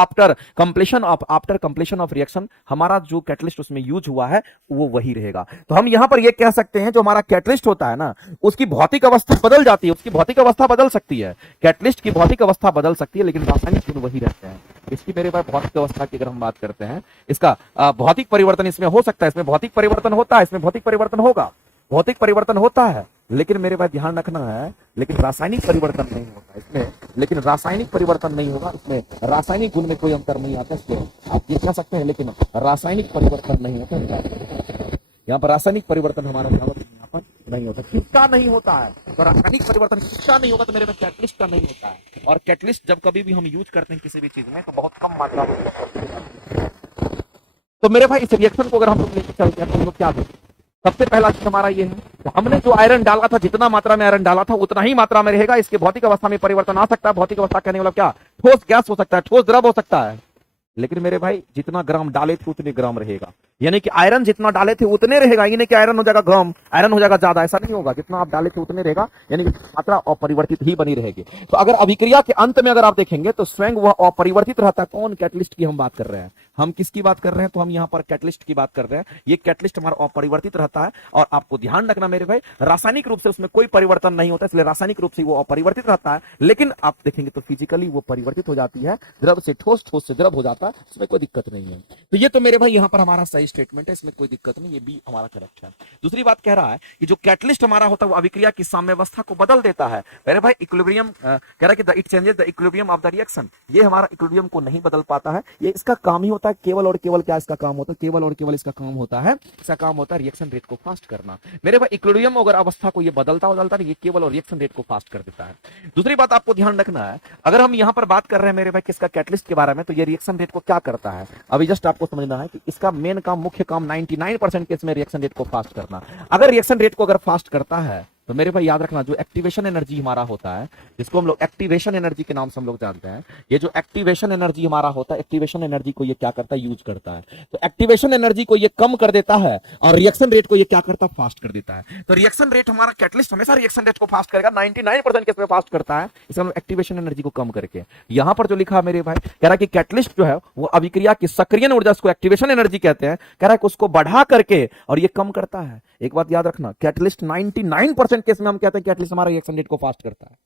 ऑफ रिएक्शन हमारा जो कैटलिस्ट उसमें यूज हुआ है वो वही रहेगा। तो हम यहां पर ये कह सकते हैं जो हमारा कैटलिस्ट होता है ना, उसकी भौतिक अवस्था बदल जाती है, उसकी भौतिक अवस्था बदल सकती है, कैटलिस्ट की भौतिक अवस्था बदल सकती है, लेकिन रासायनिक गुण वही रहते हैं। इसकी मेरे भाई भौतिक अवस्था की अगर हम बात करते हैं, इसका भौतिक परिवर्तन इसमें हो सकता है, इसमें भौतिक परिवर्तन होता है, इसमें भौतिक परिवर्तन होगा, भौतिक परिवर्तन होता है, लेकिन मेरे भाई ध्यान रखना है, लेकिन रासायनिक परिवर्तन नहीं होता इसमें, लेकिन रासायनिक परिवर्तन नहीं होगा इसमें, रासायनिक गुण में कोई अंतर नहीं आता इसमें, आप ये कह सकते हैं, लेकिन रासायनिक परिवर्तन नहीं होता। यहाँ पर रासायनिक परिवर्तन हमारा यहाँ पर नहीं होता। किसका नहीं होता है, तो रासायनिक परिवर्तन किसका नहीं होगा, तो मेरे में कैटलिस्ट का नहीं होता है। और कैटलिस्ट जब कभी भी हम यूज करते हैं किसी भी चीज में तो बहुत कम मात्रा में। तो मेरे भाई इस रिएक्शन को अगर हम लोग लेकर चलते हैं तो हम लोग क्या देखें, सबसे पहला चीज हमारा ये है, तो हमने जो आयरन डाला था, जितना मात्रा में आयरन डाला था उतना ही मात्रा में रहेगा। इसके भौतिक अवस्था में परिवर्तन आ सकता है। भौतिक अवस्था कहने वाला क्या, ठोस गैस हो सकता है, ठोस द्रव हो सकता है, लेकिन मेरे भाई जितना ग्राम डाले थे उतने ग्राम रहेगा। यानी कि आयरन जितना डाले थे उतने रहेगा, यानी कि आयरन हो जाएगा ग्राम, आयरन हो जाएगा ज्यादा, ऐसा नहीं होगा। जितना आप डाले थे उतने रहेगा, यानी कि मात्रा अपरिवर्तित ही बनी रहेगी। तो अगर अभिक्रिया के अंत में अगर आप देखेंगे तो स्वयं वह अपरिवर्तित रहता है। कौन कैटलिस्ट की हम बात कर रहे हैं, हम किसकी बात कर रहे हैं, तो हम यहाँ पर कैटलिस्ट की बात कर रहे हैं। ये कैटलिस्ट हमारा अपरिवर्तित रहता है, और आपको ध्यान रखना मेरे भाई, रासायनिक रूप से उसमें कोई परिवर्तन नहीं होता, इसलिए रासायनिक रूप से वो अपरिवर्तित रहता है। लेकिन आप देखेंगे तो फिजिकली वो परिवर्तित हो जाती है, द्रव से ठोस, ठोस से द्रव हो जाता है, इसमें कोई दिक्कत नहीं है। तो ये तो मेरे भाई यहाँ पर हमारा सही स्टेटमेंट है, इसमें कोई दिक्कत नहीं, ये बी हमारा करेक्ट है। दूसरी बात कह रहा है कि जो कैटलिस्ट हमारा होता है वो अभिक्रिया की साम्यावस्था को बदल देता है। मेरे भाई इक्विलिब्रियम कह रहा है कि it changes the equilibrium of the reaction, ये हमारा इक्विलिब्रियम को नहीं बदल पाता है। ये इसका काम ही होता है केवल और केवल, क्या इसका काम होता है, केवल और केवल इसका काम होता है, इसका काम होता है रिएक्शन रेट को फास्ट करना। मेरे भाई इक्विलिब्रियम अगर अवस्था को ये बदलता नहीं, ये केवल और रिएक्शन रेट को फास्ट कर देता है। दूसरी बात आपको ध्यान रखना है, अगर हम यहां पर बात कर रहे हैं मेरे भाई किसका, कैटलिस्ट के बारे में, तो ये रिएक्शन रेट को क्या करता है, अभी जस्ट आपको समझना है कि इसका मेन काम, मुख्य काम 99% केस में रिएक्शन रेट को फास्ट करना। अगर रिएक्शन रेट को अगर फास्ट करता है तो मेरे भाई याद रखना, जो एक्टिवेशन एनर्जी हमारा होता है, जिसको हम लोग एक्टिवेशन एनर्जी के नाम से हम लोग जानते हैं, ये जो एक्टिवेशन एनर्जी हमारा होता है, एक्टिवेशन एनर्जी को ये क्या करता है, यूज करता है। तो एक्टिवेशन एनर्जी को ये कम कर देता है और रिएक्शन रेट को ये क्या करता है, फास्ट कर देता है। तो रिएक्शन रेट हमारा, कैटलिस्ट हमेशा रिएक्शन रेट को फास्ट करेगा, 99% केस में फास्ट करता है, इसका मतलब एक्टिवेशन एनर्जी को कम करके। यहां पर जो लिखा है मेरे भाई, कह रहा है कि कैटलिस्ट जो है वो अभिक्रिया की सक्रियण ऊर्जा, उसको एक्टिवेशन एनर्जी कहते हैं, कह रहा है कि उसको बढ़ा करके और ये कम करता है। एक बात याद रखना, कैटलिस्ट 99% केस में हम कहते हैं कैटलिस्ट हमारा रिएक्शन रेट को फास्ट करता है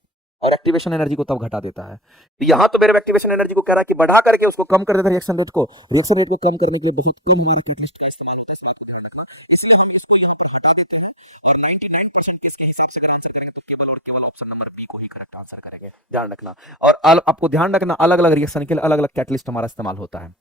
और एक्टिवेशन एनर्जी को तब घटा देता है। तो यहां तो मेरे एक्टिवेशन एनर्जी को कह रहा है कि बढ़ा करके उसको कम कर देता है रिएक्शन रेट को। रिएक्शन रेट को कम करने के लिए बहुत कम हमारा कैटलिस्ट का इस्तेमाल होता है, इसलिए आपको ध्यान रखना। इसलिए हम इसको यहां पे हटा देते हैं और 99% केस के हिसाब से अगर आंसर करेंगे तो केवल और केवल ऑप्शन नंबर बी को ही करेक्ट आंसर करेंगे, ध्यान रखना। और आपको ध्यान रखना, अलग अलग रिएक्शन के लिए अलग अलग कैटलिस्ट हमारा इस्तेमाल होता है।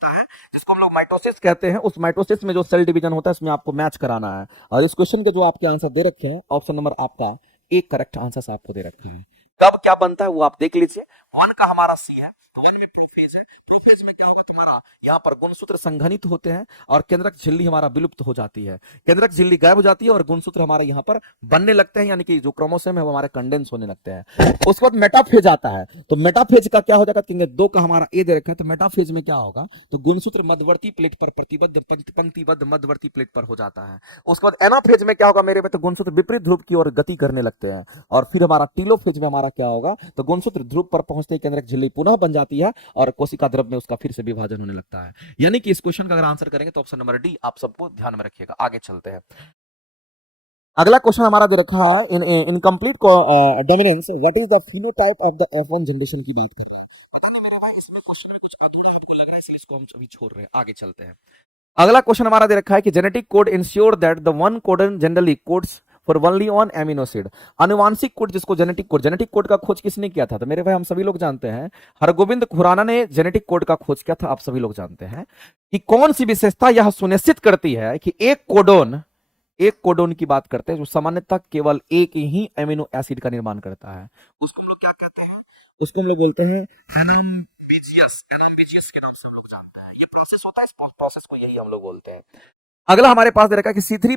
होता है जिसको हम लोग माइटोसिस कहते हैं, उस माइटोसिस में जो सेल डिवीजन होता है इसमें आपको मैच कराना है। और इस क्वेश्चन के जो आपके आंसर दे रखे हैं, ऑप्शन नंबर आपका एक करेक्ट आंसर आपको दे रखा है। कब क्या बनता है वो आप देख लीजिए। वन का हमारा सी है, तो वन में प्रोफेज है। प्रोफेज में क्या होगा तुम्हारा, यहाँ पर गुणसूत्र संघनित होते हैं और केंद्रक झिल्ली हमारा विलुप्त हो जाती है। केंद्रक झिल्ली गायब हो जाती है और गुणसूत्र हमारे यहाँ पर बनने लगते हैं, यानी कि जो क्रोमोसोम है वो हमारे कंडेंस होने लगते हैं। उसके बाद मेटाफेज आता है, तो मेटाफेज का क्या हो जाएगा, दो का हमारा ए दे रखा है, तो मेटाफेज में क्या होगा, तो गुणसूत्र मध्यवर्ती प्लेट पर प्रतिबद्ध पंक्तिबद्ध मध्यवर्ती प्लेट पर हो जाता है। उसके बाद एनाफेज में क्या होगा मेरे में, तो गुणसूत्र विपरीत ध्रुव की ओर गति करने लगते हैं। और फिर हमारा टीलोफेज में हमारा क्या होगा, तो गुणसूत्र ध्रुव पर पहुंचते ही केंद्रक झिल्ली पुनः बन जाती है और कोशिका द्रव में उसका फिर से विभाजन होने लगता है। यानी कि इस क्वेश्चन का अगर आंसर करेंगे तो ऑप्शन नंबर डी आप सबको ध्यान में रखिएगा। आगे चलते हैं। अगला क्वेश्चन हमारा दे रखा है, in incomplete dominance what is the phenotype of the F1 generation की बात करें। पता नहीं मेरे भाई इसमें क्वेश्चन में कुछ अधूरा आपको लग रहा है, इसलिए इसको हम अभी छोड़ रहे हैं। आगे चलते हैं। अगला क्वेश्चन हमारा दे रखा है कि genetic code ensure that the one codon generally codes for only on amino acid. आनुवांशिक कोड जिसको जेनेटिक कोड का खोज किसने किया था, तो मेरे भाई हम सभी लोग जानते हैं हरगोविंद खुराना ने जेनेटिक कोड का खोज किया था। आप सभी लोग जानते हैं कि कौन सी विशेषता यह सुनिश्चित करती है कि एक कोडोन की बात करते हैं जो सामान्यतः केवल एक ही एमिनो एसिड का निर्माण करता है, उसको हम लोग क्या कहते हैं, उसको हम लोग बोलते हैं एनाम्बिजियस के नाम से हम लोग जानते हैं। ये प्रोसेस होता है, इस प्रोसेस को यही हम लोग बोलते हैं। अगला हमारे पास दे रखा है कि C3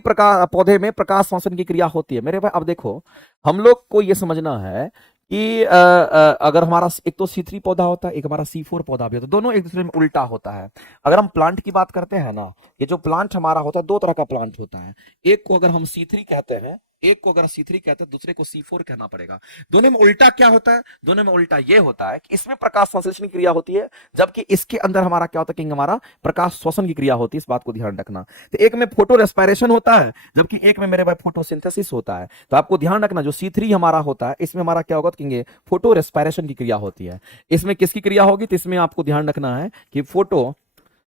पौधे में प्रकाश संश्लेषण की क्रिया होती है। मेरे भाई अब देखो, हम लोग को यह समझना है कि अगर हमारा एक तो C3 पौधा होता है, एक हमारा C4 पौधा भी होता है, दोनों एक दूसरे में उल्टा होता है। अगर हम प्लांट की बात करते हैं ना, ये जो प्लांट हमारा होता है, दो तरह का प्लांट होता है। एक को अगर हम C3 कहते हैं, दूसरे को C4 कहना पड़ेगा। दोनों में उल्टा क्या होता है, दोनों में उल्टा ये होता है कि इसमें प्रकाश संश्लेषण की क्रिया होती है, जबकि इसके अंदर हमारा क्या होता है कि हमारा प्रकाश श्वसन की क्रिया होती है। इस बात को ध्यान रखना। तो एक में फोटो रेस्पिरेशन होता है, जबकि एक में मेरे भाई फोटोसिंथेसिस होता है। तो आपको ध्यान रखना, जो C3 हमारा होता है इसमें हमारा क्या होगा, तो फोटो रेस्पिरेशन की क्रिया होती है। इसमें किसकी क्रिया होगी, तो इसमें आपको ध्यान रखना है कि फोटो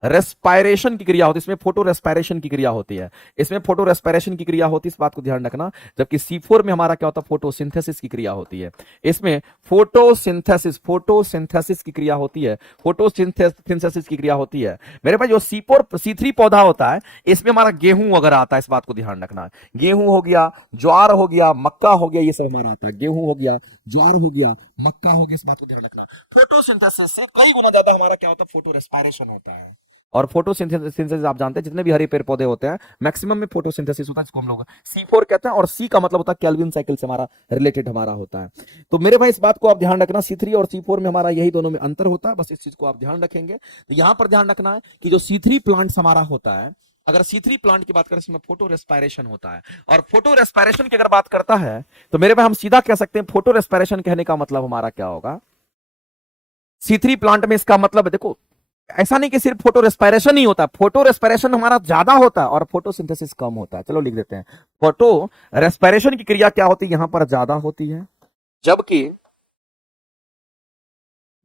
रेस्पिरेशन की क्रिया होती है। इसमें फोटो रेस्पिरेशन की क्रिया होती है, इसमें फोटो रेस्पिरेशन की क्रिया होती है, इस बात को ध्यान रखना। जबकि C4 में हमारा क्या होता है, फोटोसिंथेसिस की क्रिया होती है। इसमें फोटोसिंथेसिस की क्रिया होती है, फोटोसिंथेसिस की क्रिया होती है। मेरे पास जो C3 पौधा होता है इसमें हमारा गेहूं वगैरह आता है, इस बात को ध्यान रखना। गेहूं हो गया, ज्वार हो गया, मक्का हो गया, ये सब हमारा आता है। गेहूं हो गया, ज्वार हो गया, मक्का हो गया, इस बात को ध्यान रखना। फोटोसिंथेसिस से कई गुना ज्यादा हमारा क्या होता है, फोटो रेस्पिरेशन होता है। और फोटोसिंथेसिस आप जानते हैं जितने भी हरे पेड़ पौधे होते हैं मैक्सिमम में फोटोसिंथेसिस होता है, जिसको हम लोग C4 कहते हैं। और C का मतलब होता है केल्विन साइकिल से हमारा रिलेटेड हमारा होता है। तो मेरे भाई इस बात को आप ध्यान रखना, C3 और C4 में हमारा यही दोनों में अंतर होता है, बस इस चीज को आप ध्यान रखेंगे। तो यहां पर ध्यान रखना है कि जो C3 प्लांट्स हमारा होता है, अगर C3 प्लांट की बात करें इसमें फोटो रेस्पिरेशन होता है। और फोटो रेस्पिरेशन की अगर बात करता है तो मेरे भाई हम सीधा कह सकते हैं फोटो रेस्पिरेशन कहने का मतलब हमारा क्या होगा, C3 प्लांट में इसका मतलब देखो, ऐसा नहीं कि सिर्फ फोटो रेस्पिरेशन ही होता है, फोटो रेस्पिरेशन हमारा ज्यादा होता है और फोटोसिंथेसिस कम होता है। चलो लिख देते हैं, फोटो रेस्पिरेशन की क्रिया क्या होती है, यहां पर ज्यादा होती है,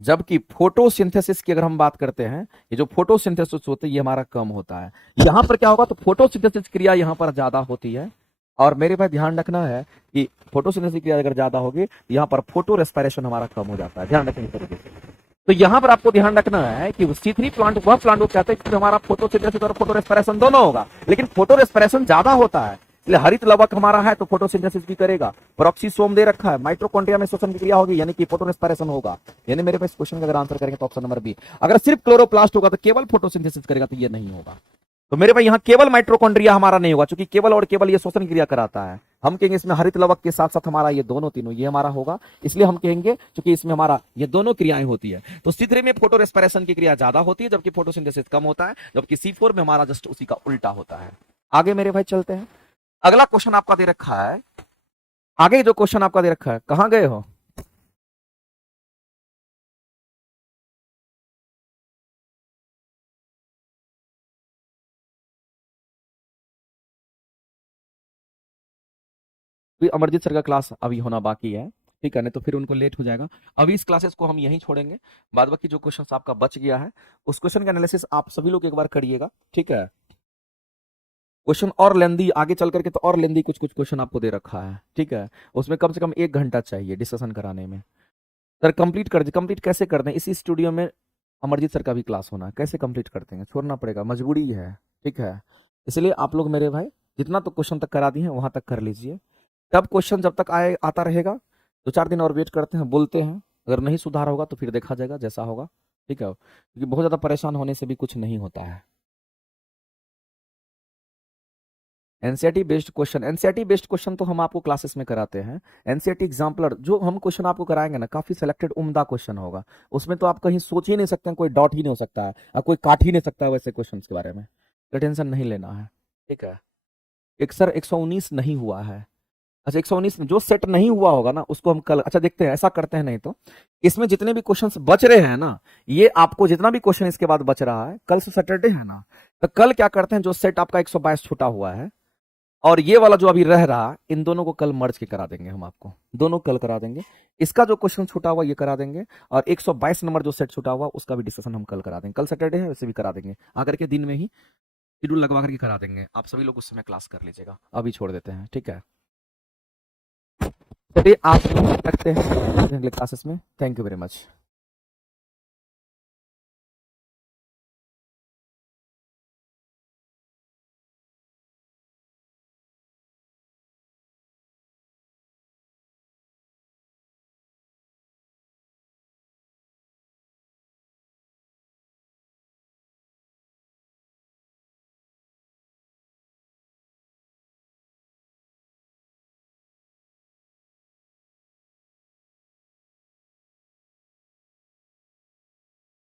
जबकि फोटोसिंथेसिस की अगर हम बात करते हैं, ये जो फोटोसिंथेसिस होता है ये हमारा कम होता है। यहां पर क्या होगा, तो फोटोसिंथेसिस क्रिया यहां पर ज्यादा होती है। और मेरे पास ध्यान रखना है कि फोटोसिंथेसिस क्रिया अगर ज्यादा होगी तो यहां पर फोटो रेस्पिरेशन हमारा कम हो जाता है। ध्यान रखेंगे तरीके से। तो यहां पर आपको ध्यान रखना है कि C3 प्लांट वह प्लांट को कहते हैं कि हमारा फोटोसिंथेसिस और फोटो रेस्पिरेशन दोनों होगा, लेकिन फोटो रेस्पिरेशन ज्यादा होता है, इसलिए हरित लवक हमारा है तो फोटोसिंथेसिस भी करेगा। पेरोक्सीसोम दे रखा है, माइटोकॉन्ड्रिया में श्वसन की क्रिया होगी, यानी कि फोटो रेस्पिरेशन होगा। यानी मेरे पास क्वेश्चन का अगर आंसर करेंगे तो ऑप्शन नंबर बी। अगर सिर्फ क्लोरोप्लास्ट होगा तो केवल फोटोसिंथेसिस करेगा तो ये नहीं होगा। तो मेरे भाई यहाँ केवल माइटोकॉन्ड्रिया हमारा नहीं होगा, क्योंकि केवल और केवल ये श्वसन क्रिया कराता है। हम कहेंगे इसमें हरित लवक के साथ साथ हमारा ये दोनों तीनों ये हमारा होगा, इसलिए हम कहेंगे क्योंकि इसमें हमारा ये दोनों क्रियाएं होती है। तो C3 में फोटो रेस्पिरेशन की क्रिया ज्यादा होती है, जबकि फोटोसिंथेसिस कम होता है, जबकि C4 में हमारा जस्ट उसी का उल्टा होता है। आगे मेरे भाई चलते हैं। अगला क्वेश्चन आपका दे रखा है, आगे जो क्वेश्चन आपका दे रखा है, कहां गए हो, अमरजीत सर का क्लास अभी होना बाकी है, ठीक है, नहीं तो फिर उनको लेट हो जाएगा। अभी इस क्लासेस को हम यहीं छोड़ेंगे, बाद बाकी जो क्वेश्चन आपका बच गया है उस क्वेश्चन का एनालिसिस आप सभी लोग एक बार करिएगा, ठीक है। क्वेश्चन और लेंदी आगे चल करके तो और लेंदी कुछ कुछ क्वेश्चन आपको दे रखा है, ठीक है, उसमें कम से कम 1 घंटा चाहिए डिस्कशन कराने में। सर कंप्लीट कैसे कर दें, इसी स्टूडियो में अमरजीत सर का भी क्लास होना है, कैसे कंप्लीट करते हैं, छोड़ना पड़ेगा, मजबूरी है, ठीक है। इसलिए आप लोग मेरे भाई जितना तो क्वेश्चन तक करा दिए हैं वहां तक कर लीजिए, तब क्वेश्चन जब तक आए आता रहेगा 2-4 दिन और वेट करते हैं, बोलते हैं, अगर नहीं सुधार होगा तो फिर देखा जाएगा जैसा होगा, ठीक है, क्योंकि बहुत ज़्यादा परेशान होने से भी कुछ नहीं होता है। NCERT based question, NCERT based question तो हम आपको क्लासेस में कराते हैं। एनसीईआरटी एग्जाम्पलर जो हम क्वेश्चन आपको कराएंगे ना, काफी सिलेक्टेड उम्दा क्वेश्चन होगा, उसमें तो आप कहीं सोच ही नहीं सकते हैं, कोई डॉट ही नहीं हो सकता है और कोई काट ही नहीं सकता है वैसे क्वेश्चन के बारे में, तो टेंशन नहीं लेना है, ठीक है। एक सर 119 नहीं हुआ है, अच्छा 119 में जो सेट नहीं हुआ होगा ना उसको हम कल, अच्छा देखते हैं, ऐसा करते हैं, नहीं तो इसमें जितने भी क्वेश्चंस बच रहे हैं ना, ये आपको जितना भी क्वेश्चन इसके बाद बच रहा है, कल से सैटरडे है ना, तो कल क्या करते हैं, जो सेट आपका 122 छूटा हुआ है और ये वाला जो अभी रह रहा, इन दोनों को कल मर्ज के करा देंगे हम आपको, दोनों कल करा देंगे। इसका जो क्वेश्चन छूटा हुआ ये करा देंगे, और 122 नंबर जो सेट छूटा हुआ उसका भी डिस्कशन हम कल करा देंगे, कल सैटरडे है वैसे भी करा देंगे, आकर के दिन में ही शेड्यूल लगवा करके करा देंगे, आप सभी लोग उस समय क्लास कर लीजिएगा, अभी छोड़ देते हैं, ठीक है। चलिए आप लोग रखते हैं अगले क्लासेस में, थैंक यू वेरी मच।